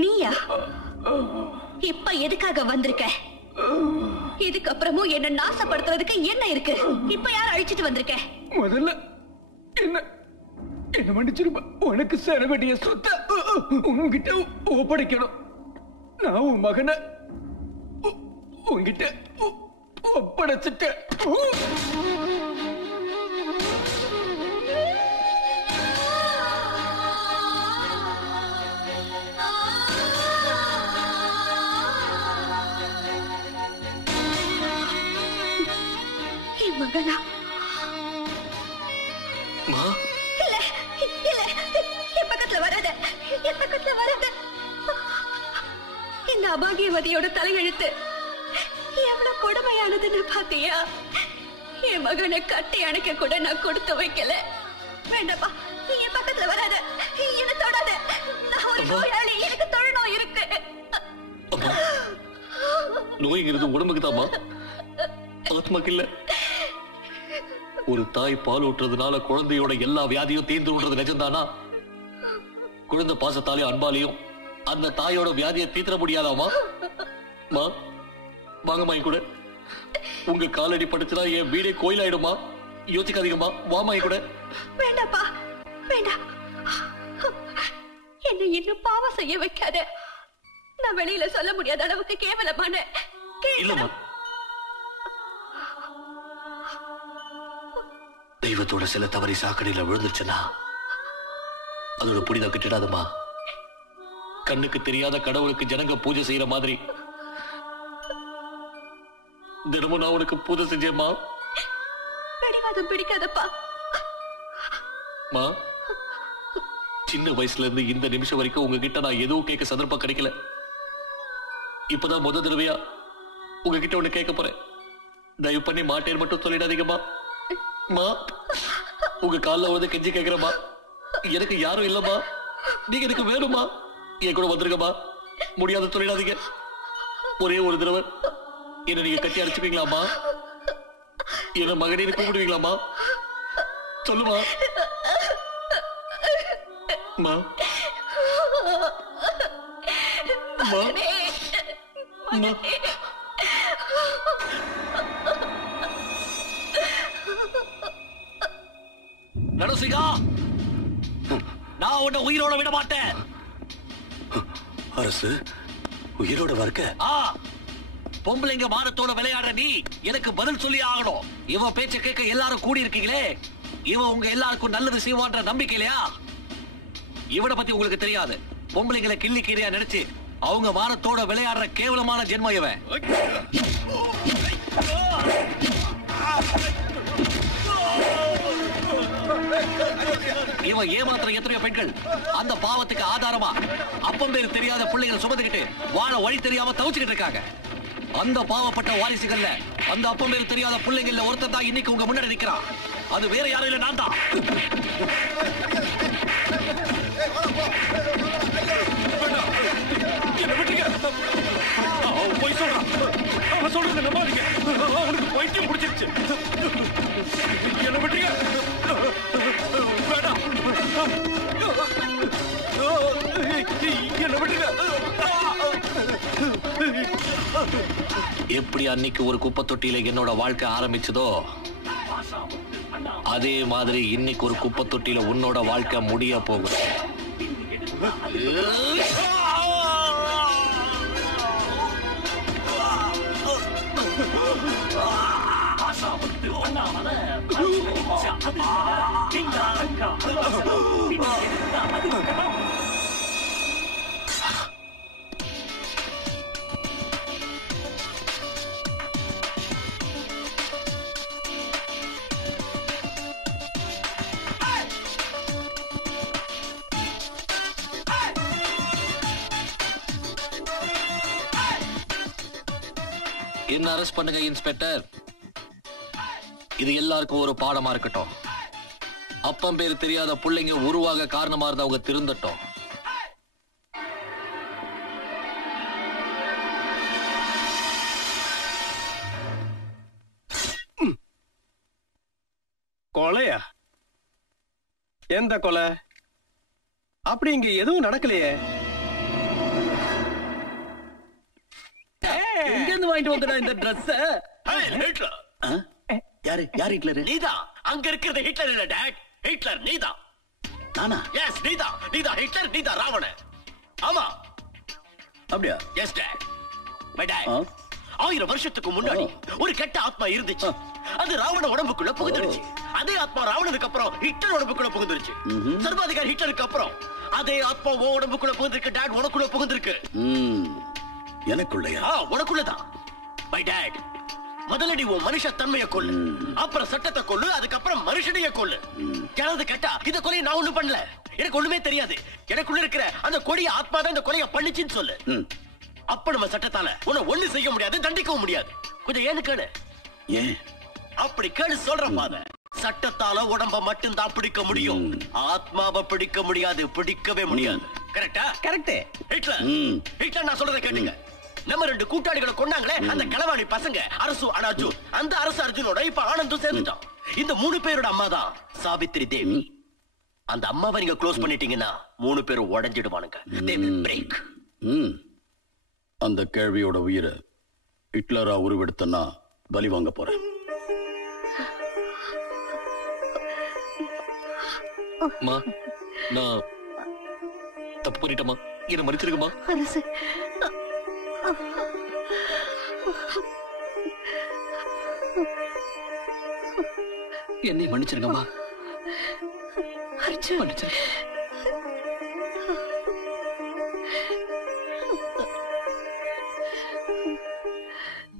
நீயா? இப்ப எதுக்காக வந்திருக்க? இதுக்கப்புறமும் என்ன நாசப்படுத்துறதுக்கு என்ன இருக்கு? இப்ப யார் அழிச்சிட்டு வந்திருக்க? முதல்ல என்ன மன்னிச்சிருப்பா. உனக்கு சேர வேண்டிய சொத்தை உன்கிட்ட ஒப்படைக்கணும். நான் உன் மகனை உன்கிட்ட ஒப்படைச்சிட்டேன். என் மகனா? இல்ல இல்ல, என் பக்கத்துல வராத, என் பக்கத்துல வராத. இந்த அபாகியவதியோட தலையெழுத்து எவ்வளவு கொடுமையானதுன்னு பாத்தியா? என் மகனை கட்டி அணைக்க கூட நான் கொடுத்து வைக்கல. வேண்டாப்பா, நீ என் பக்கத்துல வராத, என்ன தொடாத. நான் ஒரு நோயாளி, எனக்கு தொழுநோய் இருக்கு. நோய்ங்கிறது உடம்புக்கு தாமா, ஆத்மாக்கு இல்ல. ஒரு தாய் பால் ஊட்டுறதுனால குழந்தையோட எல்லா வியாதியும் தீர்ந்துன்றது நிஜம்தானா? குழந்தை பாசத்தாலையும் அன்பாலையும் அந்த தாயோட வியாதியை தீர்த்த முடியாதாமா? வாங்கம்மா கூட. உங்க காலடி படுத்துனா என் வீடே கோயிலாயிடுமா? யோசிக்காதீங்கம்மா, வாமா கூட. வேண்டாப்பா, வேண்டாம். என்னை இன்னும் பாவம் செய்ய வைக்காத. நான் வெளியில சொல்ல முடியாத அளவுக்கு கேவலமான. இல்லம்மா, தெய்வத்தோட சில தவறி சாக்கடையில விழுந்துருச்சுன்னா அதோட புனிதம் கிட்டிடாதம்மா. கண்ணுக்கு தெரியாத கடவுளுக்கு ஜனங்க பூஜை செய்யற மாதிரி தினமும் நான் உனக்கு பூஜை செஞ்சேம்மா. பிடிவாதம் பிடிக்காதப்பா. சின்ன வயசுல இருந்து இந்த நிமிஷம் வரைக்கும் உங்ககிட்ட நான் எதுவும் கேட்க சந்தர்ப்பம் கிடைக்கல. இப்பதான் முத தடவையா உங்ககிட்ட ஒண்ணு கேட்க போறேன். தயவு பண்ணி மாட்டேன் மட்டும் சொல்லிடாதீங்கம்மா. உங்க காலில் வந்து கெஞ்சி கேட்கிறமா. எனக்கு யாரும் இல்லம்மா, நீங்க எனக்கு வேணுமா? என் கூட வந்துருங்கம்மா. முடியாத சொல்லிடாதீங்க. ஒரே ஒரு தடவை என்ன நீங்க கட்டி அடிச்சுப்பீங்களாமா? என்ன மகனே கூப்பிடுவீங்களாமா? சொல்லுமா. நரசிங்கா, நான் உன்னை உயிரோட விட மாட்டேன். அரசு உயிரோட வர்க்க? பொம்பளைங்க மானத்தோட விளையாடுற நீ எனக்கு பதில் சொல்லி ஆகணும். இவன் பேச்ச கேட்க எல்லாரும் கூடி இருக்கீங்களே, இவன் உங்க எல்லாருக்கும் நல்லது செய்வான்ற நம்பிக்கை இல்லையா? இவனை பத்தி உங்களுக்கு தெரியாது. பொம்பளைங்களை கிள்ளி கீரையா நினைச்சு அவங்க மானத்தோட விளையாடுற கேவலமான ஜென்மம் இவன். இவன் ஏமாத்துற எத்தனையோ பெண்கள் அந்த பாவத்துக்கு ஆதாரமா அப்பம் பேர் தெரியாத பிள்ளைகளை சுமந்துக்கிட்டு வாழ வழி தெரியாம தவிச்சுக்கிட்டு இருக்காங்க. அந்த பாவப்பட்ட வாரிசுகள்ல அந்த அப்பம் பேர் தெரியாத பிள்ளைங்கள்ல ஒருத்தர் தான் இன்னைக்கு உங்க முன்னாடி நிக்கிறான். அது வேற யாரும் இல்ல, நான் தான். போய் சொல்றான். அவன் சொல்றது நம்பாதீங்க. அவனுக்கு பைத்தியம் பிடிச்சிருச்சு. என்ன விட்டுங்க. வேண்டாம், என்ன விட்டுங்க. எப்படி அன்னைக்கு ஒரு குப்பை தொட்டியில என்னோட வாழ்க்கை ஆரம்பிச்சதோ அதே மாதிரி இன்னைக்கு ஒரு குப்பை தொட்டியில உன்னோட வாழ்க்கை முடிய போகுது. என்ன அரெஸ்ட் பண்ணுங்க இன்ஸ்பெக்டர். இது எல்லாருக்கும் ஒரு பாடமா இருக்கட்டும். அப்பம் பேர் தெரியாத பிள்ளைங்க உருவாக காரணமா இருந்தவங்க திருந்தட்டும். கொலையா? எந்த கொலை? அப்படி இங்க எதுவும் நடக்கலையே. எங்க இருந்து வாங்கிட்டு வந்தடா இந்த Dress? ஹிட்லர். யாரு ஹிட்லர்? நீதான். அங்க இருக்கிறது ஹிட்லர் இல்ல டாட். ஹிட்லர் நீதான். நானா? எஸ் நீதான். நீதான் ஹிட்லர், நீதான் ராவணன். ஆமா. அப்படியா? S dot. By dot. 1000 வருஷத்துக்கு முன்னாடி ஒரு கெட்ட ஆத்மா இருந்துச்சு. அது ராவண உடம்புக்குள்ள புகுந்துருச்சு. அதே ஆத்மா ராவணனுக்கு அப்புறம் ஹிட்லர் உடம்புக்குள்ள புகுந்துருச்சு. சர்வாதிகாரி ஹிட்லருக்கு அப்புறம் அதே ஆத்மா உடம்புக்குள்ள புகுந்திருக்கு டாட். உனக்குள்ள புகுந்திருக்கு. எனக்குள்ளயா? உனக்குள்ளதான். By dot. முதல்ல நீ உன் மனுஷ தன்மையை கொள்ளு, அப்புறம் சட்டத்தை கொள்ளு, அதுக்கப்புறம் மனுஷனைய கொள்ளு. யாராவது கேட்டா இந்த கொலையை நான் ஒண்ணு பண்ணல, எனக்கு ஒண்ணுமே தெரியாது, எனக்குள்ள இருக்கிற அந்த கொடிய ஆத்மா தான் இந்த கொலையை பண்ணுச்சுன்னு சொல்லு. அப்ப நம்ம சட்டத்தால உன்னை ஒண்ணு செய்ய முடியாது, தண்டிக்கவும் முடியாது. கொஞ்சம் ஏன்னு கேளு. ஏன் அப்படி கேளு சொல்ற பாத. சட்டத்தால உடம்ப மட்டும் தான் பிடிக்க முடியும், ஆத்மாவை பிடிக்க முடியாது, பிடிக்கவே முடியாது. கரெக்டா? கரெக்ட். ஹிட்லர் ஹிட்லர் நான் சொல்றதை கேட்டுங்க. நம்ம 2 கூட்டாளிகளை கொண்டாங்களே அந்த களவாணி பசங்க, அரசு அர்ஜுன். அந்த அரசு அர்ஜுனோட இப்ப ஆனந்தும் சேர்ந்துட்டான். இந்த 3 பேரோட அம்மா தான் சாவித்ரி தேவி. அந்த அம்மாவை நீங்க க்ளோஸ் பண்ணிட்டீங்கன்னா 3 பேரும் உடைஞ்சிடுவானுங்க. They will break. அந்த கேள்வியோட உயிரை ஹிட்லரா உருவெடுத்தனா பலி வாங்க போறேன். அம்மா, நான் தப்பு பண்ணிட்டேம்மா, என்ன மன்னிச்சிருக்கமா? அரசு என்னை மன்னிச்சிருங்கம்மா. அர்ஜுன், மன்னிச்சிருங்க.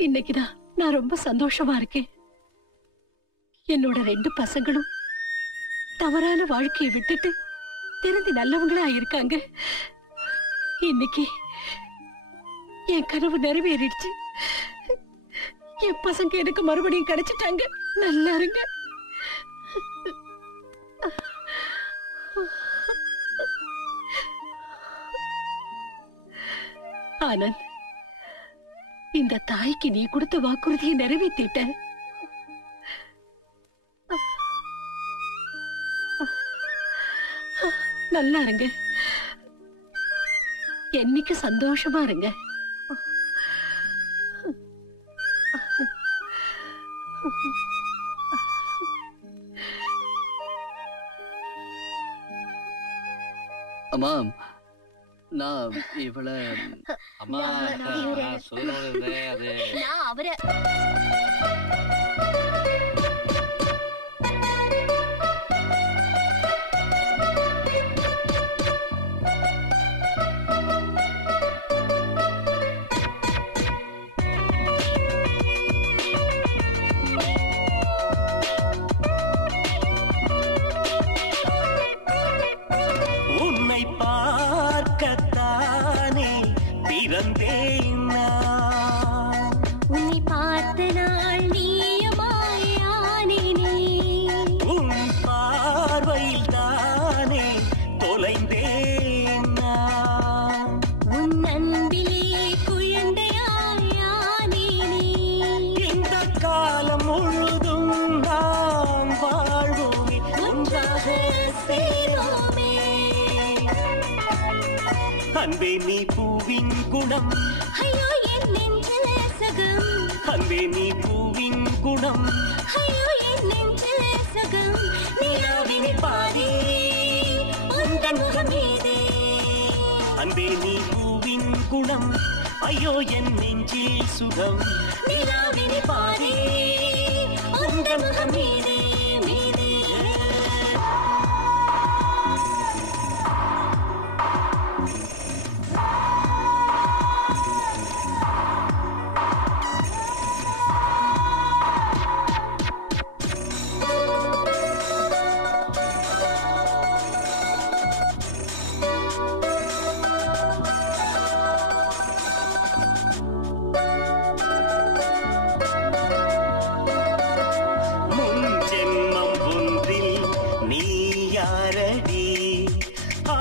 இன்னைக்குதான் நான் ரொம்ப சந்தோஷமா இருக்கேன். என்னோட 2 பசங்களும் தவறான வாழ்க்கையை விட்டுட்டு திருந்தி நல்லவங்களா இருக்காங்க. இன்னைக்கு என் கனவு நிறைவேறிடுச்சு. என் பசங்க எனக்கு மறுபடியும் கிடைச்சிட்டாங்க. நல்லா இருங்க. ஆனந்த், இந்த தாய்க்கு நீ கொடுத்த வாக்குறுதியை நிறைவேற்றிட்ட. நல்லா இருங்க. என்னைக்கு சந்தோஷமா இருங்க. அம்மா, நான் இவள அம்மா சொல்லுறது அது நான் அவரை உன்னை பார்த்த நாள் நீயமாயானேனே, உன் பார்வையில் தானே தொலைந்தேன் நான். உன் அன்பிலே குழந்தையாயானேனே, இந்த காலம் முழுதும் நாம் வாழ்வோமே, ஒன்றாக சேரோமே. அன்பே நீ பூவின் குணம், ஐயோ என் நெஞ்சில் சகம். அன்பே நீ பூவின் குணம், ஐயோ என் நெஞ்சில் சகம். நிலாவினை பாதி உந்தன் முகம் ஏதே. அன்பே நீ பூவின் குணம், ஐயோ என் நெஞ்சில் சுகம். நிலாவினை பாதி உந்தன் முகம் ஏதே மீதே.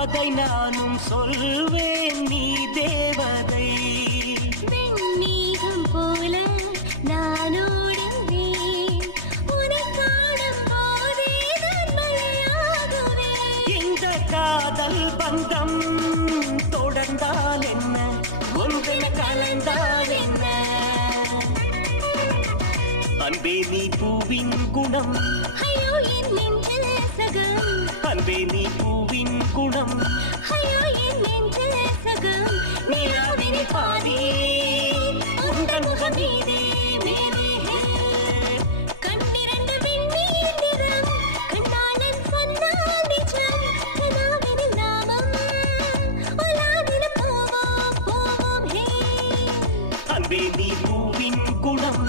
அதை நானும் சொல்வேன், நீ தேவதை. வெண்ணீகம் போல நான் ஓடுவேன், உன்னை காணும் போதே நான் மழையாகுவேன். இந்த காதல் பந்தம் தொடர்ந்தால் என்ன ஒன்றில் கலந்தால் என்ன அன்பே நீ பூவின் குணம் ஐயோ என் நெஞ்சில் சகம் அன்பே நீ பூவின் குணம் ஐயோ என் நெஞ்சில் சகம் நிலாவினை பாதி உந்தன் முகம் மீதே மேலே கண்டிரண்ட வெண்ணீர் நிறம் கண்ணாளன் சொன்னால் நிஜம் கனாவினில் நாமம் உலாவில போவோம் போவோம் ஹே அன்பே நீ பூவின் குணம்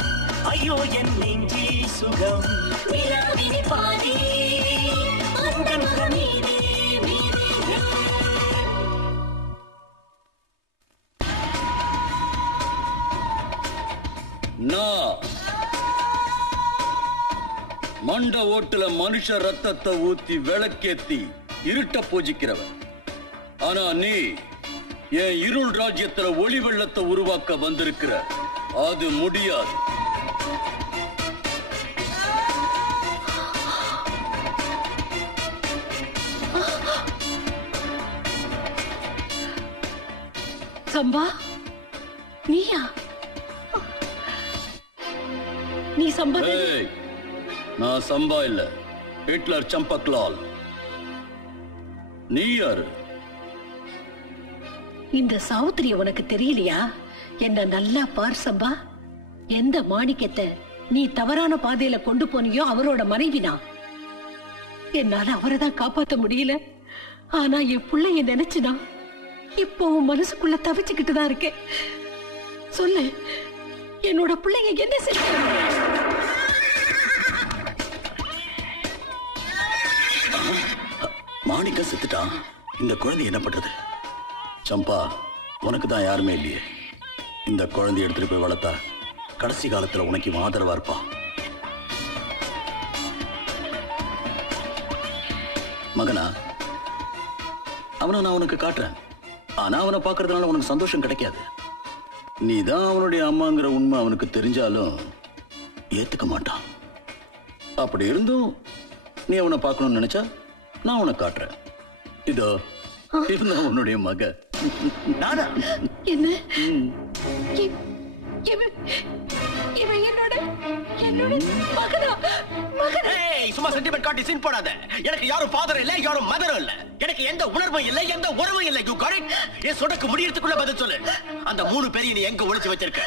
ஐயோ என் நெஞ்சில் சுகம் நிலாவினை பாதி உந்தன் முகம் மீதே மேலே மண்ட ஓட்டுல மனுஷ ரத்தத்தை ஊத்தி விளக்கேத்தி இருட்ட பூஜிக்கிறவன். ஆனா நீ என் இருள் ராஜ்யத்துல ஒளி வெள்ளத்தை உருவாக்க வந்திருக்கிற. அது முடியாது. சம்பா நீயா? நீ சம்பா ஏய், நான் சம்பா இல்ல, ஹிட்லர் சம்பக்லால். நீ யாரு? இந்த சௌத்ரிய உனக்கு தெரியலையா? என்ன நல்லா பார் சம்பா. எந்த மாணிக்கத்தை நீ தவறான பாதையில கொண்டு போனியோ அவரோட மனைவினா. என்னால அவரை தான் காப்பாத்த முடியல. ஆனா என் பிள்ளைய நினைச்சுனா இப்போ உன் மனசுக்குள்ள தவிச்சுக்கிட்டு தான் இருக்கேன். சொல்லு, என்னோட பிள்ளைங்க என்ன செய்ய? மாணிக்க செத்துட்டான். இந்த குழந்தை என்ன பண்றது? சம்பா, உனக்கு தான் யாருமே இல்லையே. இந்த குழந்தைய எடுத்துட்டு போய் வளர்த்தா கடைசி காலத்துல உனக்கு இவன் ஆதரவா இருப்பான். மகனா, அவனை நான் உனக்கு காட்டுறேன். ஆனா அவனை பார்க்கறதுனால உனக்கு சந்தோஷம் கிடைக்காது. நீ தான் அவனுடைய அம்மாங்கிற உண்மை அவனுக்கு தெரிஞ்சாலும் ஏத்துக்க மாட்டான். அப்படி இருந்தும் நீ அவனை பார்க்கணும்னு நினைச்சா நான் உனக்கு காட்டுறேன். இதோ இதுதான் உன்னுடைய மக. நானா? என்ன? இவன் என்னோட மகனா? சும்மா சென்டிமெண்ட் காட்டி சீன் போடாத. எனக்கு யாரும் ஃபாதர் இல்ல, யாரும் மதரும் இல்ல. எனக்கு எந்த உணர்வும் இல்ல, எந்த உறவும் இல்ல. You got it? என் சொடக்கு முடியறதுக்குள்ள பதில் சொல்லு. அந்த 3 பேரையும் நீ எங்க ஒளிச்சு வச்சிருக்க?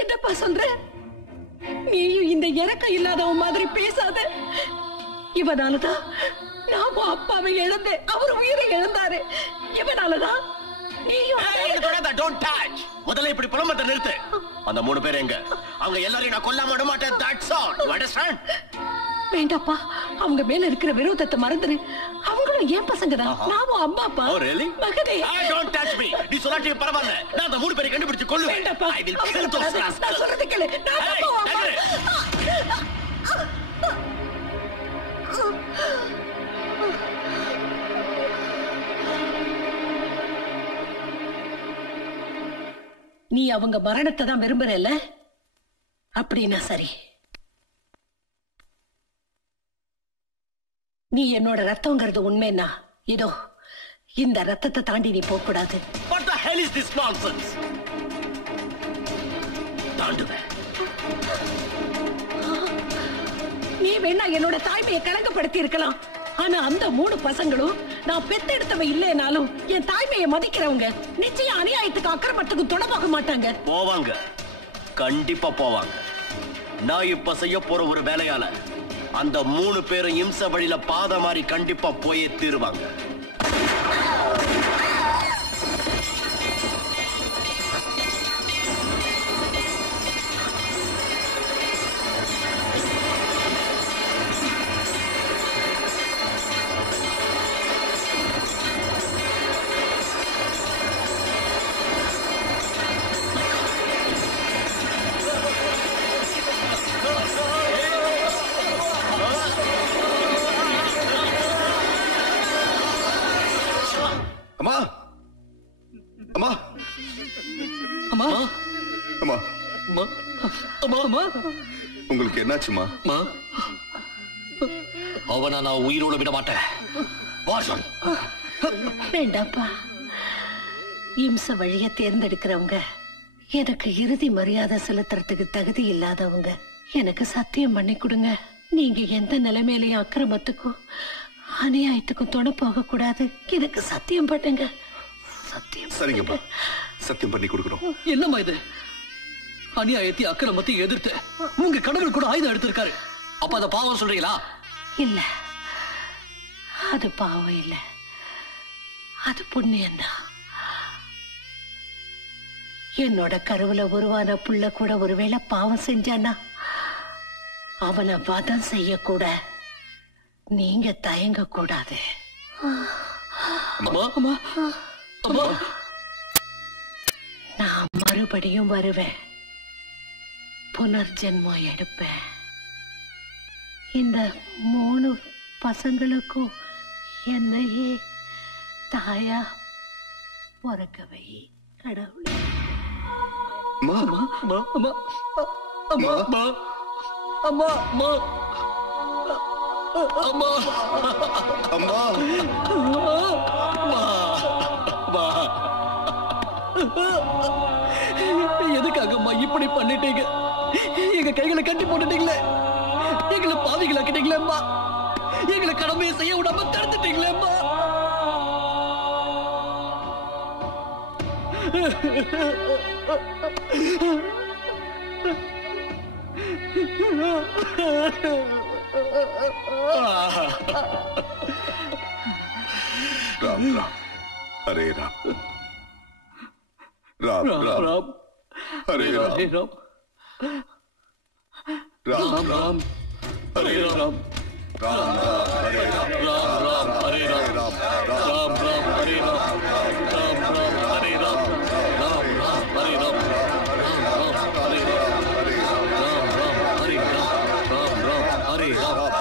என்னப்பா சொல்ற? நீயும் இந்த இறக்கம் இல்லாதவன் மாதிரி பேசாத. இவனாலதான் நான் அப்பாவை இழந்தேன். அவர் உயிரை இழந்தாரு. இவனாலதான் முதல்ல இப்படி புலம்பத்தை நிறுத்து. அந்த 3 பேர் எங்க? அவங்க எல்லாரையும் நான் கொல்லாம விட மாட்டேன். That's all. You understand? வேண்டாப்பா, அவங்க மேல இருக்கிற விரோதத்தை மறந்துரு. அவங்களும் ஏன் பசங்க தான். நாமும் அம்மா அப்பா. Oh really? மகனே, don't touch me. நீ சொல்லாட்டி பரவாயில்லை. நான் அந்த 3 பேரை கண்டுபிடிச்சு கொல்லுவேன். வேண்டாப்பா. I will kill those rascals. நான் சொல்றது கேளு. நான் அம்மா. நீ அவங்க மரணத்தை தான் விரும்புறல? அப்படின்னா சரி. நீ என்னோட ரத்தம்ங்கிறது உண்மைன்னா இதோ இந்த ரத்தத்தை தாண்டி நீ போக கூடாது. What the hell is this nonsense? தாண்டுவேன். நீ வேணா என்னோட தாய்மையை கலங்கப்படுத்தி இருக்கலாம். ஆனா அந்த 3 பசங்களும் நான் பெத்தெடுத்தவ இல்லைனாலும் என் தாய்மையை மதிக்கிறவங்க. நிச்சயம் அநியாயத்துக்கு அக்கிரமத்துக்கு தொடர்பாக மாட்டாங்க. போவாங்க, கண்டிப்பா போவாங்க. நான் இப்ப செய்ய போற ஒரு வேலையால அந்த 3 பேரும் இம்ச வழியில பாத மாதிரி கண்டிப்பா போயே தீருவாங்க. அம்மா அம்மா அம்மா அம்மா அம்மா அம்மா அம்மா உங்களுக்கு என்னாச்சுமா? அவனை நான் உயிரோட விட மாட்டேன். வாசன், வேண்டாப்பா. இம்ச வழிய தேர்ந்தெடுக்கிறவங்க எனக்கு இறுதி மரியாதை செலுத்துறதுக்கு தகுதி இல்லாதவங்க. எனக்கு சத்தியம் பண்ணி கொடுங்க, நீங்க எந்த நிலைமையிலையும் அக்கிரமத்துக்கும் அநியாயத்துக்கும் துணை போக கூடாது. எனக்கு சத்தியம் பண்ணுங்க. சத்தியம். சரிங்கப்பா, சத்தியம் பண்ணி கொடுக்குறோம். என்னம்மா இது? அநியாயத்தை அக்கிரமத்தை எதிர்த்து உங்க கடவுள் கூட ஆயுதம் எடுத்திருக்காரு. அப்ப அத பாவம் சொல்றீங்களா? இல்ல, அது பாவம் இல்ல, அது புண்ணியம்தான். என்னோட கருவுல உருவான புள்ள கூட ஒருவேளை பாவம் செஞ்சானா அவனை வதம் செய்யக்கூட நீங்க தயங்க கூடாது. நான் மறுபடியும் வருவேன், புனர்ஜென்மம் எடுப்பேன். இந்த 3 பசங்களுக்கும் என்னையே தாயா பிறக்கவை கடவுளே. அம்மா அம்மா அம்மா அம்மா அம்மா அம்மா அம்மா அம்மா அம்மா. எதுக்காக அம்மா இப்படி பண்ணிட்டீங்க? எங்க கைகளை கட்டி போட்டுட்டீங்களே, எங்களை பாவிகளாக்கிட்டீங்களே அம்மா, எங்களை கடமையை செய்ய விடாம தடுத்துட்டீங்களே அம்மா. राम राम, हरे राम, राम राम राम, हरे राम, राम राम, हरे राम, राम राम, हरे राम, राम राम, हरे राम, राम राम, हरे राम, राम राम, हरे राम, राम राम, हरे राम, राम राम, हरे राम, राम राम, हरे राम, राम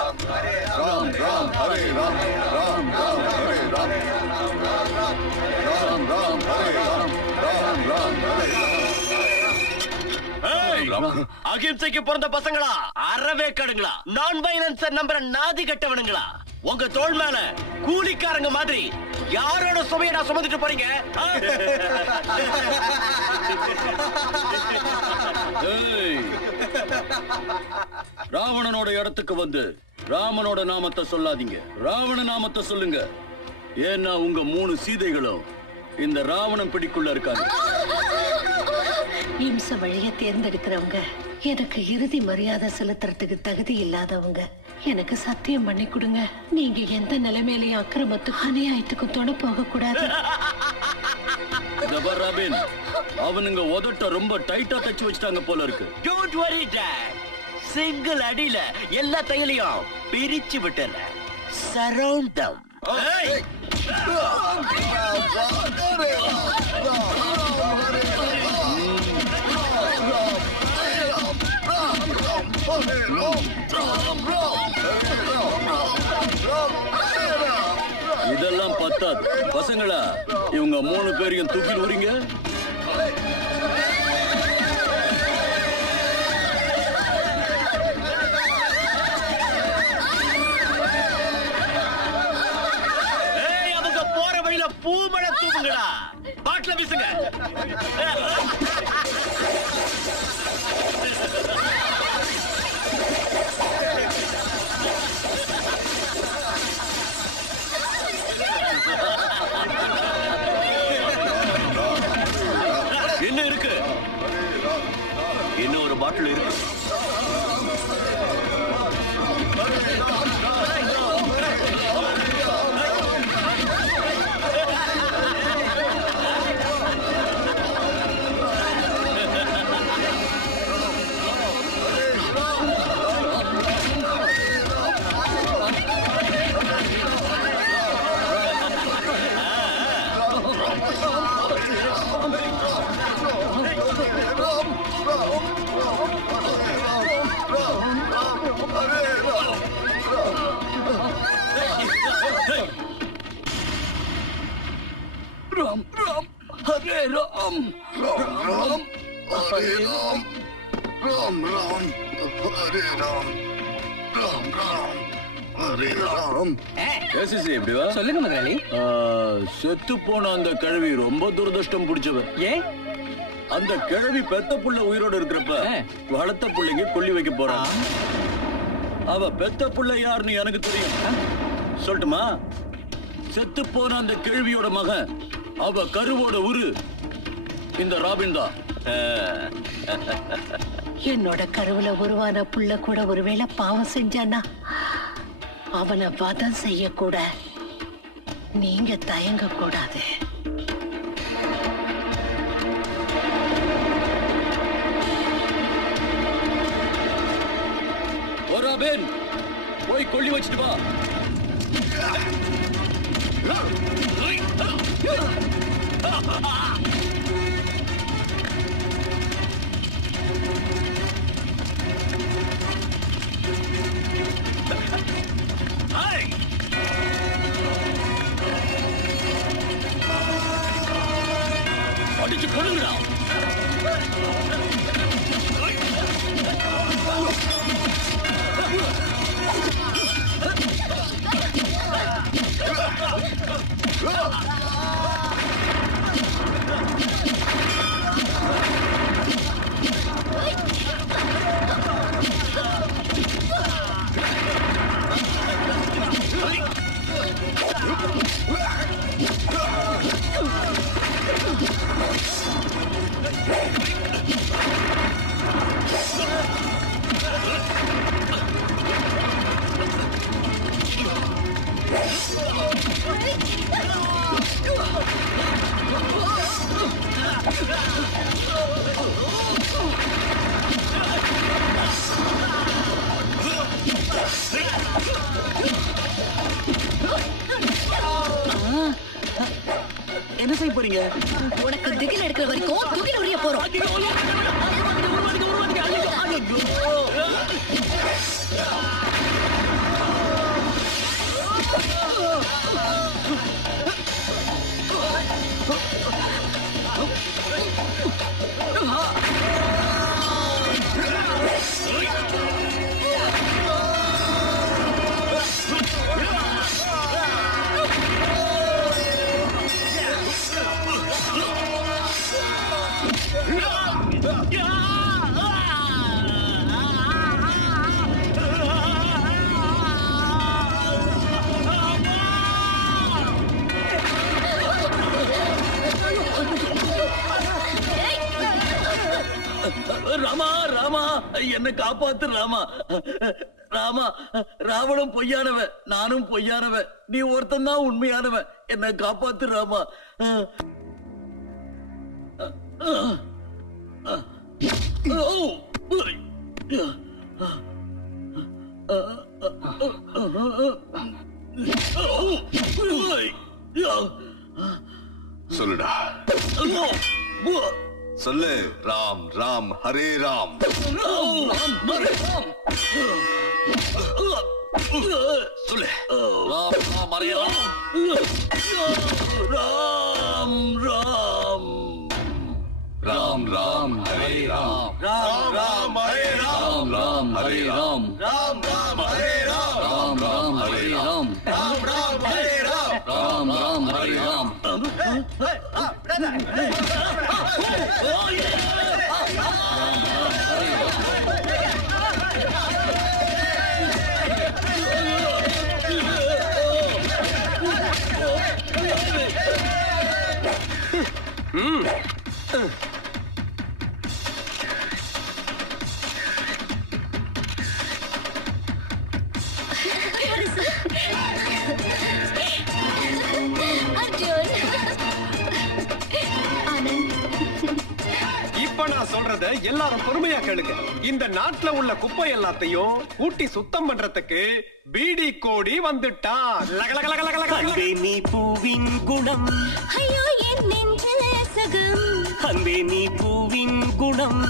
राम, हरे राम, राम राम, हरे राम, राम राम, हरे राम, राम राम, हरे राम, राम राम, हरे राम. அகிம்சைக்கு பிறந்த பசங்களா, அறவே கடுங்களா, நான் வைலன்ஸ் நம்புற நாதி கட்டவனுங்களா, உங்க தோள் மேல கூலிக்காரங்க மாதிரி யாரோட சுமையை நான் சுமந்துட்டு போறீங்க? ராவணனோட இடத்துக்கு வந்து ராமனோட நாமத்தை சொல்லாதீங்க, ராவண நாமத்தை சொல்லுங்க. ஏன்னா உங்க 3 சீதைகளும் இந்த ராவணன் பிடிக்குள்ள இருக்காங்க. இம்ச வழிய தேர்ந்தெடுக்கிறவங்க எனக்கு இறுதி மரியாதை செலுத்துறதுக்கு தகுதி இல்லாதவங்க. எனக்கு சத்தியம் பண்ணி கொடுங்க, நீங்க எந்த நிலைமையிலையும் அக்கிரமத்துக்கும் அநியாயத்துக்கும் துணை போக கூடாது. ராபின், அவனுங்க உதட்ட ரொம்ப டைட்டா தச்சு வச்சுட்டாங்க போல இருக்கு. Don't worry dad, சிங்கிள் அடியில எல்லா தையலையும் பிரிச்சு விட்டுற. Surround them. இதெல்லாம் பத்தாது பசங்களா, இவங்க 3 பேரையும் தூக்கி வரீங்க. அவங்க போற வழியில பூமழை தூவுங்களா, பாட்டில வீசுங்க. என்ன இருக்கு? இன்னும் ஒரு பாட்டில் இருக்கு. राम राम हरे राम, राम राम, हरे राम, राम राम, हरे राम, राम राम, हरे राम. சொல்லுங்க முதலாளி. செத்து போன அந்த கிழவி ரொம்ப துரதிருஷ்டம் பிடிச்சவ. ஏன்? அந்த கிழவி பெத்த புள்ள உயிரோடு இருக்கிறப்ப வளர்த்த புள்ளைங்க கொல்லி வைக்க போறான். அவ பெத்த புள்ள யாருன்னு எனக்கு தெரியும். சொல்லட்டுமா? செத்து போன அந்த கிழவியோட மகன், அவ கருவோட உரு இந்த ராபின் தான். என்னோட கருவுல உருவான புள்ள கூட ஒருவேளை பாவம் செஞ்சானா அவனை வதம் செய்யக்கூட நீங்க தயங்க கூடாது. ராபின், போய் கொல்லி வச்சுட்டு வா. அடிச்சு கொள்ளுங்கடா. என்ன செய்ய போறீங்க? உனக்கு திகில் எடுக்கிற வரைக்கும் துகில் உரிய போறோம். ராமா, ராமா, என்ன காப்பாத்து ராமா. ராமா, ராவணன் பொய்யானவன், நானும் பொய்யானவன், நீ ஒருத்தன் தான் உண்மையானவன். என்ன காப்பாத்து ராமா. சொல்லுடா. சொல்லு. ராம் ராம் ஹரே ராம். சொல்லு. ராம் ராம் ஹரே ராம். ராம் ராம் ராம் ராம் ஹரே ராம். ராம் ராம் ஹரே ராம். ராம் ஹரே ராம். ராம் ராம் ஹரே ராம். ராம் ராம் ஹரே ராம். ராம் ராம் ஹரே ராம். ராம் ராம் ஹரே ராம். இப்ப நான் சொல்றத எல்லாரும் பொறுமையா கேளுங்க. இந்த நாட்டுல உள்ள குப்பை எல்லாத்தையும் கூட்டி சுத்தம் பண்றதுக்கு பீடி கோடி வந்துட்டான். அன்பே நீ பூவின் குணம். ஐயோ என் நெஞ்சில் சகம். அன்பே நீ பூவின் குணம்.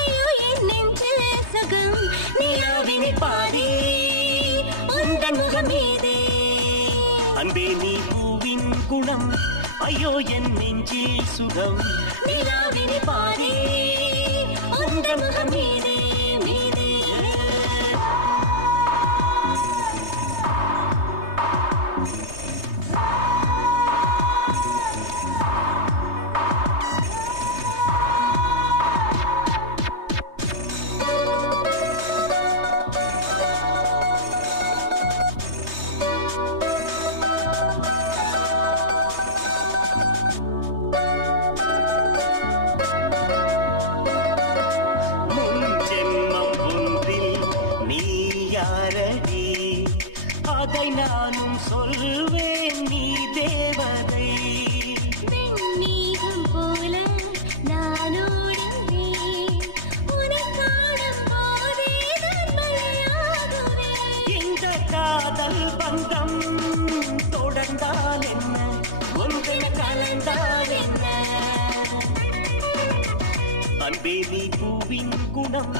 ஐயோ என் நெஞ்சில் சகம். நிலாவினி பாதி உந்தன் முகமீதே. அன்பே நீ பூவின் குணம். ஐயோ என் நெஞ்சில் சுகம். நிலாவினி பாதி உந்தன் முகமீதே மீதே. அதை நானும் சொல்வேன் நீ தேவதை. வெண்ணீகம் போல நானோடுவேன், உன்னை காணும் போதே நான் மழையாகுவேன். இந்த காதல் பந்தம் தொடர்ந்தால் என்ன, ஒன்றென கலந்தால் என்ன. அன்பே நீ பூவின் குணம்,